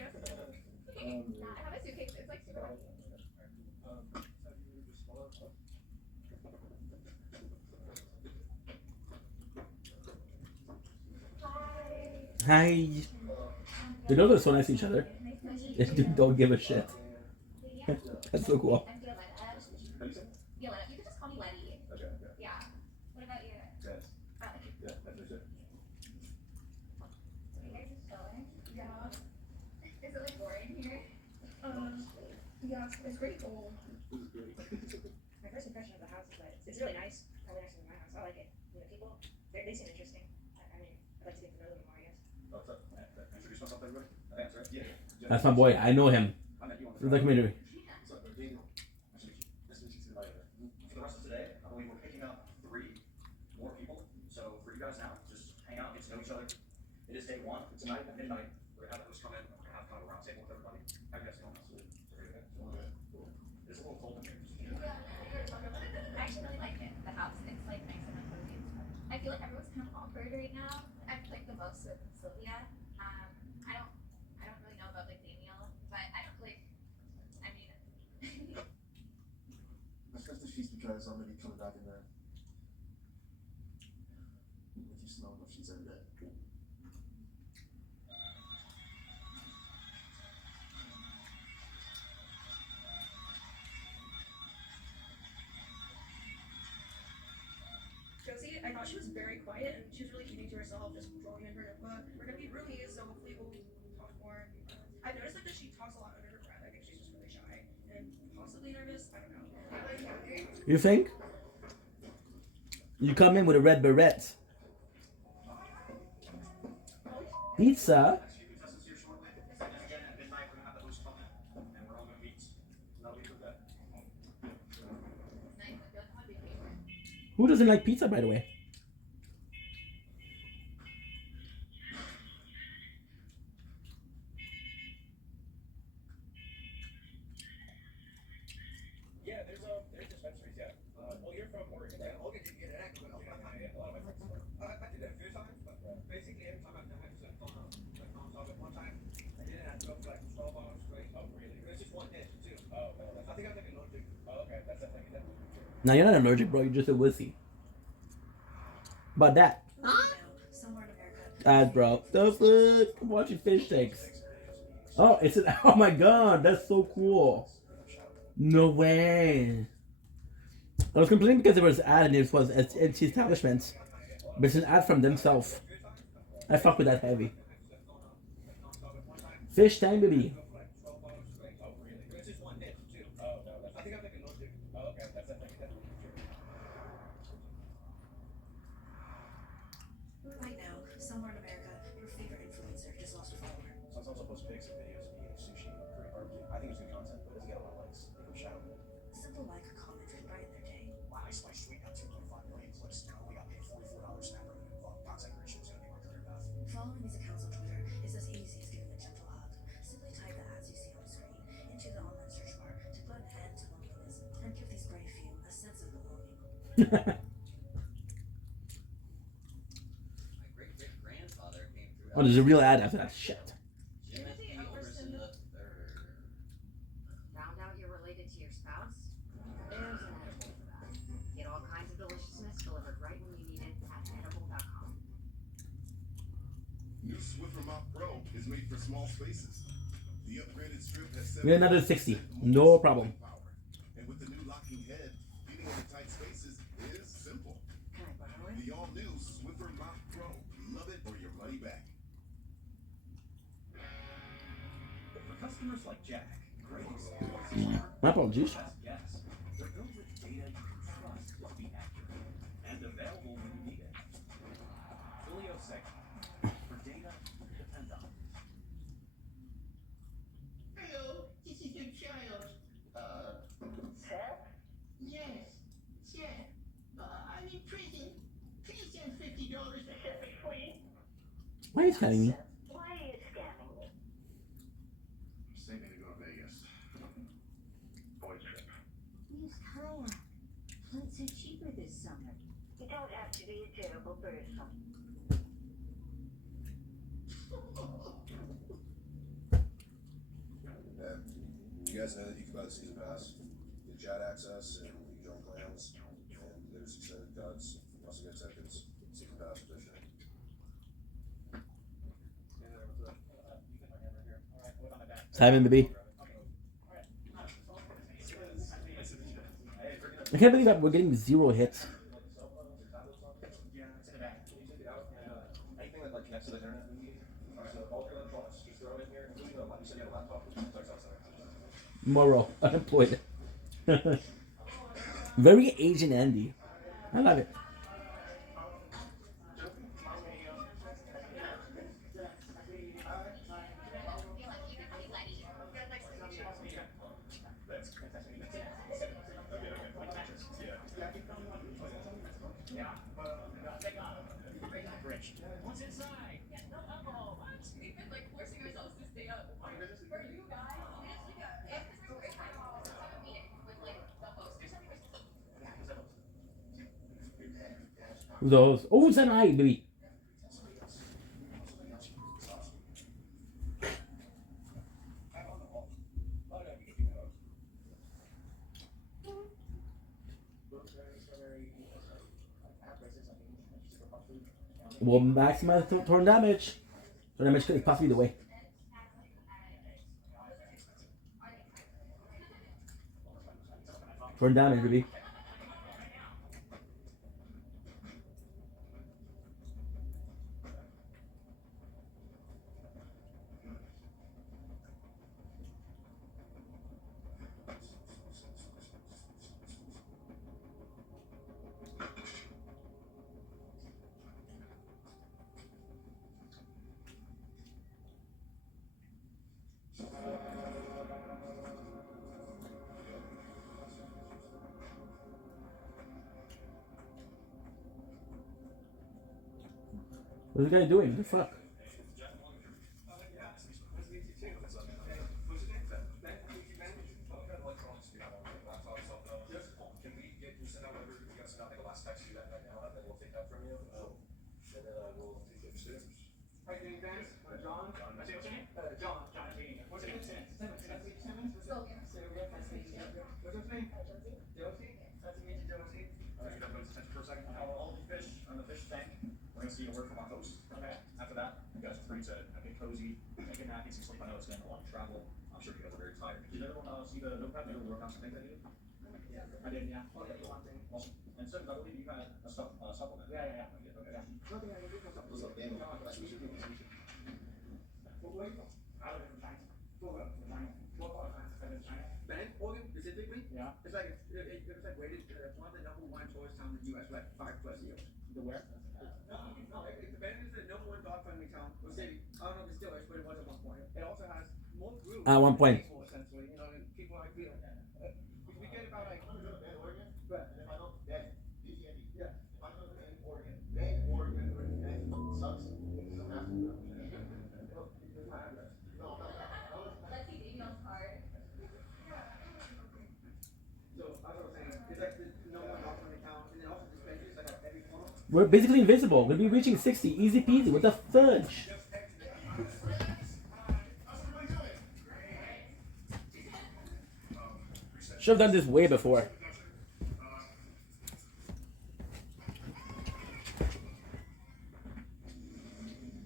have a suitcase. It's like super heavy. Hi. They know they're so nice to each other. They don't give a shit. That's so cool. I'm Violetta. Violetta. You can just call me Letty. Okay, okay. Yeah. What about you? Yes. Oh, Yeah, that's it. so you guys just chilling? Yeah. Is it like boring here? Yeah, it's pretty cool. This is great. My first impression of the house is that it's really nice. Probably nicer than my house. I like it. You know, people, they seem interesting. I mean, I'd like to get to know them more, I guess. What's up? Introduce myself to everybody? Thanks, right? Yeah. That's my boy. I know him. I met you on Through the community. What's up, Daniel? Nice to meet you. Nice to meet you too. For the rest of today, I believe we're picking up 3 more people. So for you guys now, just hang out, get to know each other. It is day 1. Tonight at midnight, we're gonna have the host come in. We're gonna have kind of a round table with everybody. How you guys doing? It's a little cold in here. I actually really like it. The house, it's like nice and cozy and stuff. I feel like everyone's kind of awkward right now. I've like the most with Sylvia. I don't really know about like Daniel, but I don't like. I mean, That's just the sheets because I'm gonna be coming back in there. Make you smell my sheets every day. Josie, I thought she was very quiet and she was really keeping to herself, just drawing in her notebook. We're gonna be roomies, so hopefully we'll talk more and be friends. I've noticed like that she talks a lot under her breath. I think she's just really shy and possibly nervous. I don't know. You think? You come in with a red beret. Pizza? Who doesn't like pizza, by the way? Yeah, there's dispensaries, yeah. Well, you're from Oregon, right? Oregon didn't get it active. Yeah, a lot of my friends are. I did that a few times, but basically every time I've done it, I've gone on one time. I did it at for like 12 hours straight. Oh, really? It's just one dish, too. Oh, no. I think I'm like allergic. Oh, okay. That's definitely. Now you're not allergic, bro. You're just a wussy. About that. Somewhere in America. Bro. The fuck? I'm watching fish tanks. Oh, it's an. Oh my god, that's so cool. No way. I was complaining because there was an ad and it was empty establishments. But it's an ad from themselves. I fuck with that heavy. Fish time, baby. Right now, somewhere in America, your favorite influencer just lost a follower. So I was also post pics and videos of eating sushi and Korean barbecue. I think it's good content, but it doesn't get a lot of likes. They go shout. A simple like or comment can brighten their day. Wow, I spliced Sweet got 2.5 million clicks. Now we got paid $44 snap revenue. Well, content creation is going to be my career path. Following these accounts on Twitter is as easy as giving a gentle hug. Simply type the ads you see on the screen into the online search bar to put an end to loneliness and give these brave few a sense of belonging. Oh, there's a real ad after that shit. Found out you're related to your spouse? There's an edible for that. Get all kinds of deliciousness delivered right when you need it at edible.com. New Swiffer Mop Pro is made for small spaces. The upgraded strip has We got another 60. No problem. and with the new locking head, feeding into tight spaces is simple. The all-new Swiffer Mop Pro. Love it or your money back. For customers like Jack, great My apologies. yes. They're built with data you can trust to be accurate and available when you need it. Filio Segment. For data you depend on. Hello, this is your child. Sir? Yes, Sir. I'm in prison. Please send $50 to set me free. Why are you telling me? Why are you scamming me? Saving to go to Vegas. Boy trip. Use kayak. Flights are cheaper this summer. You don't have to be a terrible person. Yeah. You guys know that you can buy the season pass, get chat access, and you can join clans, and there's extended cuts. You also get tickets, season pass edition. Simon, baby. I can't believe that we're getting 0 hits. Anything that like connects to the internet, so all your electronics, just throw it in here, including the you said you had a laptop. Moro, unemployed. Very Asian Andy. I love it. What's inside? Yeah, no alcohol. What? We've been like forcing ourselves to stay up. For you guys, we just took a break time to have a meeting with like the host or something. Who's the host? Oh, Sanai, baby. Will maximize torn damage. Torn damage could possibly the way. Torn damage, baby. What's the guy doing? What the fuck? We're gonna see a word from our host. Okay. After that, you guys are free to get cozy, get nappy, sleep. I know it's been a long travel. I'm sure you guys are very tired. Did everyone see the notepad? workout, the early workouts, I think I did. I did, yeah. Okay, one thing. Awesome. And so, I believe you got a supplement. Yeah. Okay. Yeah. Nothing I can do for something. What's up, Dan? Nice to meet you. Where you from? I live in China. China. What part of China? I live in China. Bend, Oregon, specifically? Yeah. It's like rated one of the number one tourist towns in the U.S. for like 5+ years. The where? Bend is the number one dog-friendly town or city. I don't know if it still is, but it was at one point. It also has more groups. At one point. Essentially, you know, and people like we get about like. But if I don't, yeah. If I go to Bend, Oregon, sucks. Let's see Daniel's card. So I was saying, it's like the number one dog-friendly town, and then also dispensaries like at every corner. We're basically invincible. We'll be reaching 60. Easy peasy. What the fudge? Should have done this way before.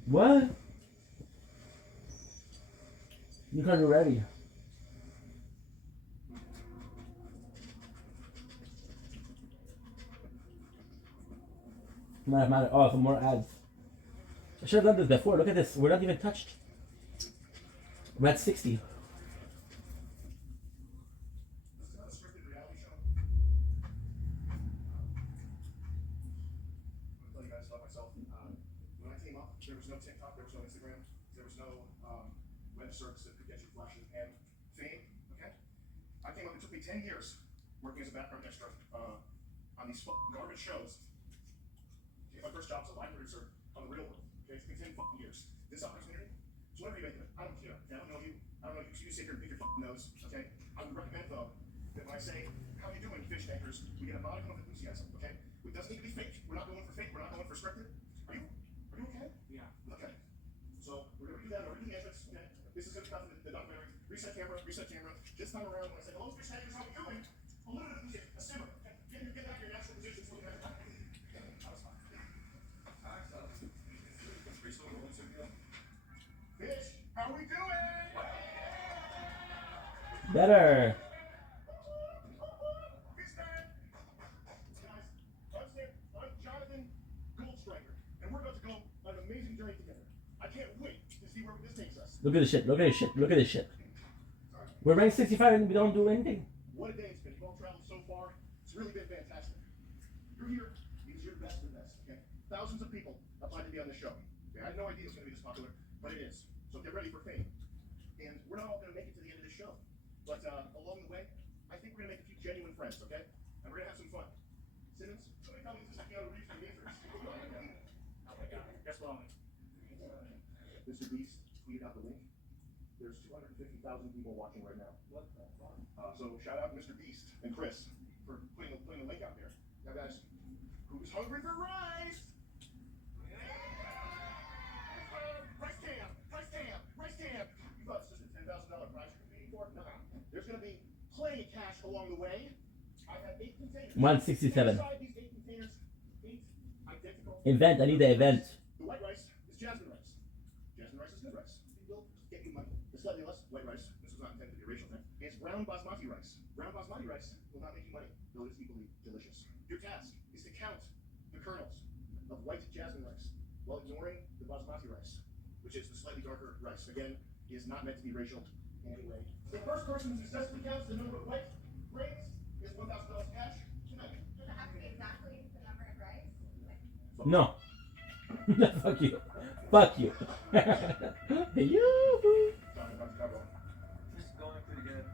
What? You guys are ready. Matter. Oh, for more ads. I should have done this before. Look at this. We're not even touched. We're at 60. When I came up, there was no TikTok, there was no Instagram, there was no web search that could get you flashes and fame. Okay, I came up. It took me 10 years working as a background extra on these garbage shows. Okay, my first job as a line producer on The Real World. Okay, it took me 10 years. This opportunity, so whatever you make of it, I don't care. Okay, I don't know you. I don't know you. You sit here and pick your nose. Okay, I would recommend though that when I say how you doing, fish tankers, we get a modicum of enthusiasm. Okay, it doesn't need to be fake. We're not going for fake. We're not going for scripted. Are you okay? Yeah. Okay. So we're gonna do that. We're gonna do the entrance. Okay. This is gonna come to the Dunberry. Reset camera. This time around, when I say hello, fish tankers, how we doing? A little bit of music, a simmer. Okay. Get back to your natural positions for the next time. That was fine. Fish, how we doing? Better. I'm Jonathan Goldstriker, and we're about to go on an amazing journey together. I can't wait to see where this takes us. Look at this shit. Look at this shit. Look at this shit. We're ranked 65 and we don't do anything. What a day it's been. You've all traveled so far. It's really been fantastic. You're here because you're best of the best. Okay? Thousands of people applied to be on the show. Okay? I had no idea it was going to be this popular, but it is. So get ready for fame. And we're not all going to make it to the end of the show. But along the way, I think we're going to make a few genuine friends, okay? And we're going to have some fun. Simmons, somebody tell me this is Keanu Reeves from Lasers. Oh my God, guess what? Mr. Beast tweeted out the link. There's 250,000 people watching right now. What the fuck? So shout out Mr. Beast and Chris for putting the link out there. Now guys, who's hungry for rice? Rice cam. You thought this was a $10,000 prize you're competing for? No. There's going to be plenty of cash along the way. I have 8 containers. 167. Inside these 8 containers, 8 identical. Event. I need the event. The white rice is jasmine rice. Jasmine rice is good rice. It will get you money. The slightly less white rice, this was not intended to be a racial thing, is brown basmati rice. Brown basmati rice will not make you money, though it is equally delicious. Your task is to count the kernels of white jasmine rice while ignoring the basmati rice, which is the slightly darker rice. Again, is not meant to be racial in any way. The first person who successfully counts the number of white grains is $1,000 cash tonight. Does it have to be exactly the number of rice? No. Fuck you. Fuck you. You. Just going pretty good.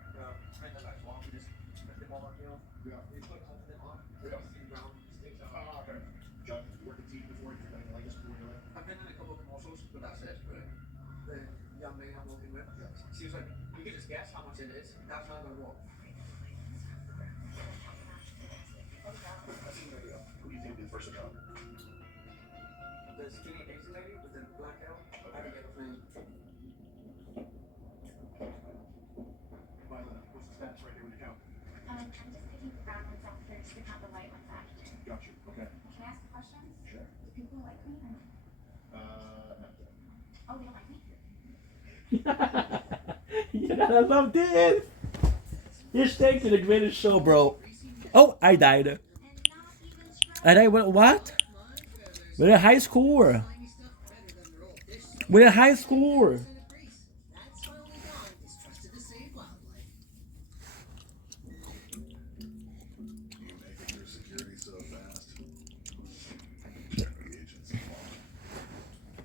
Trying to like walk, just put them on, you know. Yeah. You put both of them on. Yeah. See brown sticks out. Okay. John, you work at TV before, you've done like this before, you know? I've been in a couple of commercials, but that's it. But the young lady I'm working with, she was like, you can just guess how much it is. That's not gonna work. That's a good idea. Who do you think did first job? The skinny Asian lady with the black hair, I forget her name. Violet, what's the stats right here when you count? I'm just picking the brown ones out first and not the white ones after. Got you. Okay. Can I ask a question? Sure. Do people like me or no? No. Oh, they don't like me? You gotta love this. Hashtag to the greatest show, bro. Oh, I died. I died. What? With a high score. With a high score.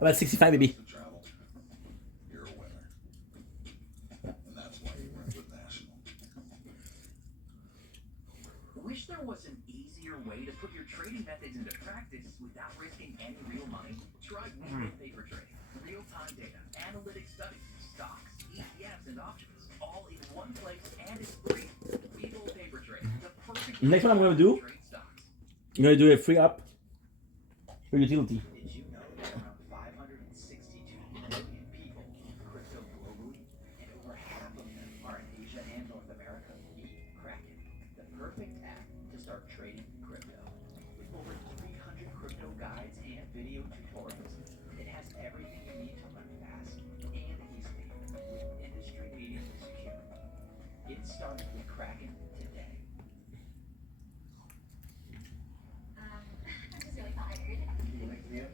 About 65, baby. Wish there was an easier way to put your trading methods into practice without risking any real money? Try Webull Paper Trading. Real-time data, analytic studies, stocks, ETFs, and options, all in one place, and it's free. Webull Paper Trading, the perfect. Next one I'm gonna do. I'm gonna do a free up for utility. Did you know that around 562 million people use crypto globally, and over half of them are in Asia and North America? Meet Kraken, the perfect app to start trading crypto. With over 300 crypto guides and video tutorials, it has everything you need to learn fast and easily with industry-leading security. Get started with Kraken today. I'm just really tired. You make the end?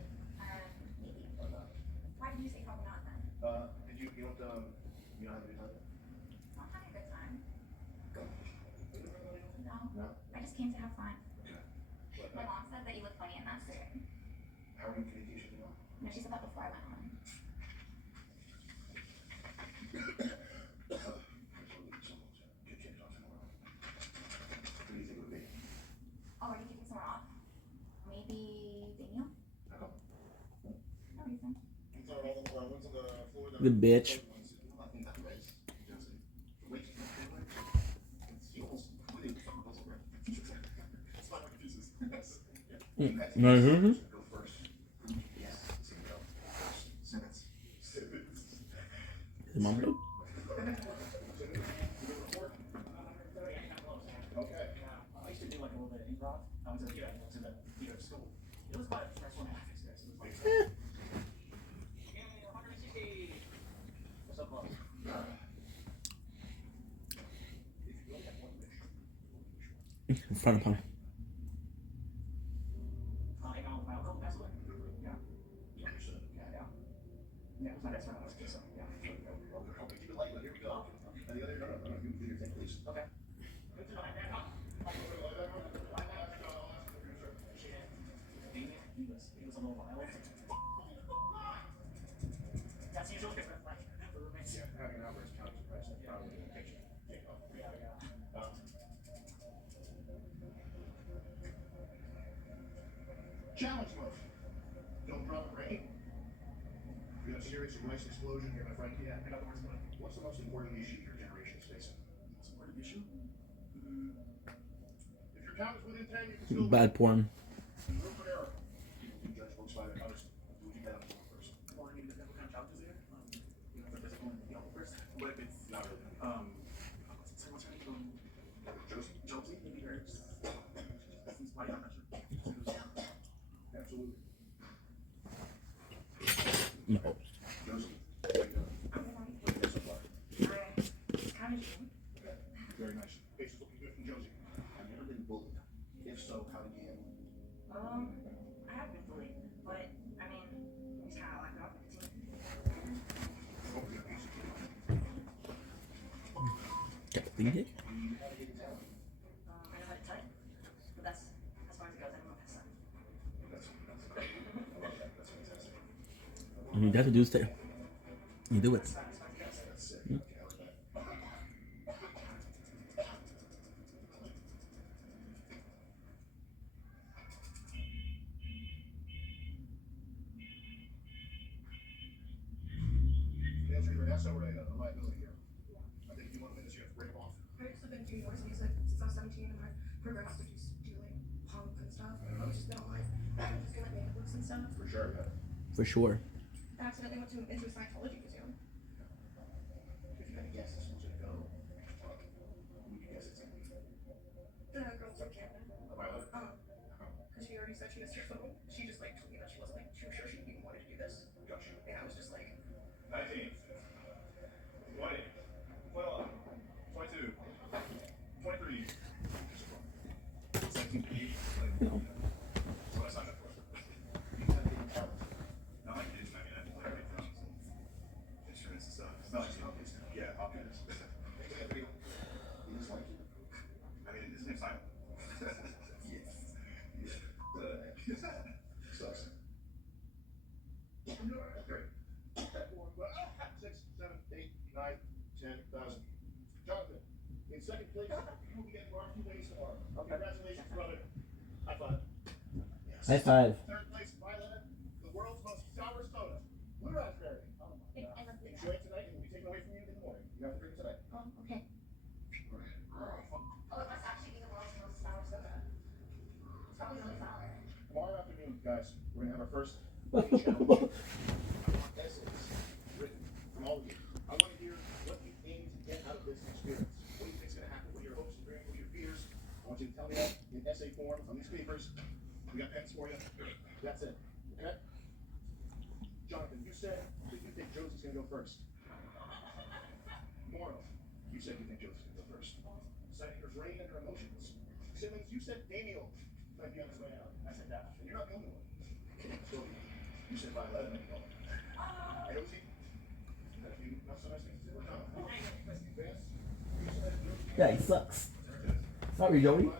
Maybe. Or not? Why did you say probably not then? You don't have a good time? I'm having a good time. Go. No. No? I just came to have fun. What? My mom said that you look funny in that suit. How are you communication now? No, she said that before I went on. Who do you think it would be? Already kicking someone off? Maybe Daniel? How? No reason. Good bitch. Mm-hmm. Go first. Yes. Go. Sentence. Mom, blue. Okay. I used to do like a little bit of improv. I went to the theater school. It was quite a transformative experience. It was like, yay, 160. We're so close. If you only have one wish, In front of him. hang out with my uncle, that's what. Yeah. Yeah. Yeah. Yeah, it was my best friend. So, yeah. Okay, keep it light, but here we go. And the other, no, you do your thing, please. Okay. He was a little wild. That's usually different, like, for roommates. Yeah, having an outburst counts as price, that's probably an occasion. Take off. Yeah. Challenge mode. Don't drop a rain. You have a serious or noise explosion here, my friend. Yeah, I got the worst one. What's the most important issue your generation is facing? Most important issue? If your count is within 10, you can still Bad porn. room for error. People can judge books by their covers. Do what you can on the book first. Well, I mean, what kind of challenges are there? You know, the physical and the alcohol first. What if it's, Not really. so what's her name? Josie? Josie? Maybe her. Since why I'm not sure. Absolutely. No. Josie, how you doing? So far. Kind of cute. Okay. Very nice. Face is looking good from Josie. Have you ever been bullied? If so, how did you handle it? I have been bullied, but I mean, it's kind of like it off with the team. Oh, yeah, easy. Captain Dick. Do you have a hidden talent? I know how to type, but that's as far as it goes. I don't know how to type. I love that. That's fantastic. And you have to do stay. You do it. That's sick. Okay, I like that. Nails, are you an asset or a liability here? I think if you want to win this, you have to break them off. I've actually been doing voice music since I was 17, and I progressed to do like punk and stuff. I've just been on like just doing like makeup looks and stuff. For sure, man. For sure. I accidentally went into a Scientology museum. If you had a guess, this one's gonna go. Who would you guess it's gonna be? The girl from Canada. Violet? Because she already said she missed her phone. She just like told me that she wasn't like too sure she even wanted to do this. Gotcha. And I was just like, 19, 20, 21, 22. second place, you will be getting barbecue wings tomorrow. Congratulations, brother. High five. Yes. High five. Third place, Violetta, the world's most sour soda. Blue raspberry. Oh my God. Enjoy it tonight, and it will be taken away from you in the morning. You have to drink it tonight. Oh, okay. Oh, it must actually be the world's most sour soda. It's probably really sour. Tomorrow afternoon, guys, we're gonna have our first challenge. I want essays written from all of you. I want to hear what you aim to get out of this experience. What do you think is gonna happen? What are your hopes and dreams? What are your fears? I want you to tell me that in essay form on these papers. We got pens for you. That's it. Okay? Jonathan, you said that you think Josie's gonna go first. Morrow, you said you think Josie's gonna go first. Senators Rain and her emotions. Simmons, you said Daniel might be on his way out. I said that. And you're not the only one. So, you said Violetta might go. Josie, you got a few not so nice things to say. No. Vance, you said Josie. Yeah, he sucks. Sorry, Joey.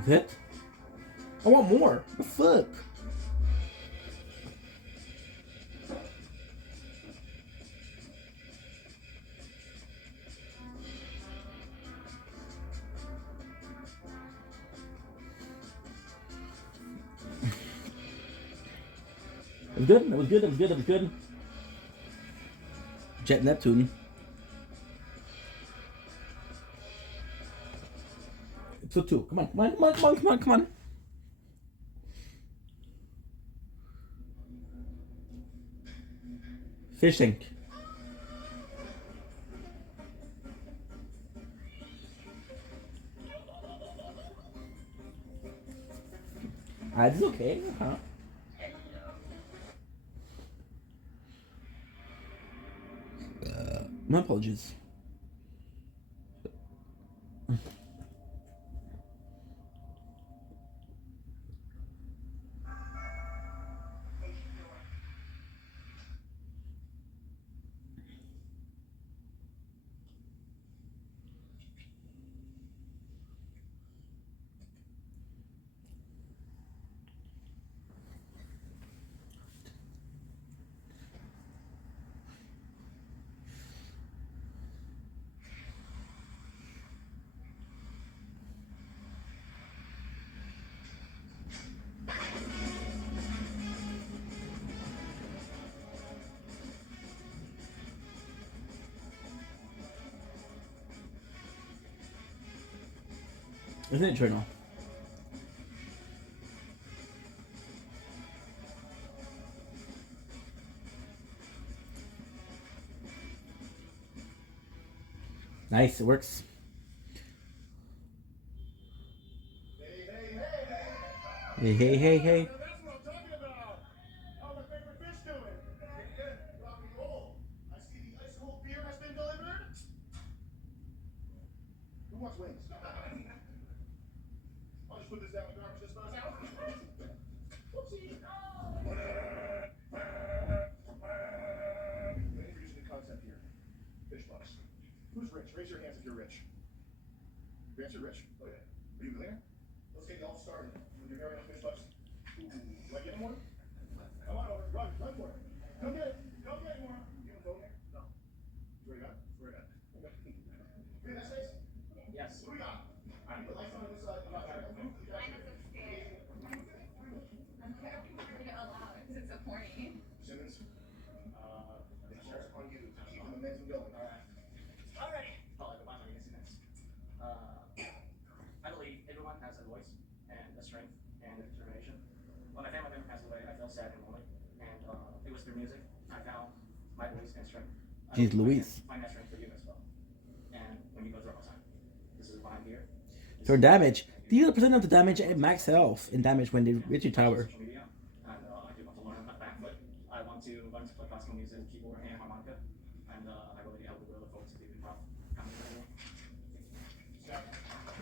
Is it? I want more. What the fuck? It was good. It was good. It was good. It was good. Jet Neptune. So two. Come on. Come on. Come on. Come on. Come on. Come on. Fish tank. It's okay. Huh? My apologies. Isn't it journal? Nice, it works. Hey, hey, hey, hey. That's what I'm talking about. How's my favorite fish doing? Good. Rock and roll. I see the ice cold beer has been delivered. Who wants wings? I'll just put this down in the garbage this buzz out. Whoopsie. I'm introducing the concept here. Fish bucks. Who's rich? Raise your hands if you're rich. Vance, you're rich? Oh yeah. Are you there? Let's get you all started with your very own fish bucks. Ooh. Do I get him one? Come on over. Run for it. Come get it. Go get him one. You want to go there? No. Swear to God. Swear to God. Okay. Read that face? Yes. What do we got? I need the lights on this side. I'm not trying to move. Simmons, the pressure's on you to keep the momentum going. Alright. Oh, I combine my next. I believe everyone has a voice and a strength and a determination. When my family member passed away, I felt sad and lonely. And it was through music I found my voice and strength. Jeez Louise. Find that strength for you as well. And when you go through a hard time, this is why I'm here. For damage. Deal a percent of the damage at max health in damage when they reach your tower. I want to learn to play classical music, keyboard, and harmonica, and I really help the world of folks to do hip hop.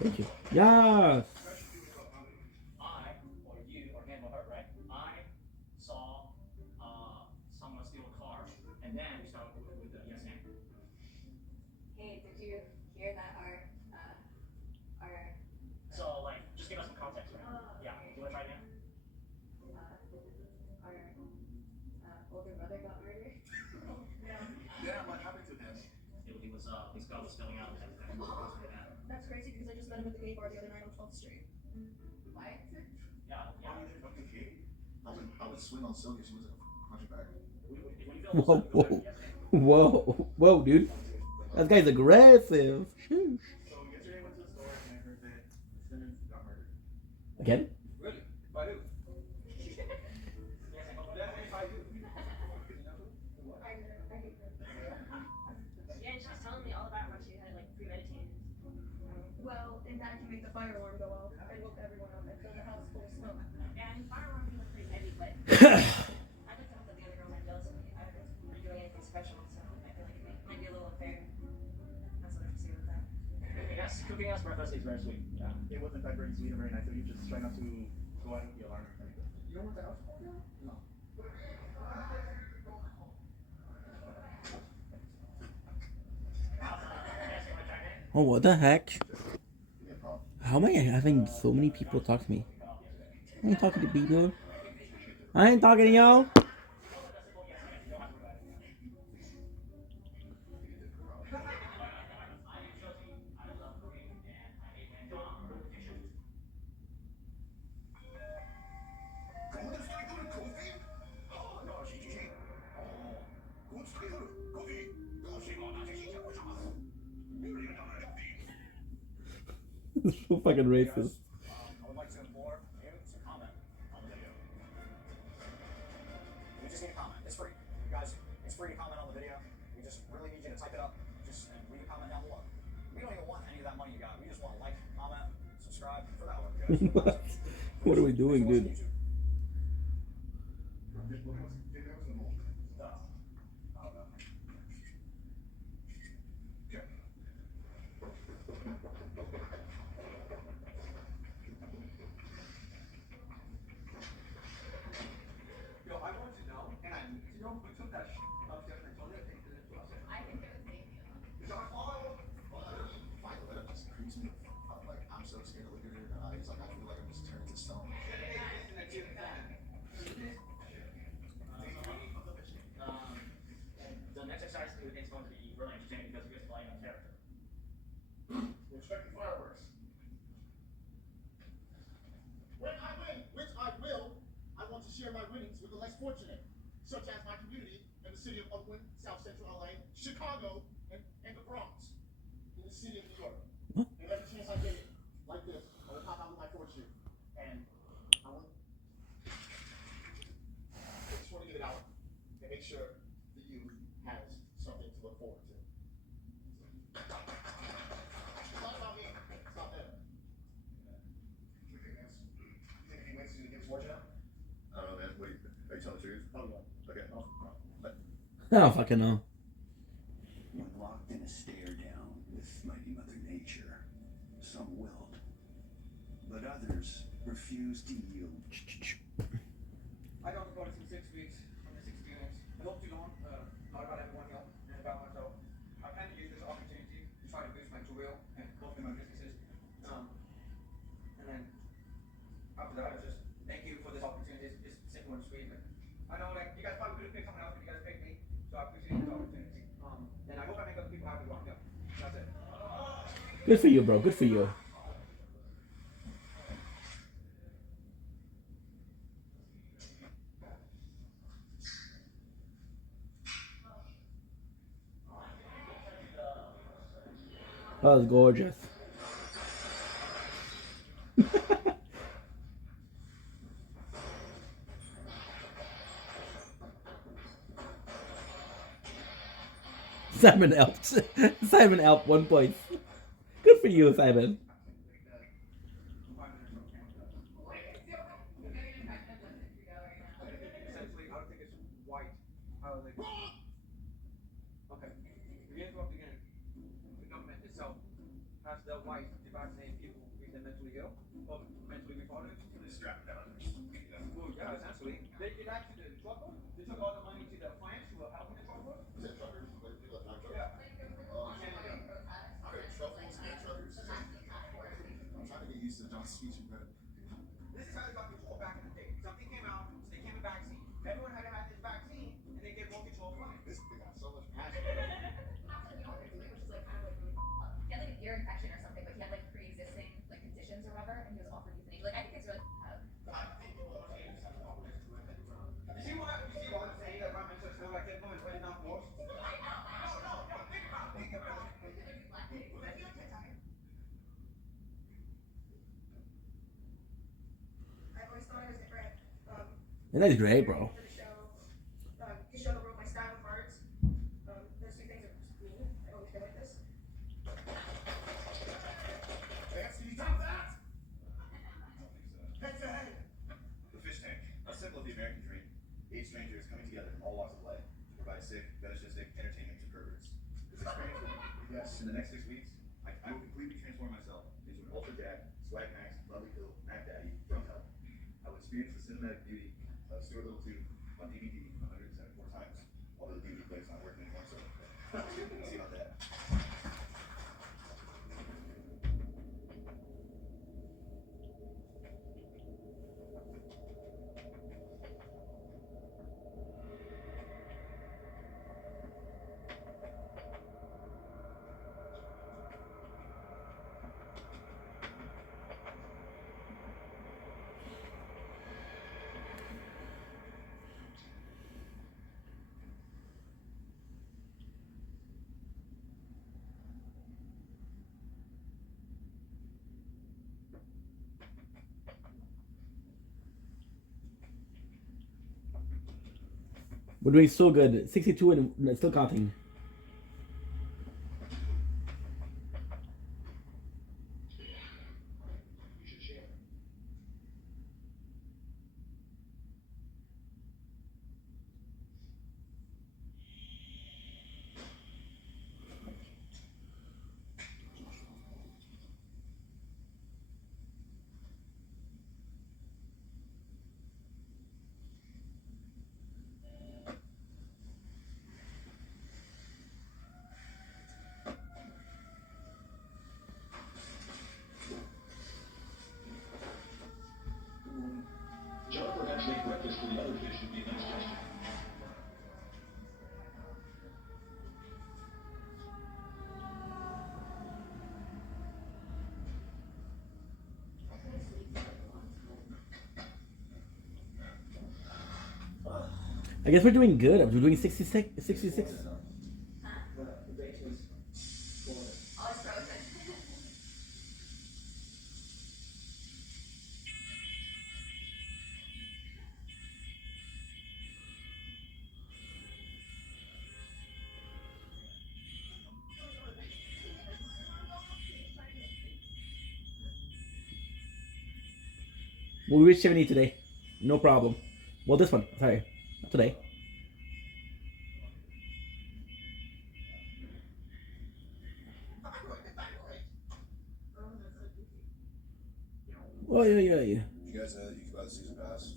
Thank you. Yeah. I, or you, or him or her, right? I saw someone steal a car, and then met him at the gay bar the other night on 12th Street. What? Yeah. Okay. I would swing on Silky. She was a hunchback. Whoa, whoa, whoa, whoa, dude. That guy's aggressive. Sheesh. So yesterday I went to the store and I heard that Simmons got murdered. Again? Really? By who? By who? Yeah, she was telling me all about how she had like premeditated. Well, in fact, you made the fire alarm go off and woke everyone up and filled the house full of smoke. Yeah, I mean, fire alarm was pretty heavy, but I just thought that the other girls are jealous of me. I wasn't really doing anything special, so I feel like it might be a little unfair. That's what I have to say with that. Yes, cooking us breakfast is very sweet. Yeah. It wasn't that very sweet or very nice of you, just trying not to go out with the alarm. You don't want the house phone now? No. Oh, what the heck? How am I having so many people talk to me? I ain't talking to people. I ain't talking to y'all. This is so fucking racist. I would like to implore you to comment on the video. We just need a comment. It's free. You guys, it's free to comment on the video. We just really need you to type it up. Just leave a comment down below. We don't even want any of that money you got. We just want a like, comment, subscribe for that one, guys. What are we doing, dude? Yo, I want to know, and I need to know who took that shit upstairs and told me to take it to us. I think it was Damien. That just creeps me. I'm so scared to look at her in her eyes. Like, I feel like I'm just turning to stone. The next exercise is going to be really entertaining because we get to play on character. We're expecting fireworks. When I win, which I will, I want to share my winnings with the less fortunate, such as my community in the city of Oakland, South Central LA, Chicago, and the Bronx, in the city of New York. And every chance I get it, like this, I will pop out with my fortune. And I just want to get it out and make sure the youth has something to look forward to. It's not about me, it's about them. You think he wins against Georgia? I don't know, man. Wait, are you telling the truth? Oh, yeah. Okay. I don't fucking know. When locked in a stare down with mighty Mother Nature, some willed, but others refused to yield. I got promoted in 6 weeks from the 6 units. I hope too long, not about everyone else and about myself. I plan to use this opportunity to try to boost my goodwill and hopefully my businesses. And then after that, I just thank you for this opportunity. It's simple and sweet. I know, like, you guys probably could have picked someone else, but you guys picked me, so I appreciate this opportunity. And I hope I make other people happy while I'm done. That's it. Good for you, bro. Good for you. That was gorgeous. Simon helped. Simon helped 1 point. Good for you, Simon. Essentially, I don't think it's white. Okay. Beginning from the beginning, the government itself has the right to vaccinate people who are mentally ill or mentally retarded. Strap down. Well, yeah, essentially. They did that to the drug lord. They took all the money to the plants who were helping the drug lord. Is that truckers? Like, people that drive trucks? Yeah. Okay, truffles and truckers. I'm trying to get used to John's speech, but This is how they got control back in the day. Something came out, so they came a vaccine. Everyone had to have this vaccine, and they get more control of life. this they got so much passion. He had like an ear infection or something, but he had like pre-existing And that's great, bro. For the show, the show that broke my style apart. Those two things are me. I always been like this. Vance, can you top that? Head to head. The Fish Tank, a symbol of the American dream. 8 strangers coming together from all walks of life to provide sick, fetishistic entertainment to perverts. This experience will yes. In the next 6 weeks, I will completely transform myself into an ultra jack, swag max, lovely pill, Mac Daddy from hell. I will experience the cinematic beauty of Stuart Little 2 on DVD 174 times, although the DVD player's not working anymore, so we'll see about that. We're doing so good. 62 and still counting. John perhaps make breakfast for the other fish would be a nice gesture. I guess we're doing good. We're doing 66. 66. We'll reach 70 today. No problem. Well, this one. Sorry. Not today. Oh, yeah. You guys know that you can buy the season pass,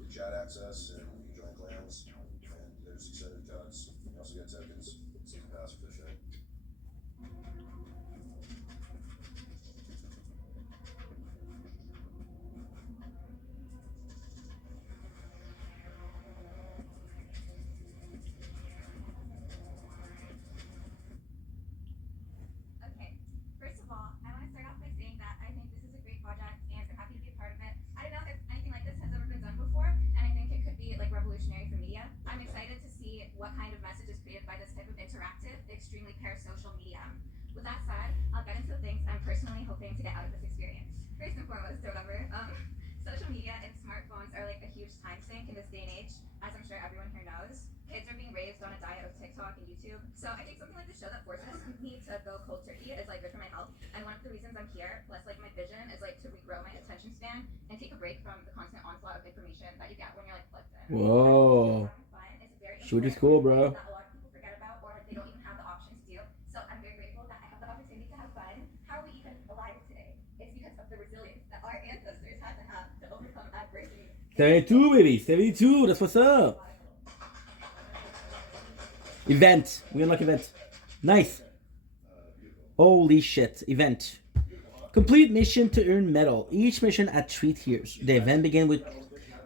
get chat access, and you can join clans, and there's excited cards. You also get tokens, season pass for the show. Okay, first of all, I want to start off by saying that I think this is a great project and I'm happy to be a part of it. I don't know if anything like this has ever been done before, and I think it could be like revolutionary for media. I'm excited to see what kind of message is created by this type of interactive, extremely parasocial medium. With that said, I'll get into the things I'm personally hoping to get out of this experience. First and foremost, or whatever, social media and smartphones are like a huge time sink in this day and age, as I'm sure everyone here knows. Kids are being raised on a diet of TikTok and YouTube. So I think something like the show that forces me to go cold turkey is like good for my health. And one of the reasons I'm here, plus like my vision, is like to regrow my attention span and take a break from the constant onslaught of information that you get when you're like plugged in. Whoa. Shoot is cool, bro. That a lot of people forget about, or they don't even have the option to do. So I'm very grateful that I have the opportunity to have fun. How are we even alive today? It's because of the resilience that our ancestors had to have to overcome adversity. 72, baby. 72. That's what's up. Event. We unlock event. Nice. Holy shit. Event. Complete mission to earn medal. Each mission at 3 tiers. The event begins with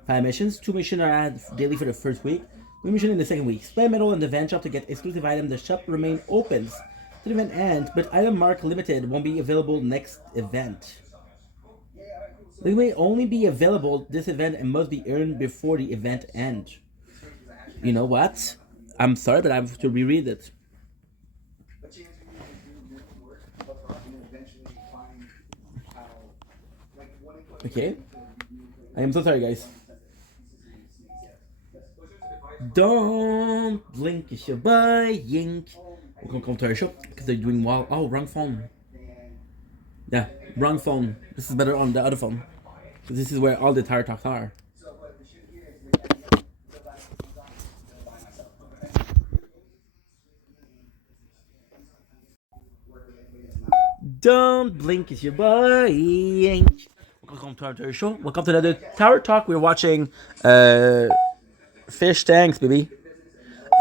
5 missions. 2 missions are added daily for the first week. 1 mission in the second week. Spend medal in the event shop to get exclusive item. The shop remain open to the event end, but item mark limited won't be available next event. They may only be available this event and must be earned before the event end. You know what? I'm sorry, but I have to reread it. Okay. I am so sorry, guys. Don't blink, it's your boy Yink. Welcome to our show because they're doing well. Oh, wrong phone. Yeah, wrong phone. This is better on the other phone. This is where all the tire talks are. Don't blink, it's your boy Yink. Welcome to our show. Welcome to another Tower Talk. We're watching Fish Tanks, baby.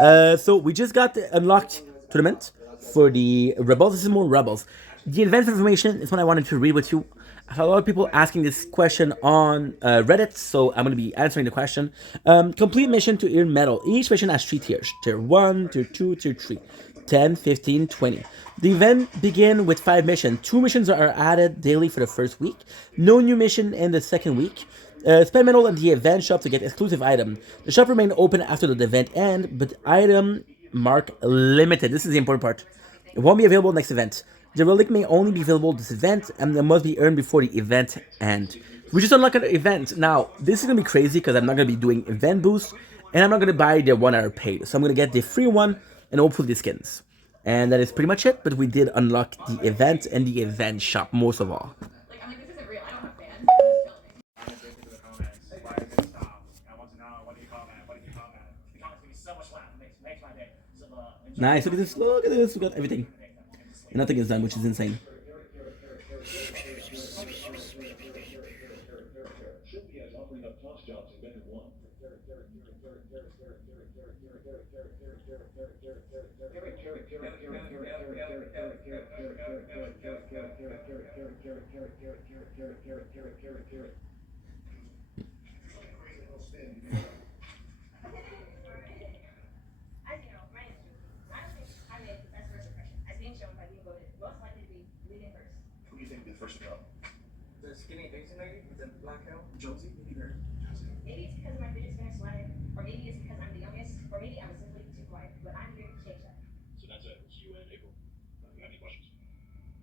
So we just got the unlocked tournament for the Rebels. This is more Rebels. The advanced information is what I wanted to read with you. I have a lot of people asking this question on Reddit, so I'm going to be answering the question. Complete mission to earn medal. Each mission has 3 tiers. Tier 1, Tier 2, Tier 3. 10, 15, 20. The event begins with 5 missions. 2 missions are added daily for the first week. No new mission in the second week. Spend medal at the event shop to get exclusive item. The shop remains open after the event end, but item mark limited. This is the important part. It won't be available next event. The relic may only be available this event, and it must be earned before the event end. We just unlocked an event. Now, this is going to be crazy because I'm not going to be doing event boosts, and I'm not going to buy the 1 hour paid. So I'm going to get the free one, and hopefully the skins. And that is pretty much it, but we did unlock the event and the event shop, most of all. Nice, look at this, look at this, we got everything. And nothing is done, which is insane. Who do you think would be the first to go? The skinny Asian lady with the black hair. Josie? Maybe her. Maybe it's because of my fidget spinner sweater, or maybe it's because I'm the youngest, or maybe I was simply too quiet, but I'm here to change that. So that's it. It's you and April. You have any questions?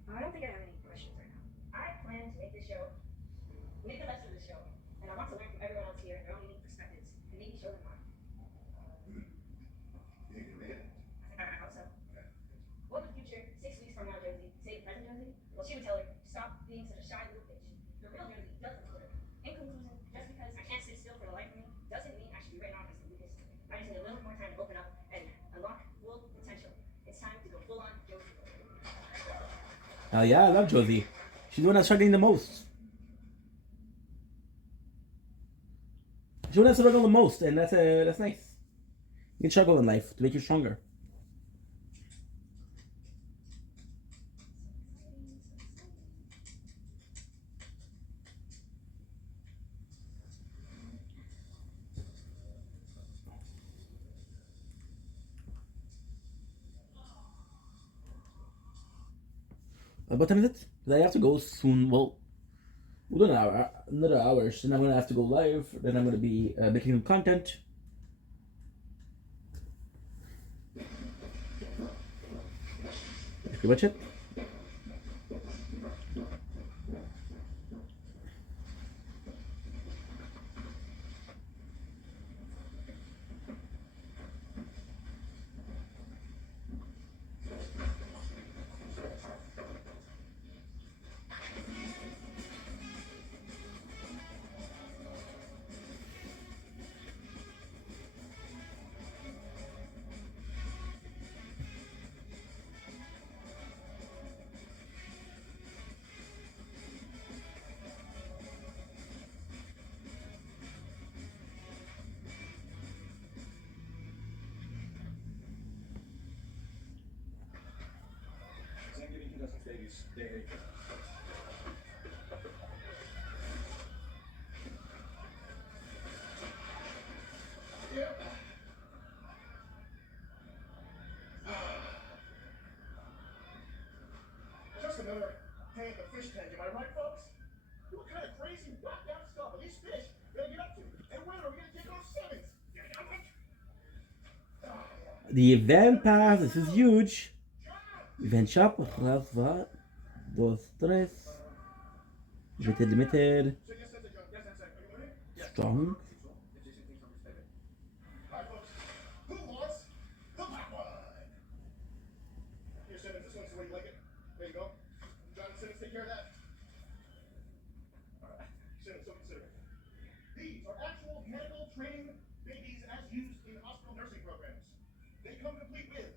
I don't think I have any questions right now. I plan to make the best of the show, and I want to learn from everyone else here their own unique perspectives, and maybe show them mine. You think you can make it? I hope so. What would the future, 6 weeks from now, Josie, say to present Josie? Well, she would tell her, stop being such a shy little bitch. The real Josie doesn't tell her. In conclusion, just because I can't sit still for the life of me, doesn't mean I should be written off as the weakest. I just need a little more time to open up and unlock full potential. It's time to go full on Josie. Yeah, I love Josie. She's the one that's struggling the most. She's the one that's struggling the most, and that's nice. You can struggle in life to make you stronger. What time is it? 'Cause I have to go soon. Well, we'll do another hour. Then I'm gonna have to go live. Then I'm gonna be making some content. That's pretty much it. Thanksgiving 2000 babies. Day 8. Yeah. Just another day at the fish tank, am I right, folks? What kind of crazy, whacked out stuff are these fish gonna get up to? And when are we gonna take off 7s? The event pass, this is huge. Event shop, raz, dva, dos, tres. Limited. Strong. Hi, folks. training babies as used in hospital nursing programs. They come complete with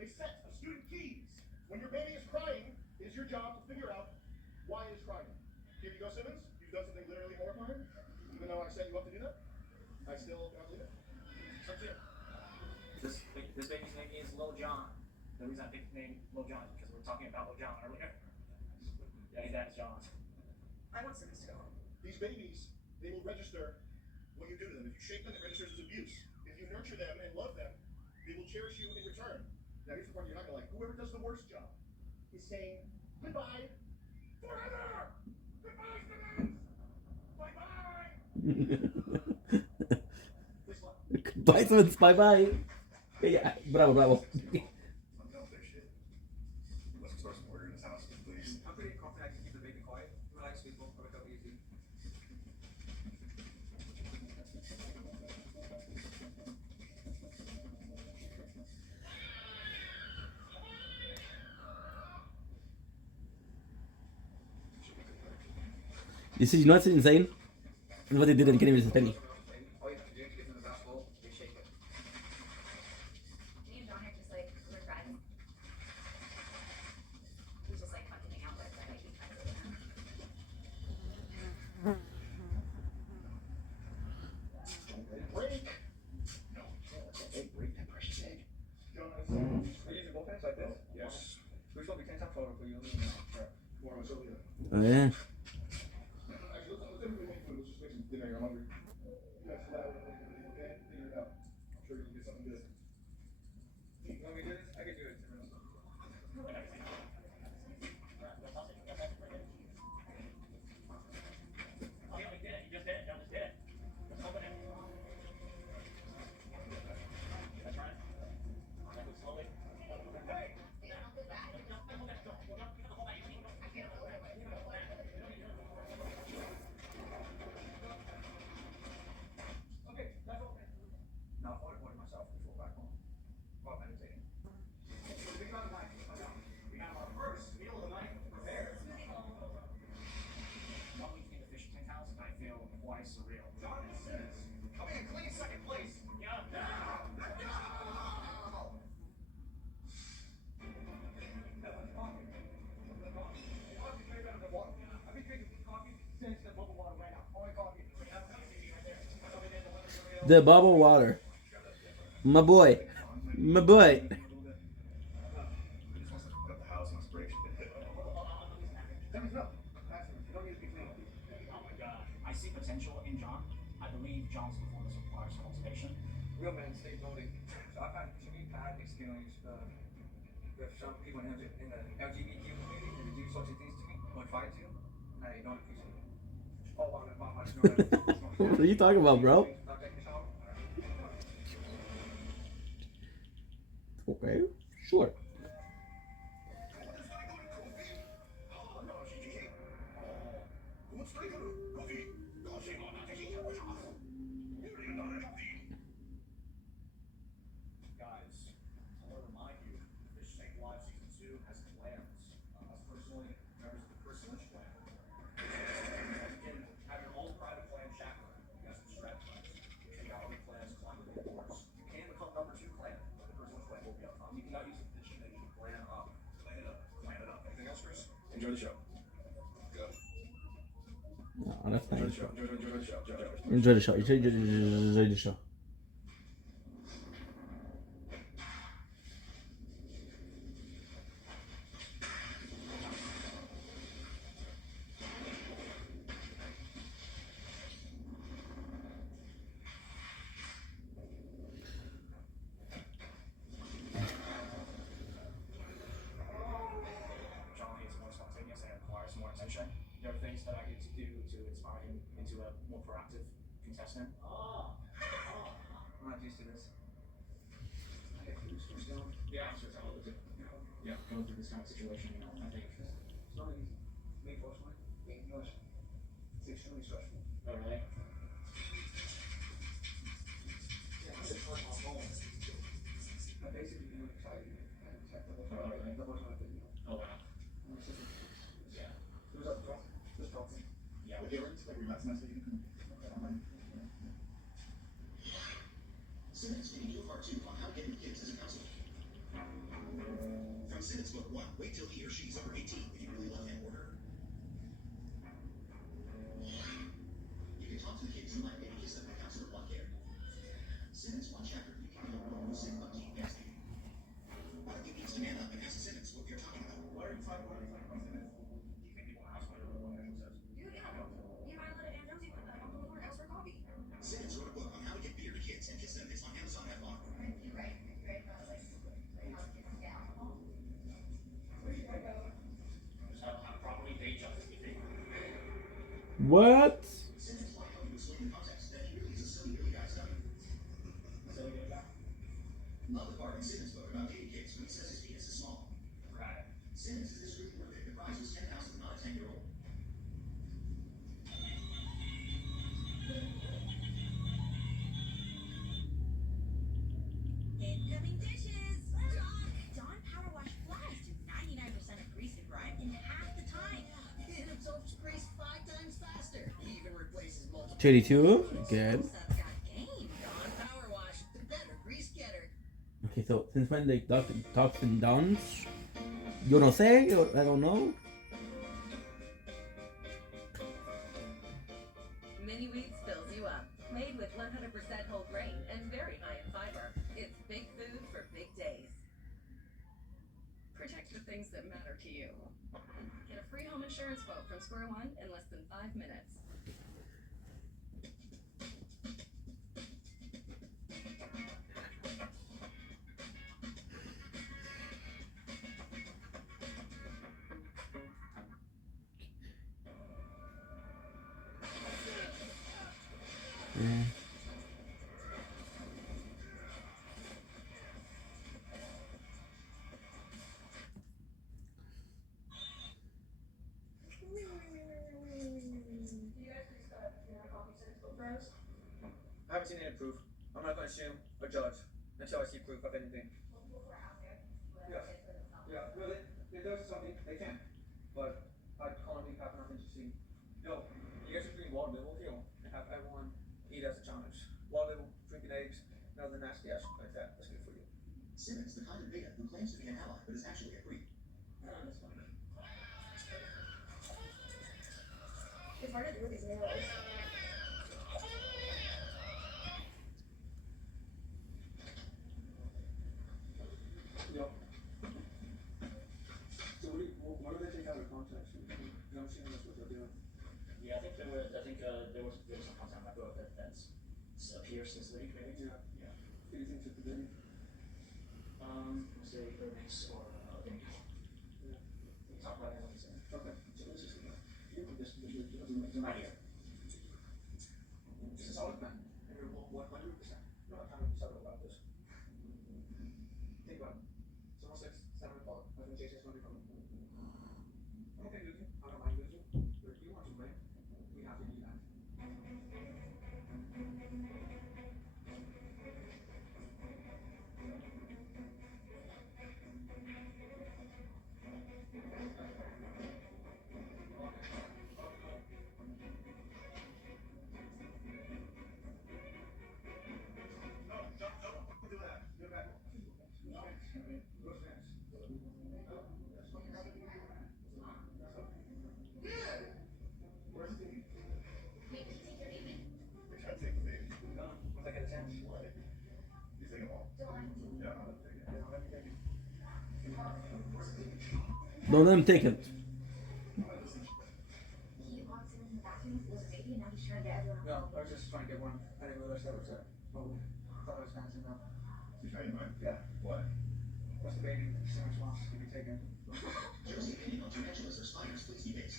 a set of student keys. When your baby is crying, it is your job to figure out why it is crying. Here you go, Simmons. You've done something literally horrifying. Even though I set you up to do that, I still cannot believe it. This baby's name is Lil Jon. The reason I picked the name Lil Jon is because we were talking about Lil Jon earlier. Yeah, his dad's John. I want Simmons to go home. These babies, they will register what you do to them. If you shake them, it registers as abuse. If you nurture them and love them, they will cherish you in return. Now here's the part you're not gonna like. Whoever does the worst job is saying goodbye forever. Goodbye, Simmons. Bye-bye. Bye, Simmons. Bye-bye. Yeah, bravo, bravo. Let's start some order in this house, please. I'm pretty confident I can keep the baby quiet. Relax, people. I'll wake up easy. You know what's insane? What they did in Kenny versus Penny. All you have to do to get them the basketball is shake it. Me and John are just like, we're friends. We just like fucking hang out with, but I keep friends with him. Break. No, break that precious egg. Are you using both hands like this? Yes. We're supposed to be 10 times taller for you. Sure. More of a Sylvia. Oh, yeah. Actually, let's make food. Let's just make some dinner. You're hungry. You got flour, okay? Figure it out. I'm sure you can get something good. You want me to do this? I can do it. Okay, that's all. Now, I'll order myself before back home. While meditating. We got a night. We got our first meal of the night prepared. 1 week in the Fish Tank House, and I feel quite surreal. John Simmons, coming in clean second place. Yeah. The bubble water. My boy. My boy. Oh my god. I see potential in John. I believe John's performance requires cultivation. Real men stay voting. So I've had some bad experience with some people in the LGBT community that do such things to me, or try to, and I don't appreciate it. Oh, I'm not What are you talking about, bro? Okay, sure. Guys, I want to remind you, Fish Tank Live Season 2 has plans. Us personally, members of the Chris Lynch clan. You can have your own private clan chaperone. You guys can strategize. Take out other clans, climb the boards. You can become number 2 clan, but the Chris Lynch clan will be up top. You cannot use the position that you can clan up. Clan it up. Clan it up. Anything else, Chris? Enjoy the show. Go. No, that's not Enjoy the it. show. Enjoy the show. Enjoy the show. Enjoy the show. John is more spontaneous and requires more attention. There are things that I get to do to inspire him into a more proactive contestant. I'm not used to this. Yeah, I'm sure it's all yeah, going through this kind of situation, you know, I think. It's not easy. Me personally, being English, it's extremely stressful. Oh, really? Yeah, I'm just trying my phone. I basically feel excited and check the whole thing. That was my video. Oh, wow. Yeah. It was up front. Just talking. Yeah. Like we met semester, you can. Wait till he or she's over 18 when you really love him or her. You can talk to the kids and let maybe kiss them and counselor block care. Simmons, one chapter, you can be a little sick upkeep gassy. One of you needs to man up and ask Simmons what we are talking about. What are you talking about, Simmons? Do you think people ask what everyone actually says? You might let Aunt Josie put that on the floor else for coffee. Simmons wrote a book on how to get beer to kids and kiss them. It's on Amazon. Have fun. You're right. How kids get alcohol. Just how to properly date justice, you think? What? Simmons will help you explain the context that he really is a silly really guy stuff. Silly little guy. Love the part in Simmons' book about dating kids when he says his penis is small. Right. Simmons is extremely worth it. The prize was $10,000, not a 10-year-old. Incoming dishes! Dawn Power Wash flies to 99% of grease and grime in half the time. It absorbs grease 5 times faster. Even replaces multiple. 32. Good. Sun's got game. Dawn Power Wash, the better grease getter. Okay, so since when the tops and downs? You don't say? I don't know. Mini Wheats fills you up. Made with 100% whole grain and very high in fiber. It's big food for big days. Protect the things that matter to you. Get a free home insurance quote from Square One in less than 5 minutes. Yeah. I haven't seen any proof. I'm not going to assume or judge until I see proof of anything. Yes. Yeah, really? If there's something, they can. But I currently have nothing to see. Yo, you guys should bring water level here and have everyone eat as a challenge. Water level, drinking eggs, and other nasty ass like that. That's good for you. Simmons, the kind of beta who claims to be an ally but is actually a creep. It's hard to do with these nails. Yo. So what do they take out of context? You know, I'm seeing that's what they're doing. Yeah, I think there was some content on my book that's appears as leak, maybe. Yeah. Yeah. Who do you think took the video? Say Linux or Linux. Yeah. We talk about it what he's saying. Okay. So let's just This right here. This is all plan. And you're 100%. No, I'm kind of subtle about this. Think about it. It's almost 7 o'clock. I think JJ's going to be coming. I'm okay losing. I don't mind losing. But if you want to win, we have to do that. Don't let him take it. No, I was just trying to get one. I didn't realize that was it. Oh, I thought I was dancing now. You changed your mind? Yeah. What? What's the baby? Simmons wants to be taken. Josie opinion on tarantulas or spiders, please be based.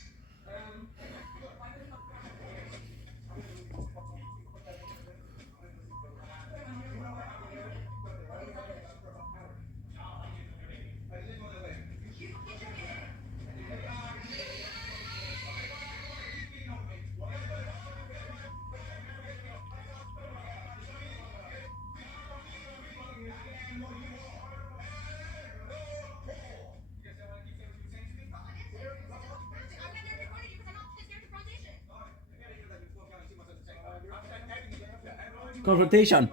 Confrontation.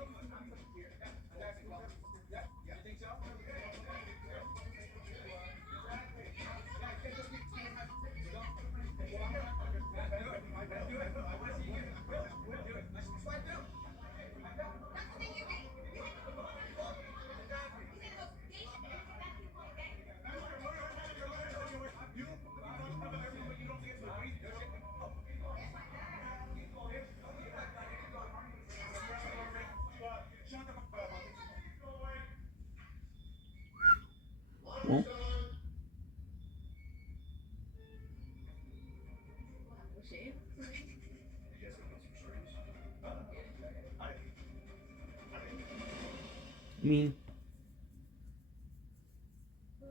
shape. I mean,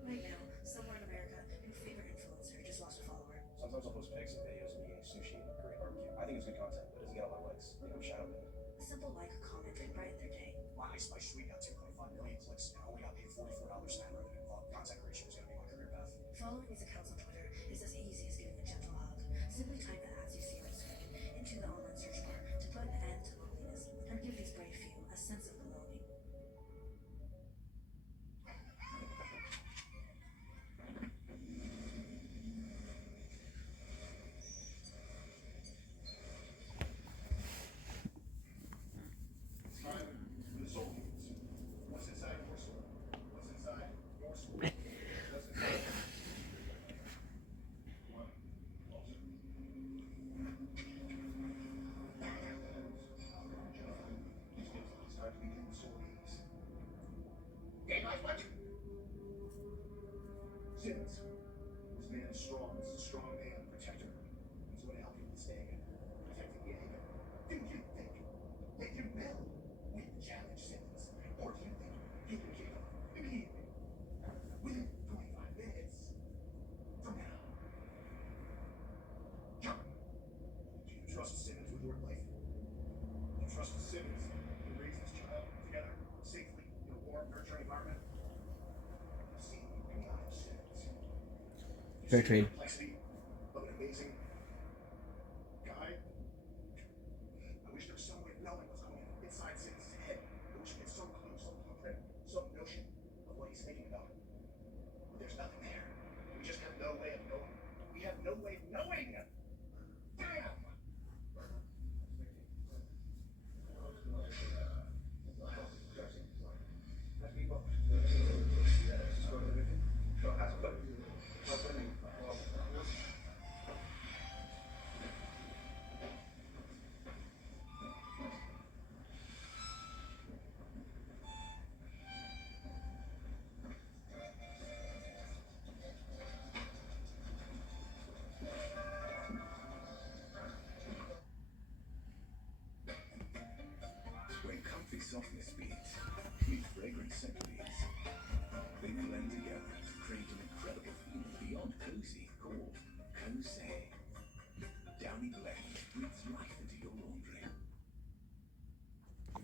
Right now, somewhere in America, your favorite influencer just lost a follower. Sometimes I'll post pics and videos of me eating sushi and Korean barbecue. I think it's good content, but it doesn't get a lot of likes. You know, shout out to me. A simple like or comment can brighten their day. My Ice Spice Sweet got 2.5 million clicks and only got paid $44 in ad revenue. Well, content creation was going to be my career path. Following these accounts on Twitter is as easy as giving a gentle hug. Simply type the ads you see on screen into the online search bar to put an end to loneliness and give these brave few a sense of belonging. It's time for the soul games. What's inside your soul? What's inside your soul? What's inside? One. It's time to begin the soul games. Game night, what? Simmons. This man is strong. This is a strong man, protector. He's going to help you with staying in. Protecting the egg. Do you think that you will win the challenge, Simmons? Or do you think you can give up immediately? Within 25 minutes from now? John, do you trust Simmons with your life? Do you trust Simmons to raise this child together safely in a warm, nurturing environment? See in the eye of Simmons. fair trade. Complexity of an amazing guy. I wish there was some way of knowing what's going on inside Simmons' head. I wish we had some clue, some blueprint, some notion of what he's thinking about. But there's nothing there. We just have no way of knowing. We have no way of knowing. Damn! When comfy softness meets fragrant scent beats, they blend together to create an incredible feeling beyond cozy called Cozy. Downy Blend breathes life into your laundry.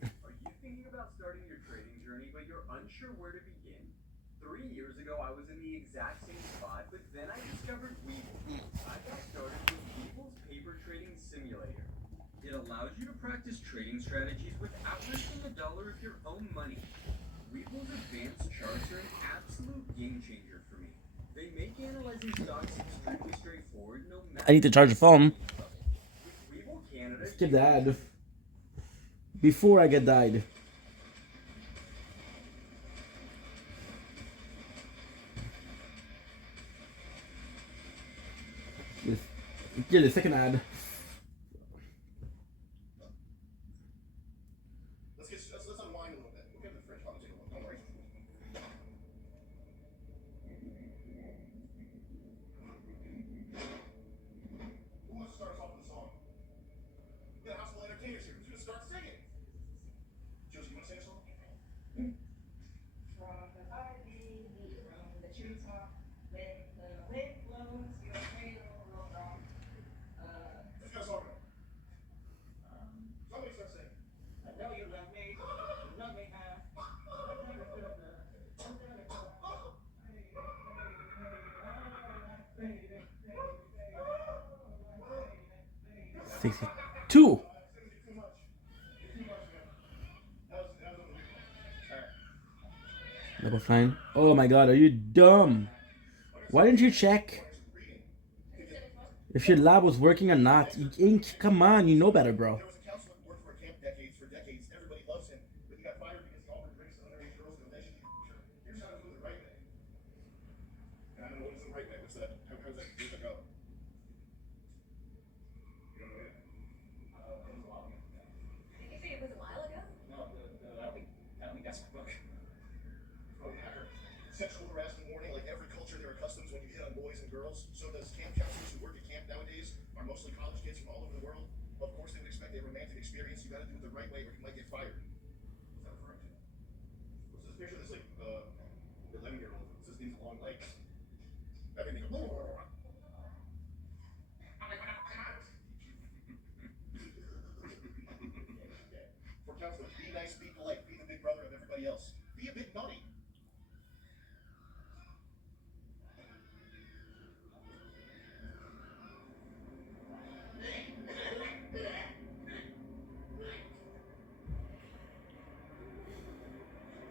Are you thinking about starting your trading journey, but you're unsure where to begin? 3 years ago, I was in the exact same spot, but then I discovered Webull. I got started with Webull's paper trading simulator. It allows you to practice trading strategies without risking a dollar of your own money. Webull's advanced charts are an absolute game changer for me. They make analyzing stocks extremely straightforward, no matter. I need to charge the phone. With Webull Canada, Skip the ad. Before I get died. Get the second ad. Let's unwind a little bit. We'll get to the fridge while we take a look. Don't worry. Who wants to start us off with a song? We got a house full of entertainers here. Who's gonna start singing? Josie, you wanna sing a song? From the ivy, from the treetop, when the wind blows, your cradle will rock. Who's got a song? Somebody start singing. I know you love me, you love me half. I'm gonna put up the, I'm gonna put up the, 62. Double fine. Oh my god, are you dumb? Why didn't you check if your lab was working or not? Come on, you know better, bro. There was a counselor who worked for a camp for decades. Everybody loves him, but he got fired because he offered drinks to underage girls in a relationship. Here's how to do it the right way. And I don't know what is the right way. What's that? How's that? Where's that go? You don't know yet? Did you say it was a while ago? No, I don't think that's the book. Oh, hacker. Sexual harassment warning, like every culture there are customs when you hit on boys and girls. So does camp counselors who work at camp nowadays are mostly college kids right way or you might get fired. What's that referring to? What's this picture of this, like, 11-year-old with these long legs? Everything. For counselors, be nice, be polite, be the big brother of everybody else. Be a bit naughty.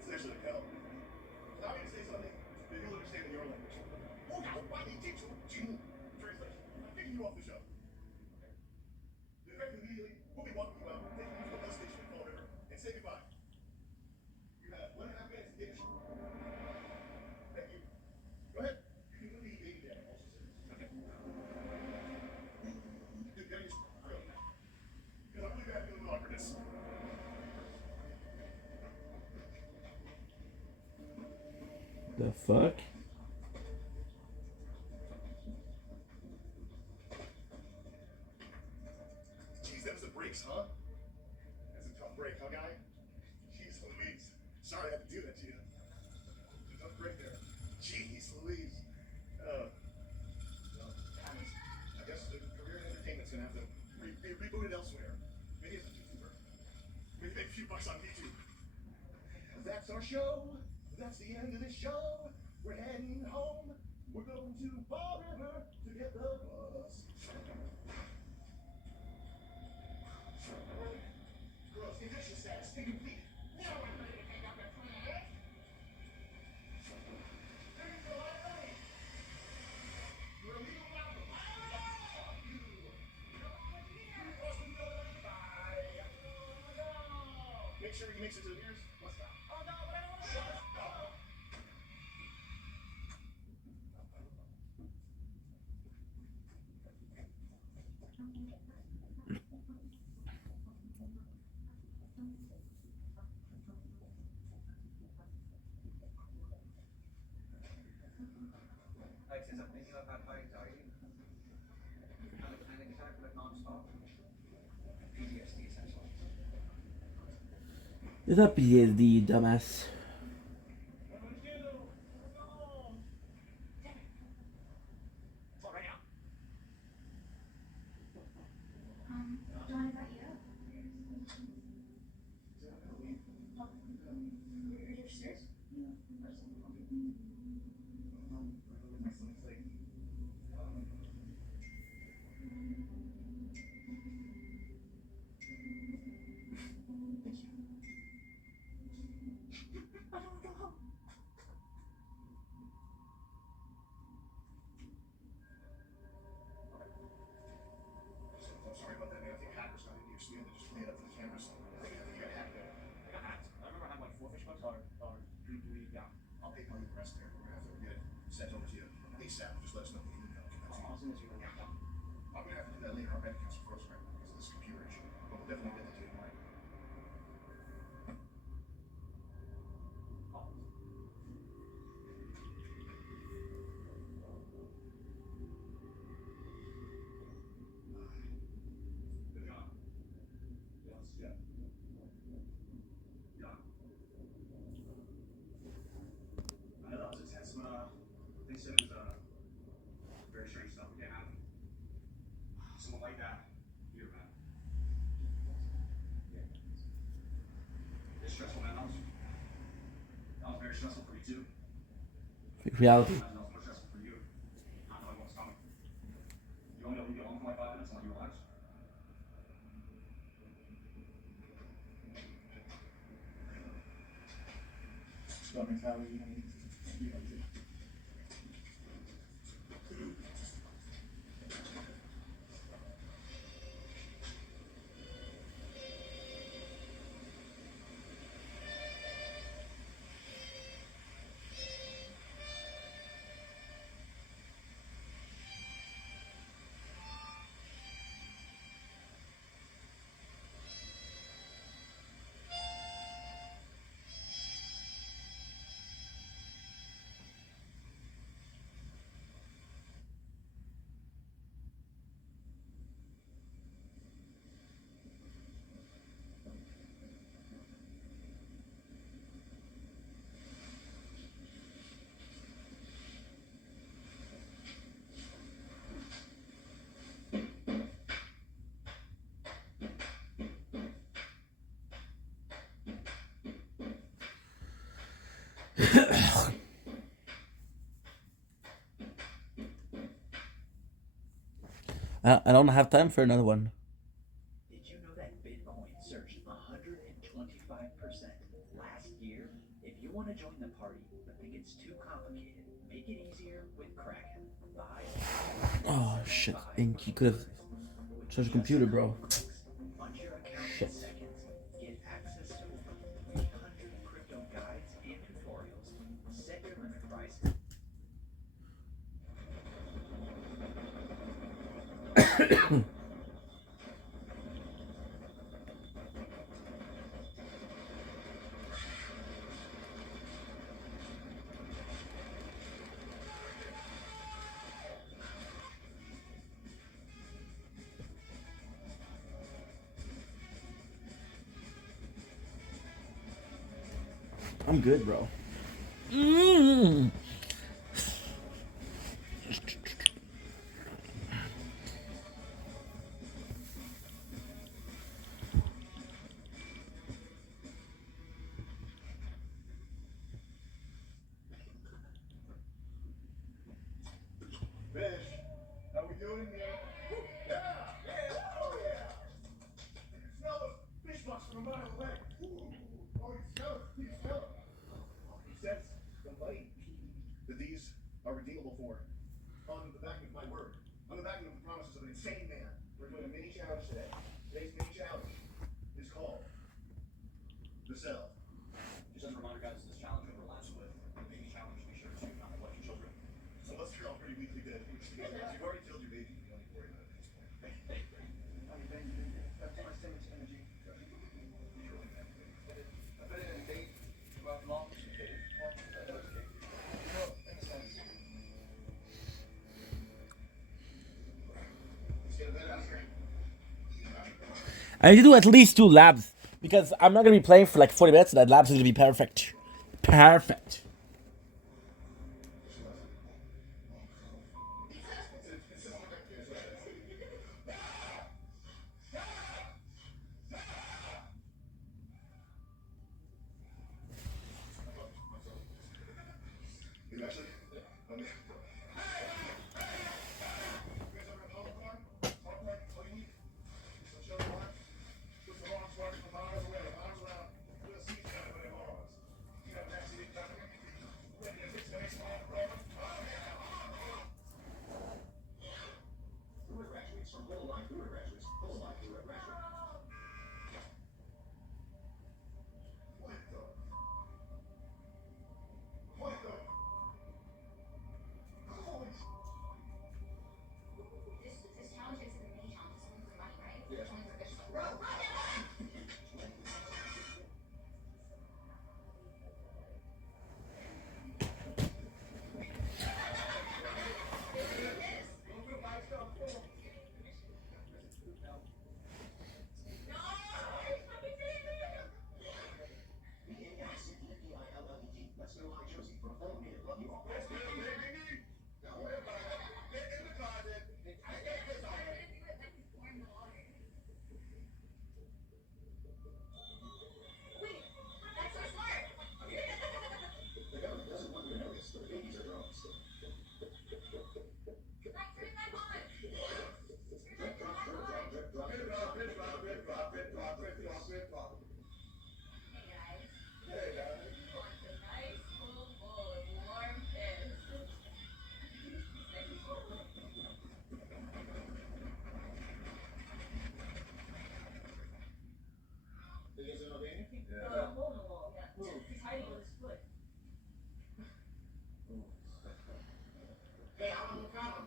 Seriously, hell. Allow me to say something. Maybe you'll understand in your own language. Translation. I'm kicking you off the show. Effective immediately, we'll be walking you out, taking you to the bus station in Fall River, and say goodbye. You have 1.5 minutes to get your Thank you. Go ahead. You can leave baby dad also says. Okay. Dude, get your go. Because I'm really bad feeling the awkwardness. The fuck? Jeez, that was the brakes, huh? That's a tough break, huh, guy? Jeez Louise. Sorry I had to do that to you. It's a tough break there. Jeez Louise. Well, I guess the career in entertainment's gonna have to be rebooted elsewhere. Maybe as a YouTuber. Maybe make a few bucks on YouTube. That's our show. That's the end of the show. We're heading home. We're going to Fall River to get the bus. Girls, eviction status incomplete. No one ready to pick up the trash. There's the library. We're leaving out the Make sure he makes it to the ears. What's that? Oh no, but I don't want to shut up. Like, since I'm thinking I've had high anxiety, kind of panic attack, but non-stop. PTSD, essentially. It's not PTSD, you dumbass. John, is that you? You're upstairs? I'm sorry about that, man. I think hackers got into your skin. They just played up for the cameras. I think you got hacked there. I got hacked. I remember I had like 4 fish bucks or yeah. I'll pay all your rest there. We're gonna have to get it sent over to you ASAP. Just let us know when you email. I'll send this to you. Yeah. I'm gonna have to do that later. Our bank account's frozen right now because of this computer issue. But we'll definitely get that to you tonight. They said it was very strange stuff. We can't have someone like that here, man. It's stressful, man. That was very stressful for you too. Reality. That was more stressful for you. Not knowing what's coming. You only know you get home for like 5 minutes and let you relax. Scar mentality. I don't have time for another one. Did you know that Bitcoin surged 125% last year? If you want to join the party but think it's too complicated, make it easier with Kraken. The highest Oh shit, Ink, you could have charged your computer, bro. fund your account Shit. in seconds. Get access to over 300 crypto guides and tutorials. Set your limit price. I'm good, bro. Mm. Fish, how we doing here? Yeah, oh yeah. I can smell those fish bucks from a mile away. Oh, you smell it, you smell it. He says, complain, that these are redeemable for, on the backing of my word, on the backing of the promises of an insane man. We're doing a mini challenge today. Today's mini challenge is called The Cell. Just as a reminder, guys, this challenge overlaps with the baby challenge. Be sure to not neglect your children. So unless you're all pretty weakly dead, you've already killed your baby. You don't need to worry about it at this point. I mean, Ben, that's too much energy. I put it in a date about long. Well, in a sense. Let's get a bed out here. I need to do at least 2 labs because I'm not gonna be playing for like 40 minutes. So that labs is gonna be perfect. Perfect. You actually, you guys ever have Holocron? Holocron, all you need. Some show you why. Push the launch rocket from miles away, miles around. We'll see each other, but it was. You have an accident, Doctor. Ready to fix the next line of problem? Brewer graduates from Little Line Brewer graduates. Little Line Brewer graduate. What the? What the? Holy This challenge is a mini challenge. It's only for money, right? Yeah. It's only for fish. Let's go, hi, Josie, from a fellow native. Love you all. Let's go, baby. Don't worry about it. Get in the closet. I get this on. Wait, that's so smart. The government doesn't want you to notice, but the babies are drones. Like, turn that on. Drip, drop, drip, drop, drip, drop, drip, drop, drip, drop, drip, drop, drip, drop, drip, drop, drip, drop. Hey guys. Hey, guys. Who wants a nice full bowl of warm piss? You guys know Danny? Hole in the wall. Yeah. He's hiding with his foot. Hey, I'm on the problem.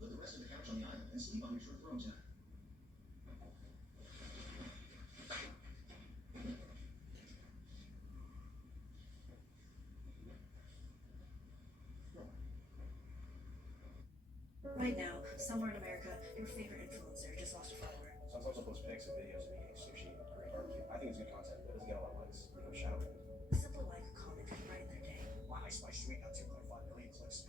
Put the rest of the couch on the island and sleep on your short throne tonight. Right now, somewhere in America, your favorite influencer just lost a follower. Some folks will post pics and videos of me eating sushi and Korean barbecue. I think it's good content, but it doesn't get a lot of likes. You know, shout out. Simply like, comment, and brighten their day. My Ice Spice tweet got 2.5 million clicks.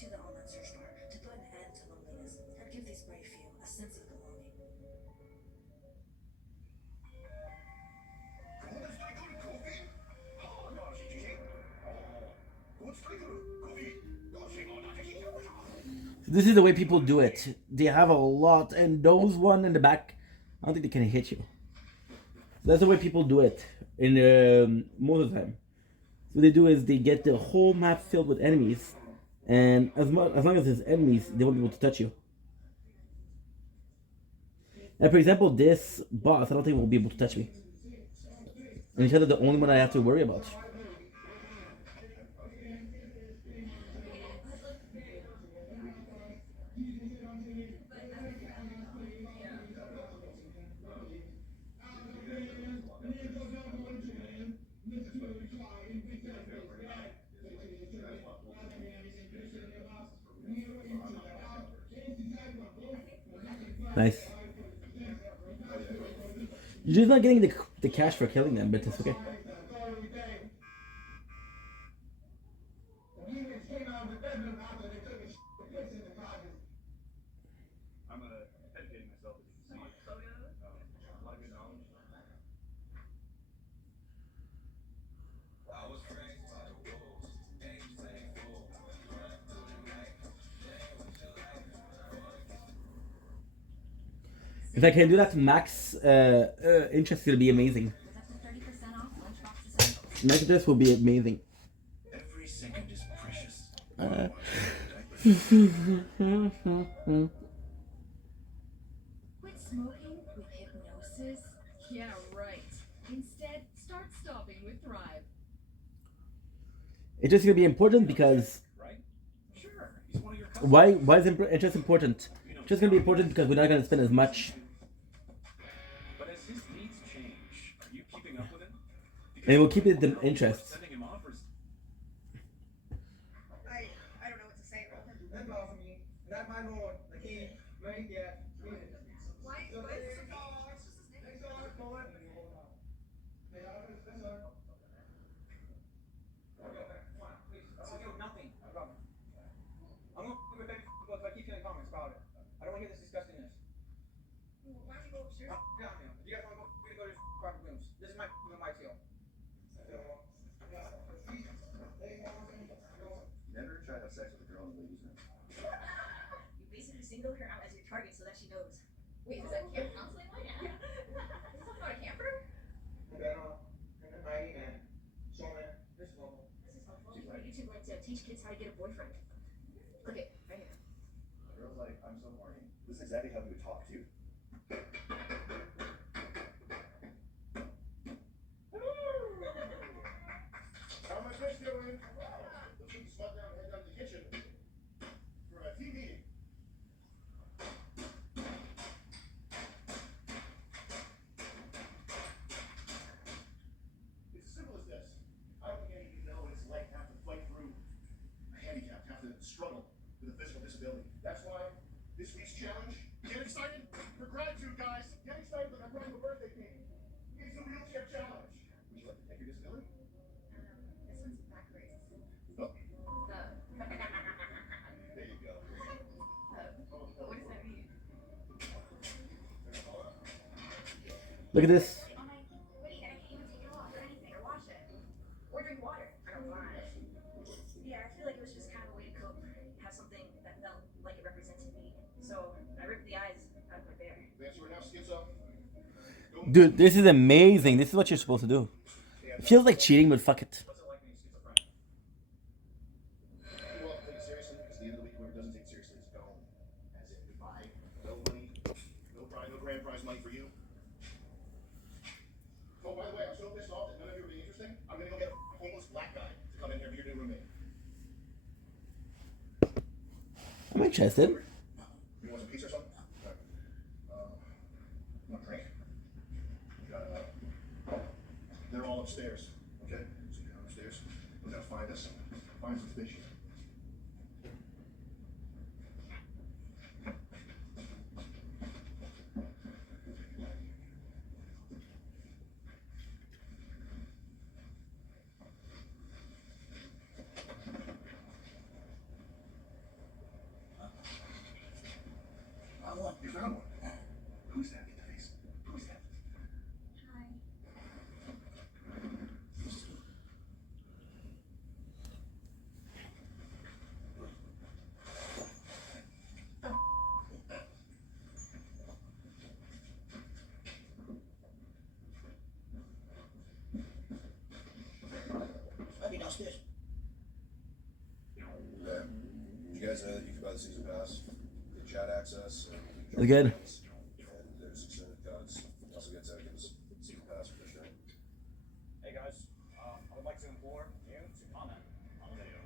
into the online search bar to put an end to loneliness and give these brave few a sense of belonging. This is the way people do it. They have a lot, and those one in the back, I don't think they can hit you. That's the way people do it in most of the time. So what they do is they get the whole map filled with enemies, and as long as there's enemies, they won't be able to touch you. And for example, this boss, I don't think will be able to touch me. And he's kind of the only one I have to worry about. Nice. You're just not getting the cash for killing them, but it's okay. I'm educating myself, as you can see. A lot of good knowledge. If I can do that to max interest, it'll be amazing. Max interest will be amazing. Every second is precious. Quit smoking with hypnosis? Yeah, right. Instead, start stopping with Thrive. It's just gonna be important because why is interest important? It's just gonna be important because we're not gonna spend as much. But as his needs change, are you keeping up with him? And we'll keep it the interest. Sending him offers. I don't know what to say, Robin. That's all for me. Not my lord, the king, right? Yeah. Why? I'm gonna go baby because I keep hearing comments about it. I don't want to hear this disgustingness. Why don't you go upstairs? Down here. If you guys want to go, we can go to private rooms. This is my tail. Never try to have sex with a girl in the ladies' room. You basically single her out as your target so that she knows. Wait, is that camp counseling right now? Talking about a camper? This is local. This is helpful. You two like to teach kids how to get a boyfriend. Look it, right here. The girl's like, I'm so horny. This is exactly how we would talk too. How am I fish doing? Let's put the spot down and head down to the kitchen for a tea meeting. It's as simple as this. I don't think any of you know what it's like to have to fight through a handicap, to have to struggle with a physical disability. That's why this week's challenge, get excited for gratitude, guys. Get excited that I'm running a birthday cake. It's the wheelchair challenge. Would you like to take your disability? This one's backwards. Oh. There you go. What does that mean? Look at this. Oh my, wait, I can't even take it off or anything or wash it. Or drink water. I don't want it. Yeah, I feel like it was just kind of a way to cope. Have something that felt like it represented me. So I ripped the eyes out of my bear. That's where now schizo. Dude, this is amazing. This is what you're supposed to do. It feels like cheating, but fuck it. What's it like being schizophrenic? Well, take it seriously, because the end of the week, whoever doesn't take it seriously is gone. As in goodbye, no money, no prize, no grand prize money for you. Oh, by the way, I'm so pissed off that none of you are being interesting. I'm gonna go get a homeless black guy to come in here and be your new roommate. I'm interested. You want some pizza or something? Want a drink? They're all upstairs, okay? So you go upstairs, we're gonna find some fish. upstairs. Okay. Did you guys know that you can buy the season pass, get chat access, and That's good. and there's extended cuts. You also get tokens, season pass for this thing. Hey guys, I would like to implore you to comment on the video.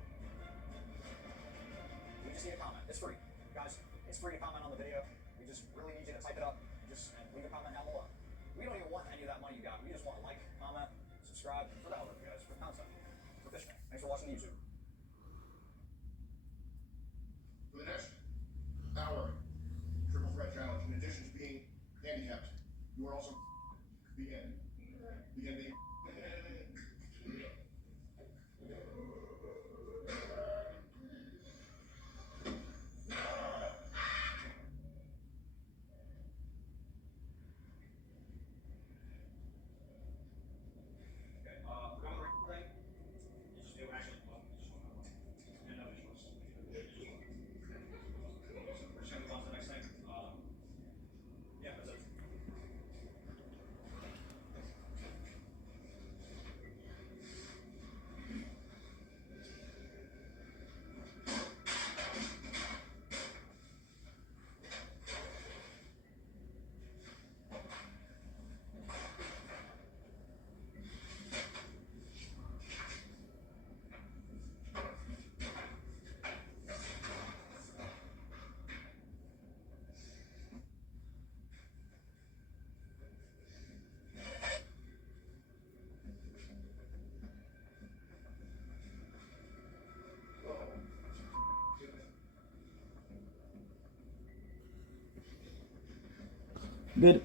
We just need a comment. It's free. Guys, it's free to comment on the video. We just really need you to type it up. Just leave a comment down below. We don't even want any of that money you got. We just want a like, comment, subscribe, for the hell of it, guys, for content. For Fishman. Thanks for watching YouTube. For the next hour, triple threat challenge. In addition to being handicapped, you are also being. Good.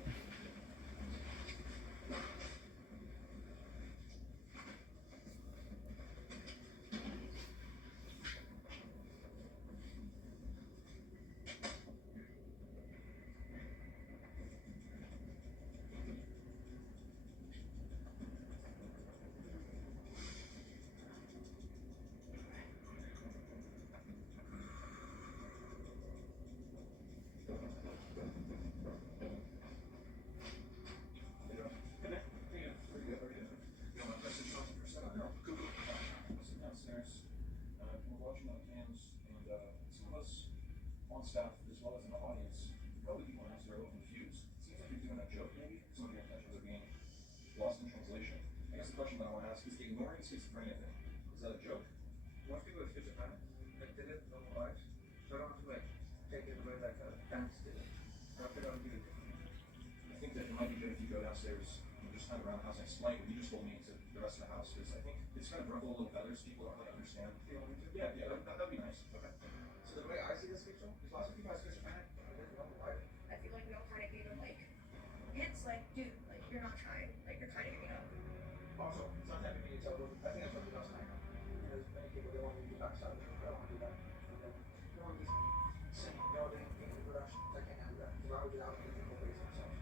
On staff as well as in the audience, probably people in are a little confused. It seems like you're doing a joke, maybe. Some of your intentions are being lost in translation. I guess the question that I want to ask is the ignoring schizophrenia thing. Is that a joke? Most people with schizophrenia, like they live normal lives, so I don't have to like take it away like a dance did it. So I figure out really different. I think that it might be good if you go downstairs and just kind of around the house and explain what you just told me to the rest of the house, because I think it's kind of ruffle a little feathers. People don't really understand. You want me to? Yeah, that'd be nice. Okay. So the way I see this picture is lots of people have schizophrenia, they live normal life. I feel like we all kind of gave him like hints, like, dude, like you're not trying, like you're kind of giving up. Also, it's not that we need to tell them. I think that's what we lost tonight. Because many people they want me to backstab them. I don't want to do that. And then they want to be singing, building, being in production. I can't handle that. So I would get out and let people face themselves.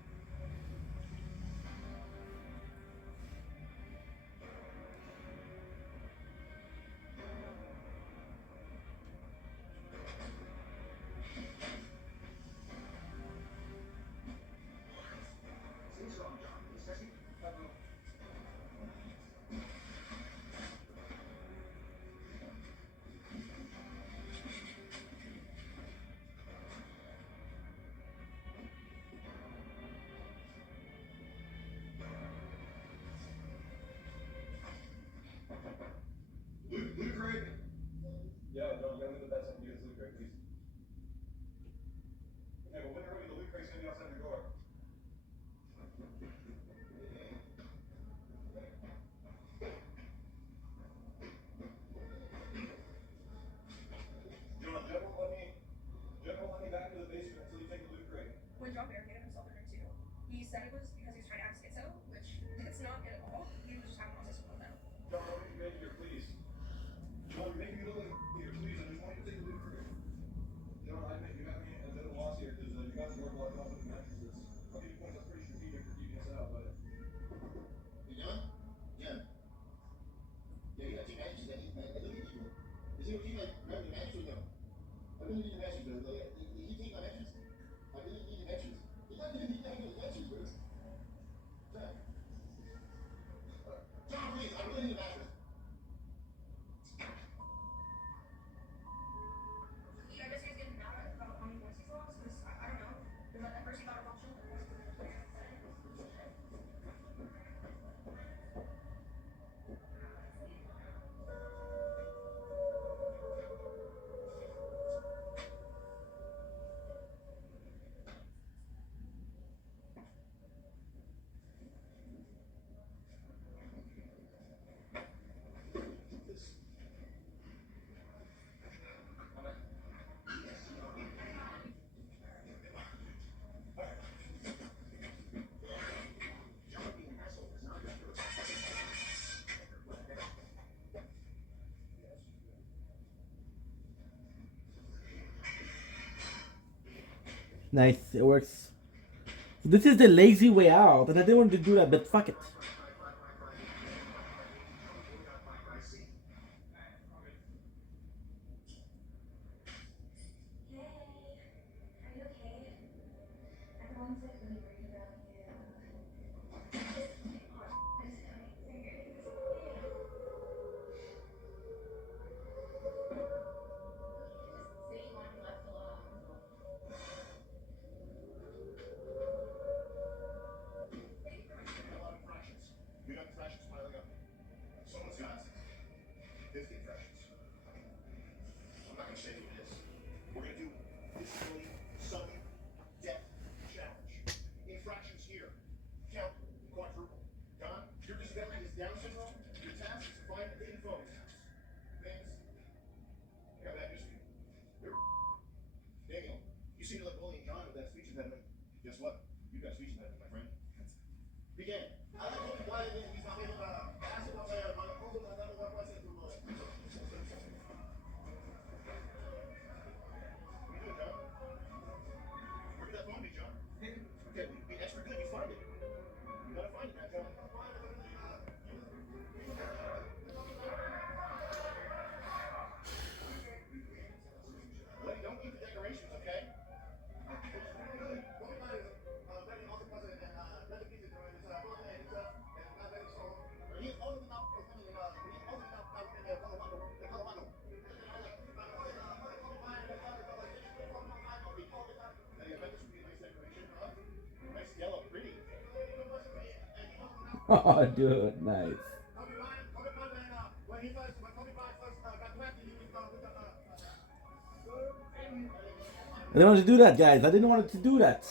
Loot crate. Yeah, don't give me the best I can do is loot crate, please. Okay, well, when are we? The loot crate's gonna be outside your door. Jeff won't let me back into the basement until you take the loot crate. When John barricaded himself in room 2, he said it was because he was trying to act schizo, which it's not at all. He was just having autism now. John, don't make me make your please. John, you're making me look like a here, please. I just want you to take the loot crate. John, you got me a bit of a loss here because you got the door blocked off with the mattresses. I'll give you points. That's pretty strategic for keeping us out, but. You done? Yeah. Yeah, you got two matches that he's mad. Look at you. Is he okay? Like, grab the match or no? I really need the matches, bro. Like, did he take my matches? I really need the matches. He doesn't even need the matches, bro. John, please, I really need the matches. Nice, it works. This is the lazy way out, and I didn't want to do that, but fuck it. Hey, are you okay? Everyone's like really worried about you. Say you want to be left alone. A lot of fractions. We got fractions piling up. Someone's got 50 fractions. I'm not gonna say who it is. We're gonna do disability sudden death challenge. Infractions here. Count quadruple. Don, your disability is Down syndrome. Your task is to find info. Names. I got bad news for you. Daniel, you seem to like bullying John with that speech impediment. Guess what? You've got speech impediment, my friend. Begin. Where did that phone be, John? Okay, be extra good. You find it. You gotta find it now, John. Lenny, don't eat the decorations, okay? Nice yellow, pretty. Oh, dude, nice. I didn't want to do that, guys. I didn't want to do that.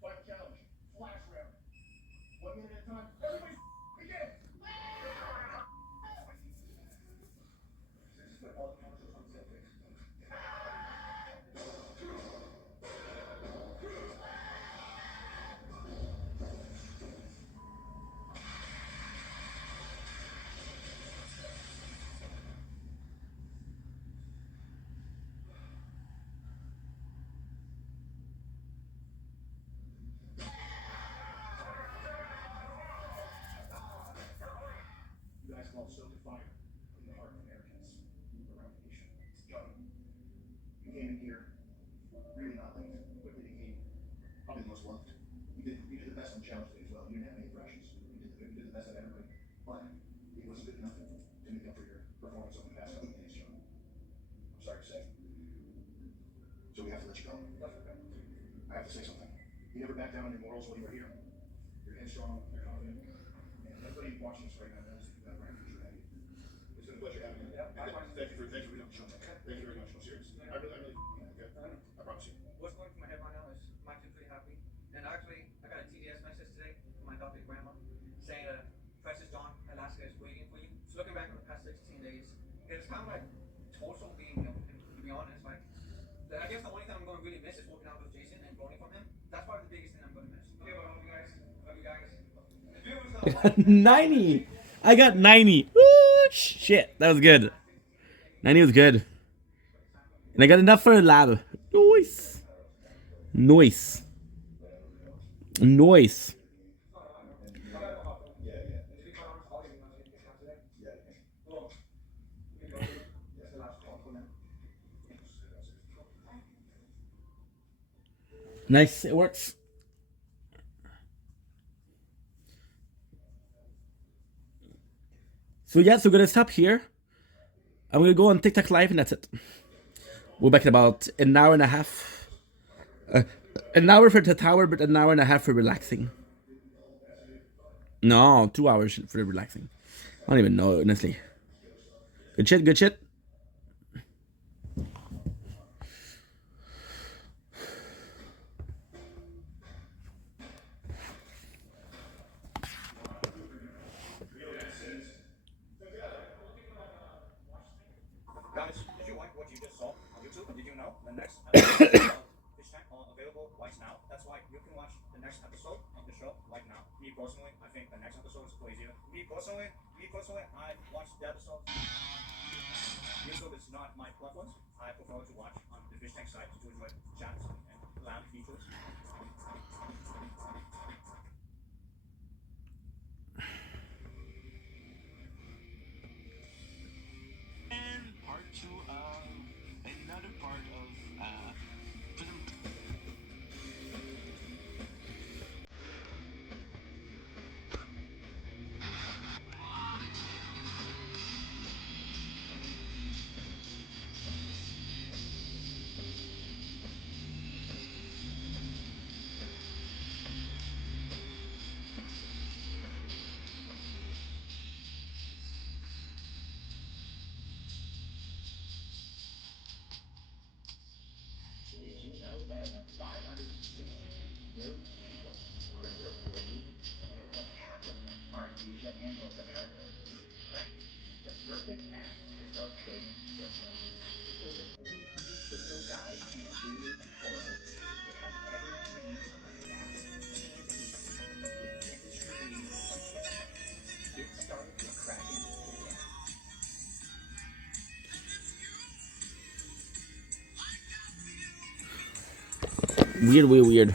Final challenge. Flash round. 1 minute at a time. Everybody begin. You guys have all stoked the fire in the heart of Americans around the nation. John, you came in here really not late. Quickly became probably the most loved. You did the best on challenge day as well. You didn't have any impressions. You did the best of everybody. But it wasn't good enough to make up for your performance over the past couple of days, John. I'm sorry to say. So we have to let you go. I have to say something. You never backed down on your morals while you were here. You're headstrong, you're confident, and everybody watching this right now knows that you've got a bright future ahead of you. It's been a pleasure having you. Thank you for being on the show. Thank you very much. I'm serious. I really, okay. I promise you. What's going through my head right now is I'm actually pretty happy. And actually, I got a TDS message today from my adopted grandma saying Precious Dawn, Alaska is waiting for you. So looking back on the past 16 days, it's kind of like torso being, to be honest, like, I guess the only thing I'm going to really miss is working out with Jason and learning from him. That's probably the biggest thing I'm going to miss. Okay, well, love you guys. Love you guys. If you was 90. I got 90. Ooh, shit, that was good. 90 was good. And I got enough for a lab. Nice. Nice. Nice. Nice, it works. So yeah, so we're gonna stop here. I'm gonna go on TikTok live and that's it. We're back in about an hour and a half. An hour for the tower, but an hour and a half for relaxing. No, 2 hours for the relaxing. I don't even know, honestly. Good shit, good shit. Guys, did you like what you the next episode of Fish Tank available right now. That's why you can watch the next episode of the show right now. Me personally, I think the next episode is crazier. Me personally, I watched the episode. YouTube is not my preference. I prefer to watch on the Fish Tank site to enjoy chats and lounge features. And part 2 of another part of Prison. Did you know that 560 million people crippled and half of them are Asia and North America? Right? The perfect act to start trading systems so that any crypto guy can see it tomorrow. It has everything you need to understand and industry it started with Kraken. Weird.